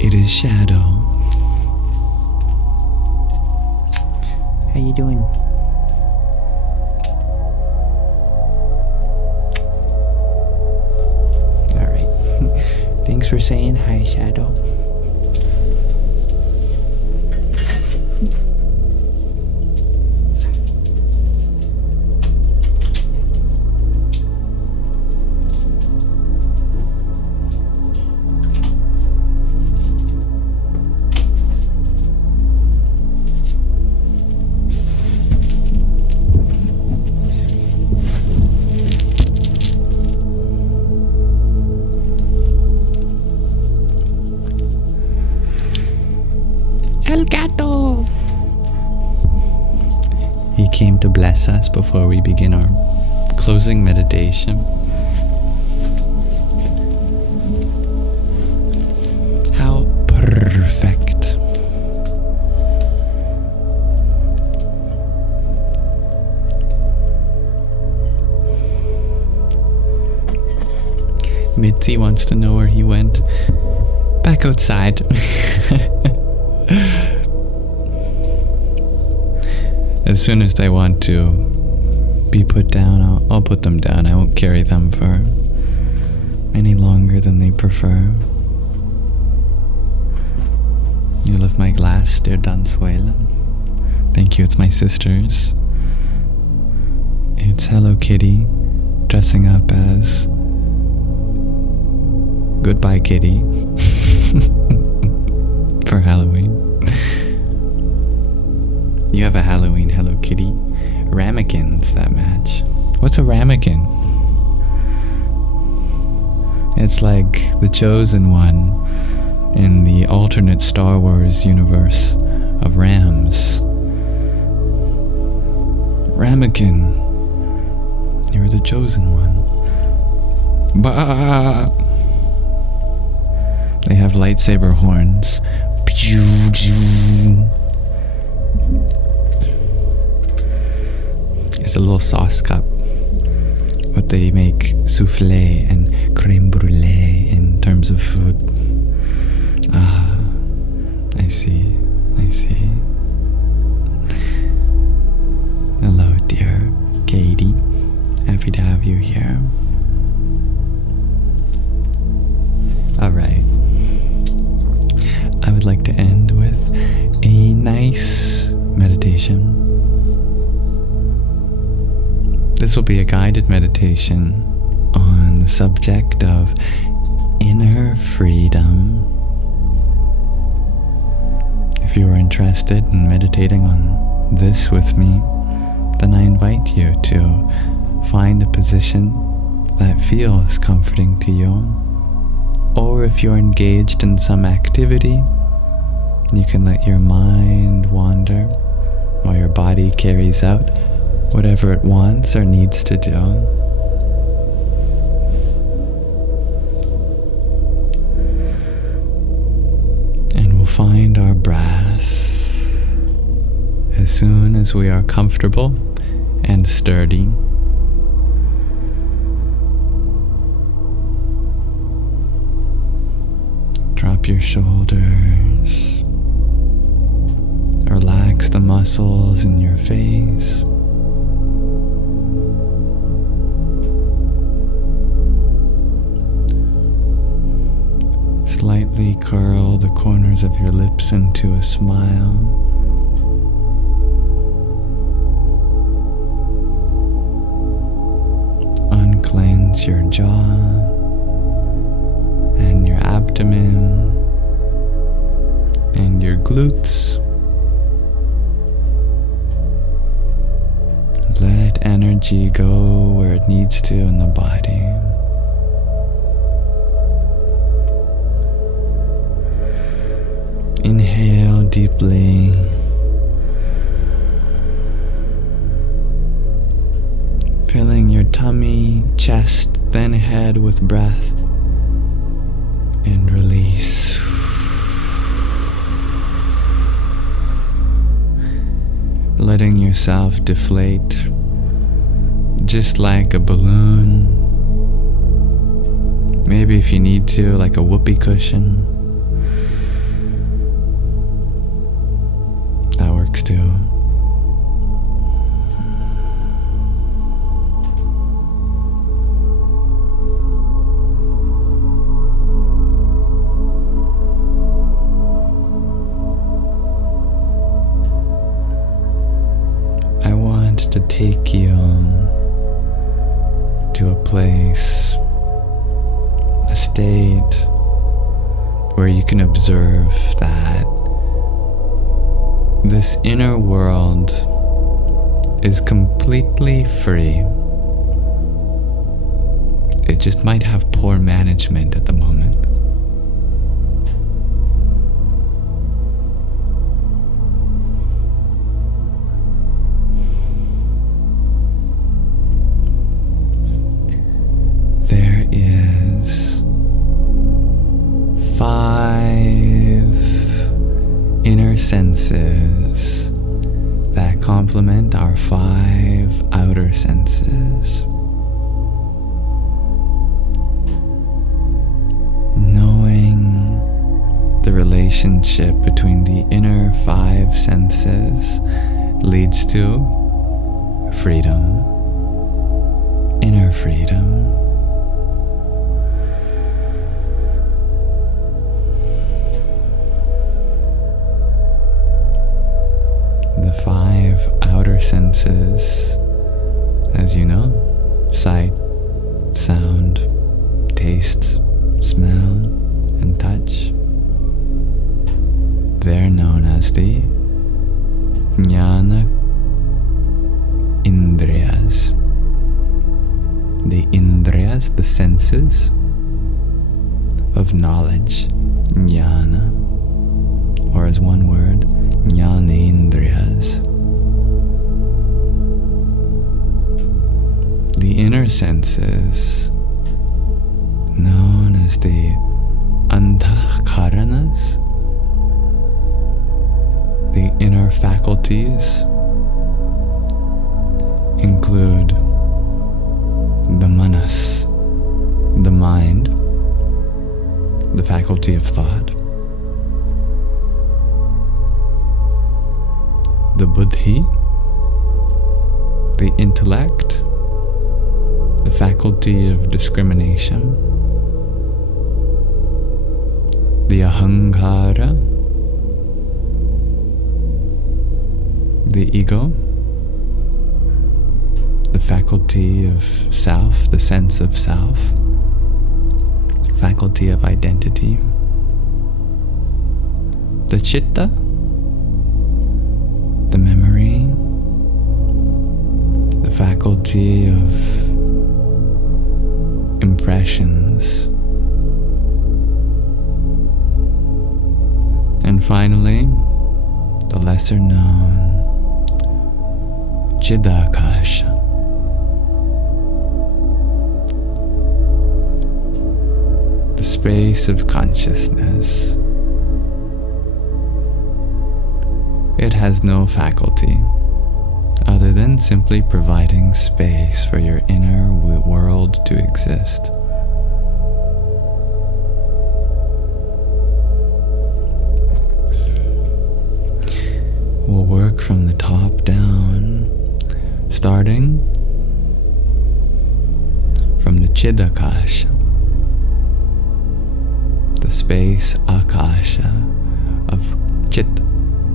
It is Shadow. How you doing? All right. Thanks for saying hi, Shadow. El gato! He came to bless us before we begin our closing meditation. How perfect. Mitzi wants to know where he went. Back outside. As soon as they want to be put down, I'll put them down. I won't carry them for any longer than they prefer. You lift my glass, dear Dansuela. Thank you, it's my sister's. It's Hello Kitty dressing up as Goodbye Kitty for Halloween. You have a Halloween Hello Kitty. Ramekins that match. What's a ramekin? It's like the chosen one in the alternate Star Wars universe of Rams. Ramekin, you're the chosen one. Bah! They have lightsaber horns. It's a little sauce cup. What they make souffle and creme brulee in terms of food. Ah. see. Hello, dear Katie. Happy to have you here. Alright. I would like to end with a nice meditation. This will be a guided meditation on the subject of inner freedom. If you are interested in meditating on this with me, then I invite you to find a position that feels comforting to you. Or if you're engaged in some activity, you can let your mind wander while your body carries out whatever it wants or needs to do. And we'll find our breath as soon as we are comfortable and sturdy. Drop your shoulders. Relax the muscles in your face. Slightly curl the corners of your lips into a smile. Unclench your jaw and your abdomen and your glutes. Let energy go where it needs to in the body. Inhale deeply. Filling your tummy, chest, then head with breath. And release. Letting yourself deflate just like a balloon. Maybe if you need to, like a whoopee cushion. That works too. To take you to a place, a state where you can observe that this inner world is completely free. It just might have poor management at the moment. There is 5 inner senses that complement our 5 outer senses. Knowing the relationship between the inner 5 senses leads to freedom, inner freedom. The 5 outer senses, as you know, sight, sound, taste, smell, and touch. They're known as the Jnana Indriyas. The Indriyas, the senses of knowledge, Jnana, or as one word, Jnanendriyas. The inner senses, known as the Antahkaranas, the inner faculties, include the manas, the mind, the faculty of thought, the buddhi, the intellect, the faculty of discrimination, the ahankara, the ego, the faculty of self, the sense of self, faculty of identity, the chitta, the memory, the faculty of impressions, and finally, the lesser known Chidakasha, the space of consciousness. It has no faculty other than simply providing space for your inner world to exist. We'll work from the top down, starting from the Chidakasha, the space Akasha of Chit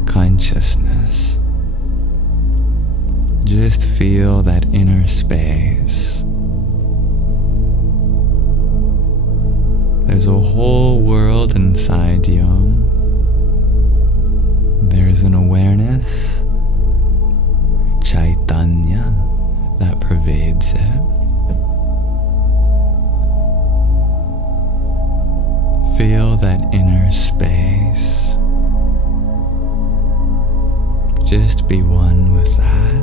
consciousness. Just feel that inner space. There's a whole world inside you. There's an awareness, Chaitanya, that pervades it. Feel that inner space. Just be one with that.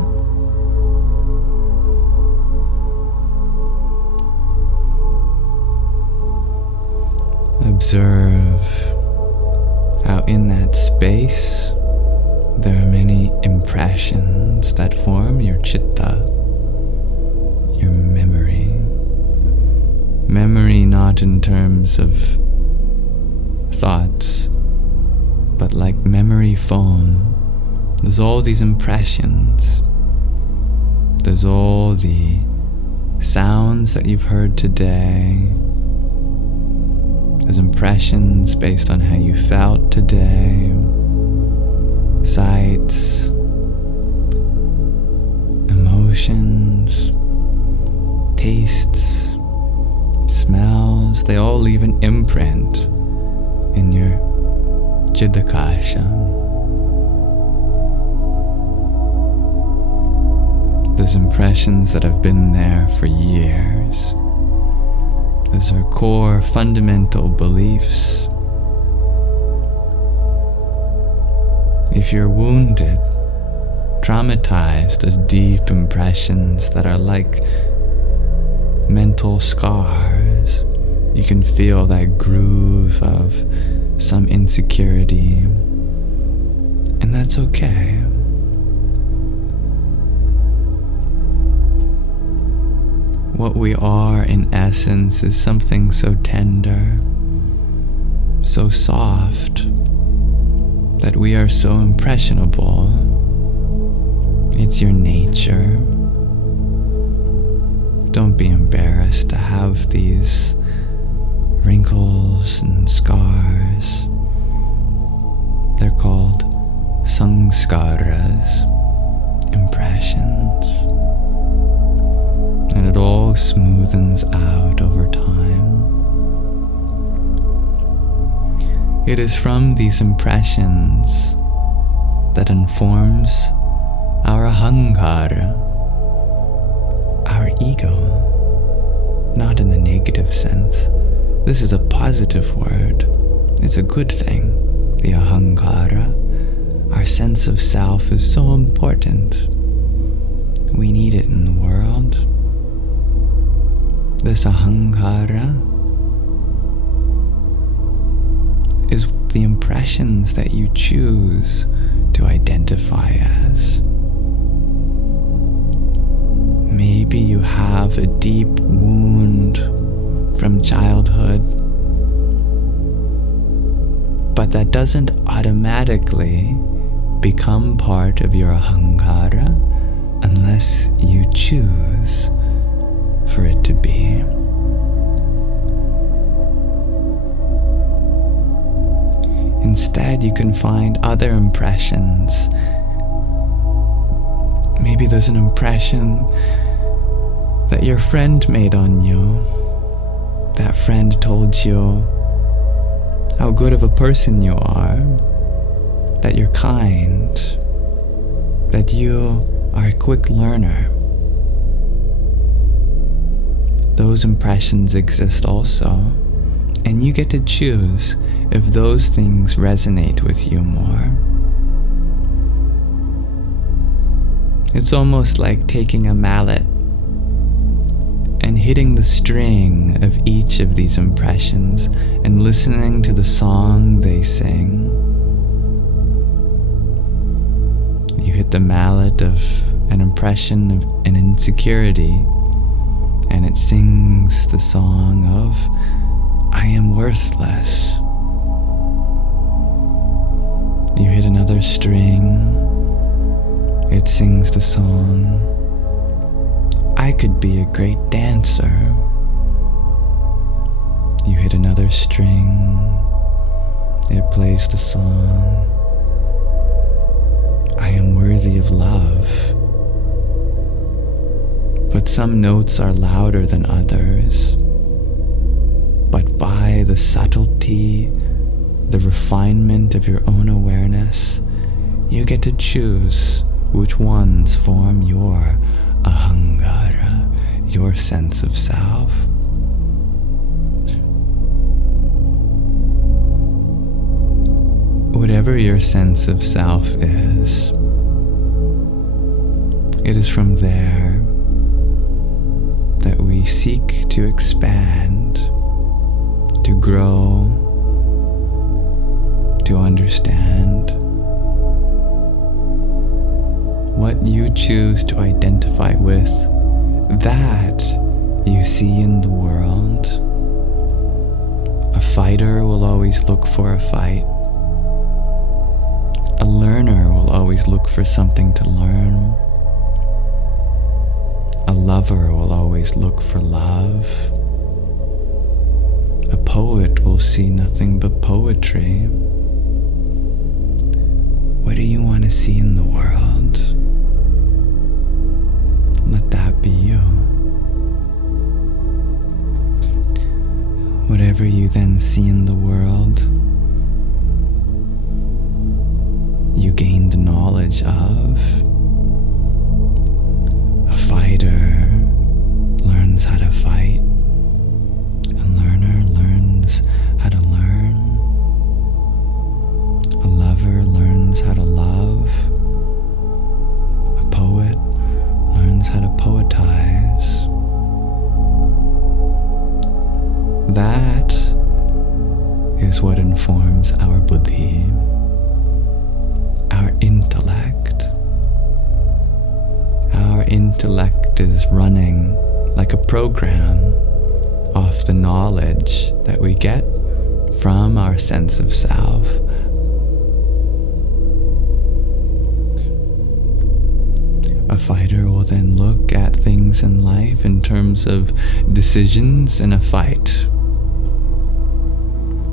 Observe how in that space there are many impressions that form your chitta, your memory. Memory not in terms of thoughts, but like memory foam. There's all these impressions. There's all the sounds that you've heard today. There's impressions based on how you felt today. Sights, emotions, tastes, smells. They all leave an imprint in your Chidakasha. There's impressions that have been there for years. Those are core fundamental beliefs. If you're wounded, traumatized, there's deep impressions that are like mental scars. You can feel that groove of some insecurity, and that's okay. What we are in essence is something so tender, so soft, that we are so impressionable. It's your nature. Don't be embarrassed to have these wrinkles and scars. They're called samskaras, impressions. And it all smoothens out over time. It is from these impressions that informs our ahankara, our ego, not in the negative sense. This is a positive word. It's a good thing. The ahankara, our sense of self, is so important. We need it in the world. This ahankara is the impressions that you choose to identify as. Maybe you have a deep wound from childhood, but that doesn't automatically become part of your ahankara unless you choose for it to be. Instead, you can find other impressions. Maybe there's an impression that your friend made on you. That friend told you how good of a person you are, that you're kind, that you are a quick learner. Those impressions exist also, and you get to choose if those things resonate with you more. It's almost like taking a mallet and hitting the string of each of these impressions and listening to the song they sing. You hit the mallet of an impression of an insecurity, and it sings the song of, I am worthless. You hit another string, it sings the song, I could be a great dancer. You hit another string, it plays the song, I am worthy of love. But some notes are louder than others. But by the subtlety, the refinement of your own awareness, you get to choose which ones form your ahankara, your sense of self. Whatever your sense of self is, it is from there that we seek to expand, to grow, to understand. What you choose to identify with, that you see in the world. A fighter will always look for a fight. A learner will always look for something to learn. A lover will always look for love. A poet will see nothing but poetry. What do you want to see in the world? Let that be you. Whatever you then see in the world, you gain the knowledge of. A fighter learns how to fight. A learner learns how to learn. A lover learns how to love. A poet learns how to poetize. That is what informs our buddhi, our intellect. Our intellect is running like a program off the knowledge that we get from our sense of self. A fighter will then look at things in life in terms of decisions in a fight.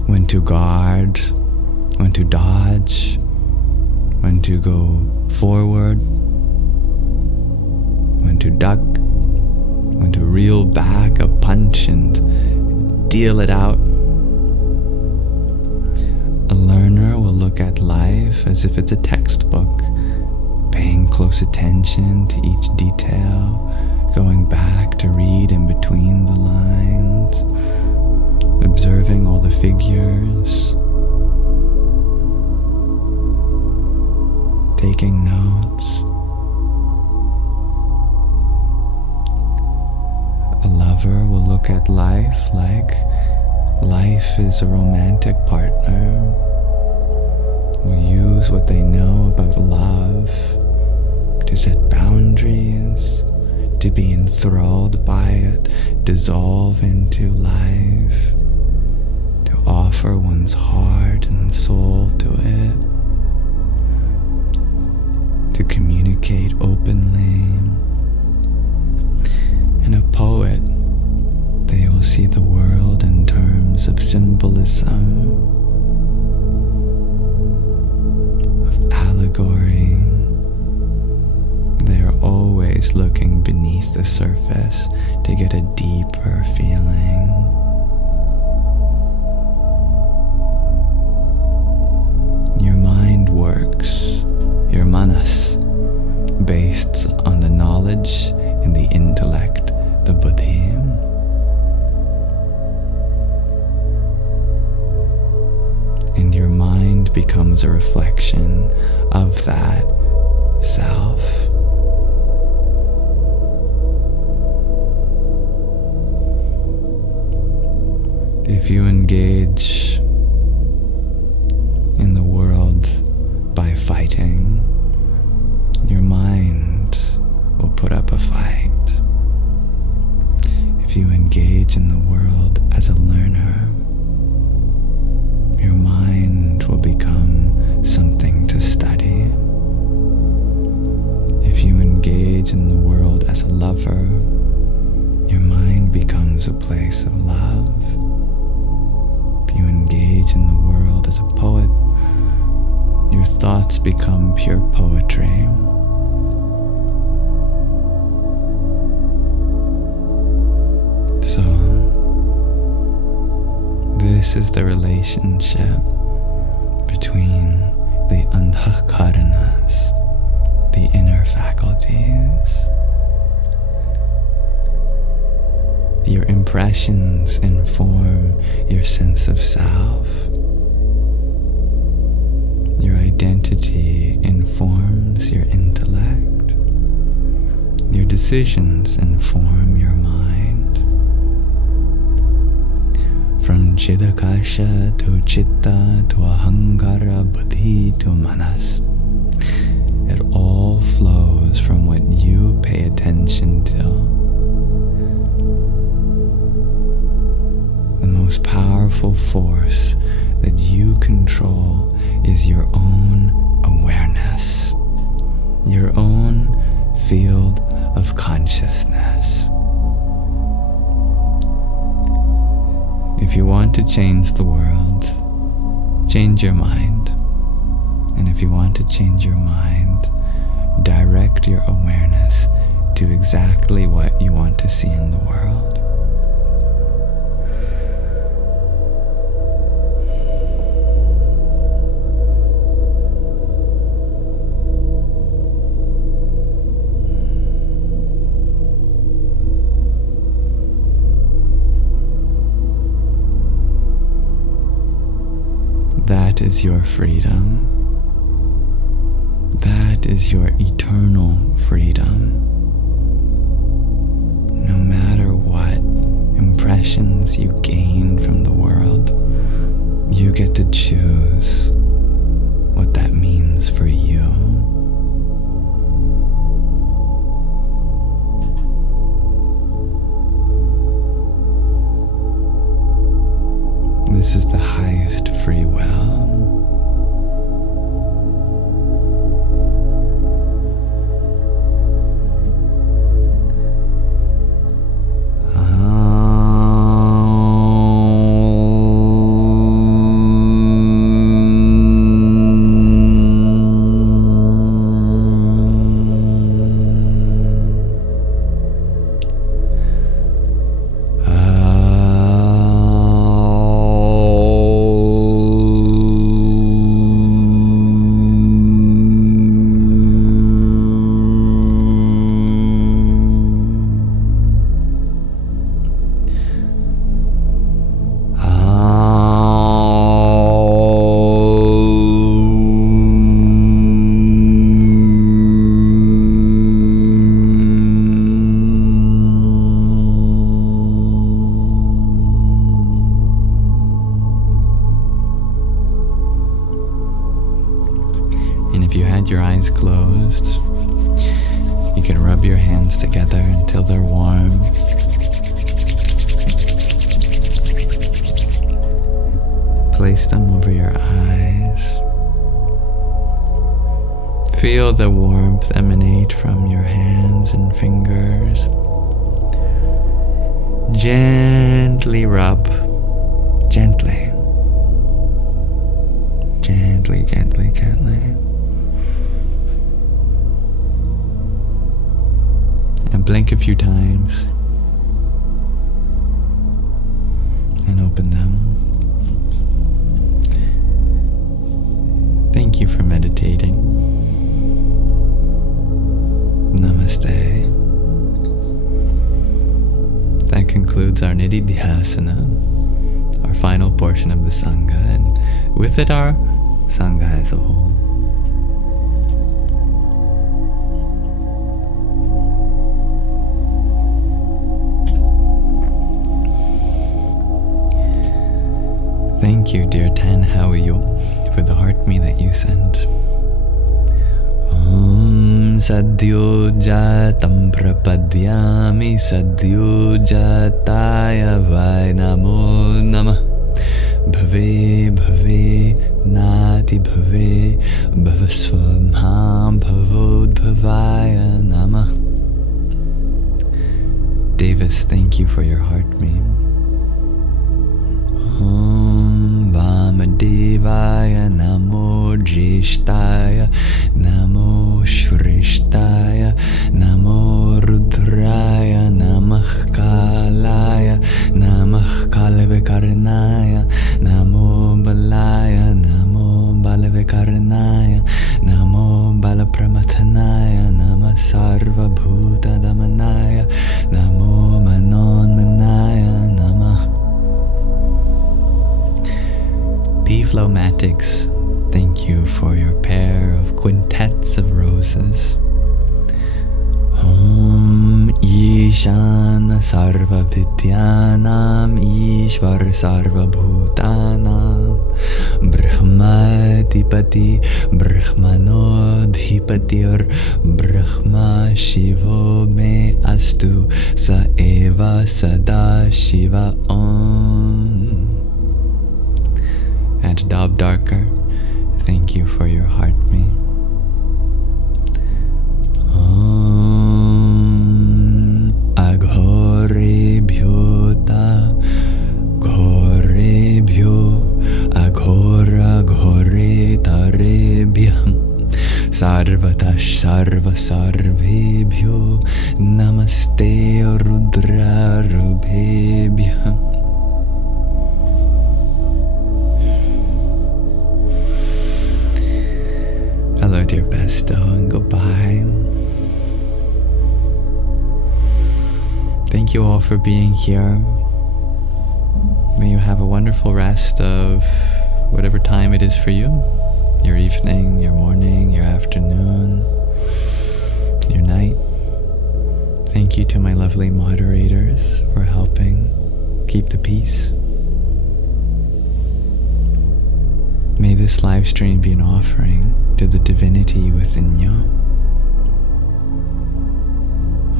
When to guard, when to dodge, when to go forward, when to duck, when to reel back a punch and deal it out. A learner will look at life as if it's a textbook, paying close attention to each detail, going back to read in between the lines, observing all the figures, taking notes. A lover will look at life like life is a romantic partner, will use what they know about love to set boundaries, to be enthralled by it, dissolve into life, to offer one's heart and soul to it, beneath the surface to get a deeper feeling. Your mind works, your manas, based on the knowledge and the intellect, the buddhi. And your mind becomes a reflection of that self. If you engage in the world by fighting, your mind will put up a fight. If you engage in the world as a learner, your mind will become something to study. If you engage in the world as a lover, your mind becomes a place of love. If you engage in the world as a poet, your thoughts become pure poetry. So, this is the relationship between the andhakaranas, the inner faculties. Your impressions inform your sense of self. Your identity informs your intellect. Your decisions inform your mind. From chidakasha to chitta to ahankara buddhi to manas, it all flows from what you pay attention to. The most powerful force that you control is your own awareness, your own field of consciousness. If you want to change the world, change your mind. And if you want to change your mind, direct your awareness to exactly what you want to see in the world. That is your freedom. That is your eternal freedom. No matter what impressions you gain from the world, you get to choose what that means for you. This is the highest free will. Your eyes closed, you can rub your hands together until they're warm. Place them over your eyes. Feel the warmth emanate from your hands and fingers. Gently rub, gently. Gently, gently, gently. And blink blink a few times and open them. Thank you for meditating. Namaste. That concludes our Nididhyasana, our final portion of the Sangha, and with it our Sangha as a whole. Thank you, dear Tan Hawiyo, for the heart me that you sent. Sadhyo jatam prapadyami sadhyo jataya vai namo namah bhave bhave nati bhave bhavasvamham bhavodbhavaya namah. Davis, thank you for your heart me. Vamadevaya namo jishtaya namo shrishtaya namo rudraya namah kalaya namah kalavikarnaya namo balaya namo balavikarnaya namo balapramathanaya namah sarva bhuta damanaya namo manonmanaya namah. P-Flowmatics, thank you for your pair of quintets of roses. Om Ishana Sarva Vidyanam Ishvar Sarva Bhutanam Brahmadipati Brahmanodhipatir Brahma Shivo Me Astu Sa Eva Sada Shiva Om. And Dob Darker, thank you for your heart me. Om Aghorebhyo ta Ghorebhyo Aghora Ghore Tarebhyam Sarvatash Sarva Sarvebhyo Namaste Rudra Rubhebhyam. Hello, dear Besto, and goodbye. Thank you all for being here. May you have a wonderful rest of whatever time it is for you. Your evening, your morning, your afternoon, your night. Thank you to my lovely moderators for helping keep the peace. May this live stream be an offering to the divinity within you.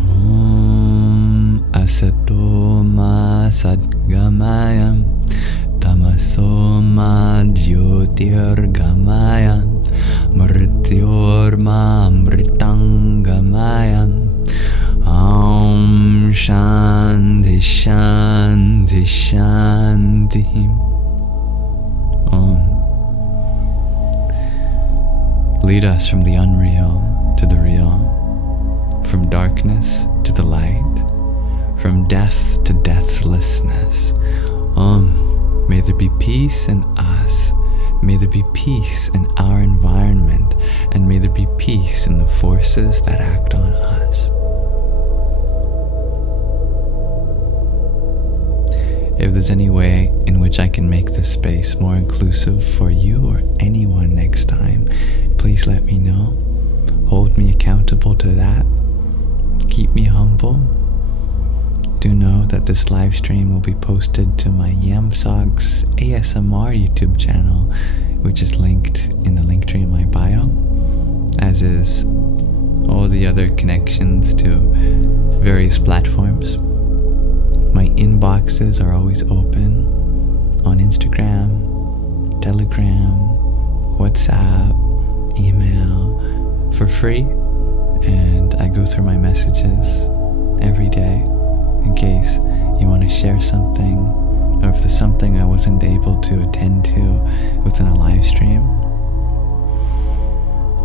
Om Asato Ma Sadgamayam Tamaso Ma Jyotirgamayam Mrityor Ma Amritangamayam. Om Shanti Shanti Shanti. Om. Lead us from the unreal to the real, from darkness to the light, from death to deathlessness. May there be peace in us, may there be peace in our environment, and may there be peace in the forces that act on us. If there's any way in which I can make this space more inclusive for you or anyone next time, please let me know. Hold me accountable to that. Keep me humble. Do know that this live stream will be posted to my Yamsox ASMR YouTube channel, which is linked in the link tree in my bio, as is all the other connections to various platforms. My inboxes are always open on Instagram, Telegram, WhatsApp, email, for free, and I go through my messages every day in case you want to share something, or if there's something I wasn't able to attend to within a live stream.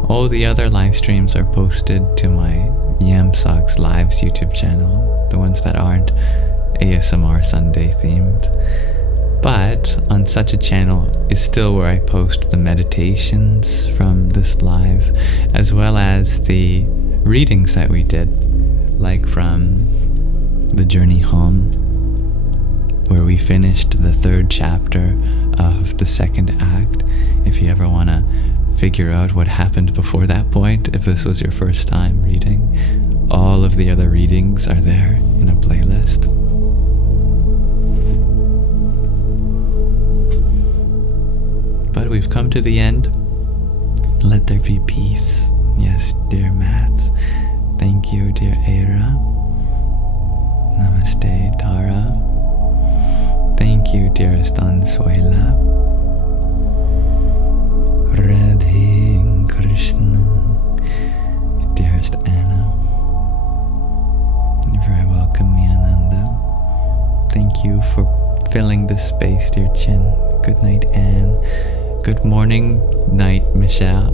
All the other live streams are posted to my Yamsox Live's YouTube channel, the ones that aren't ASMR Sunday themed. But on such a channel is still where I post the meditations from this live, as well as the readings that we did, like from The Journey Home, where we finished the 3rd chapter of the 2nd act. If you ever want to figure out what happened before that point, if this was your first time reading, all of the other readings are there in a playlist. But we've come to the end. Let there be peace. Yes, dear Matt. Thank you, dear Era. Namaste, Tara. Thank you, dearest Ansuela. Radhe Krishna. Dearest Anna. You're very welcome, Miananda. Thank you for filling this space, dear Chin. Good night, Anne. Good morning, night, Michelle.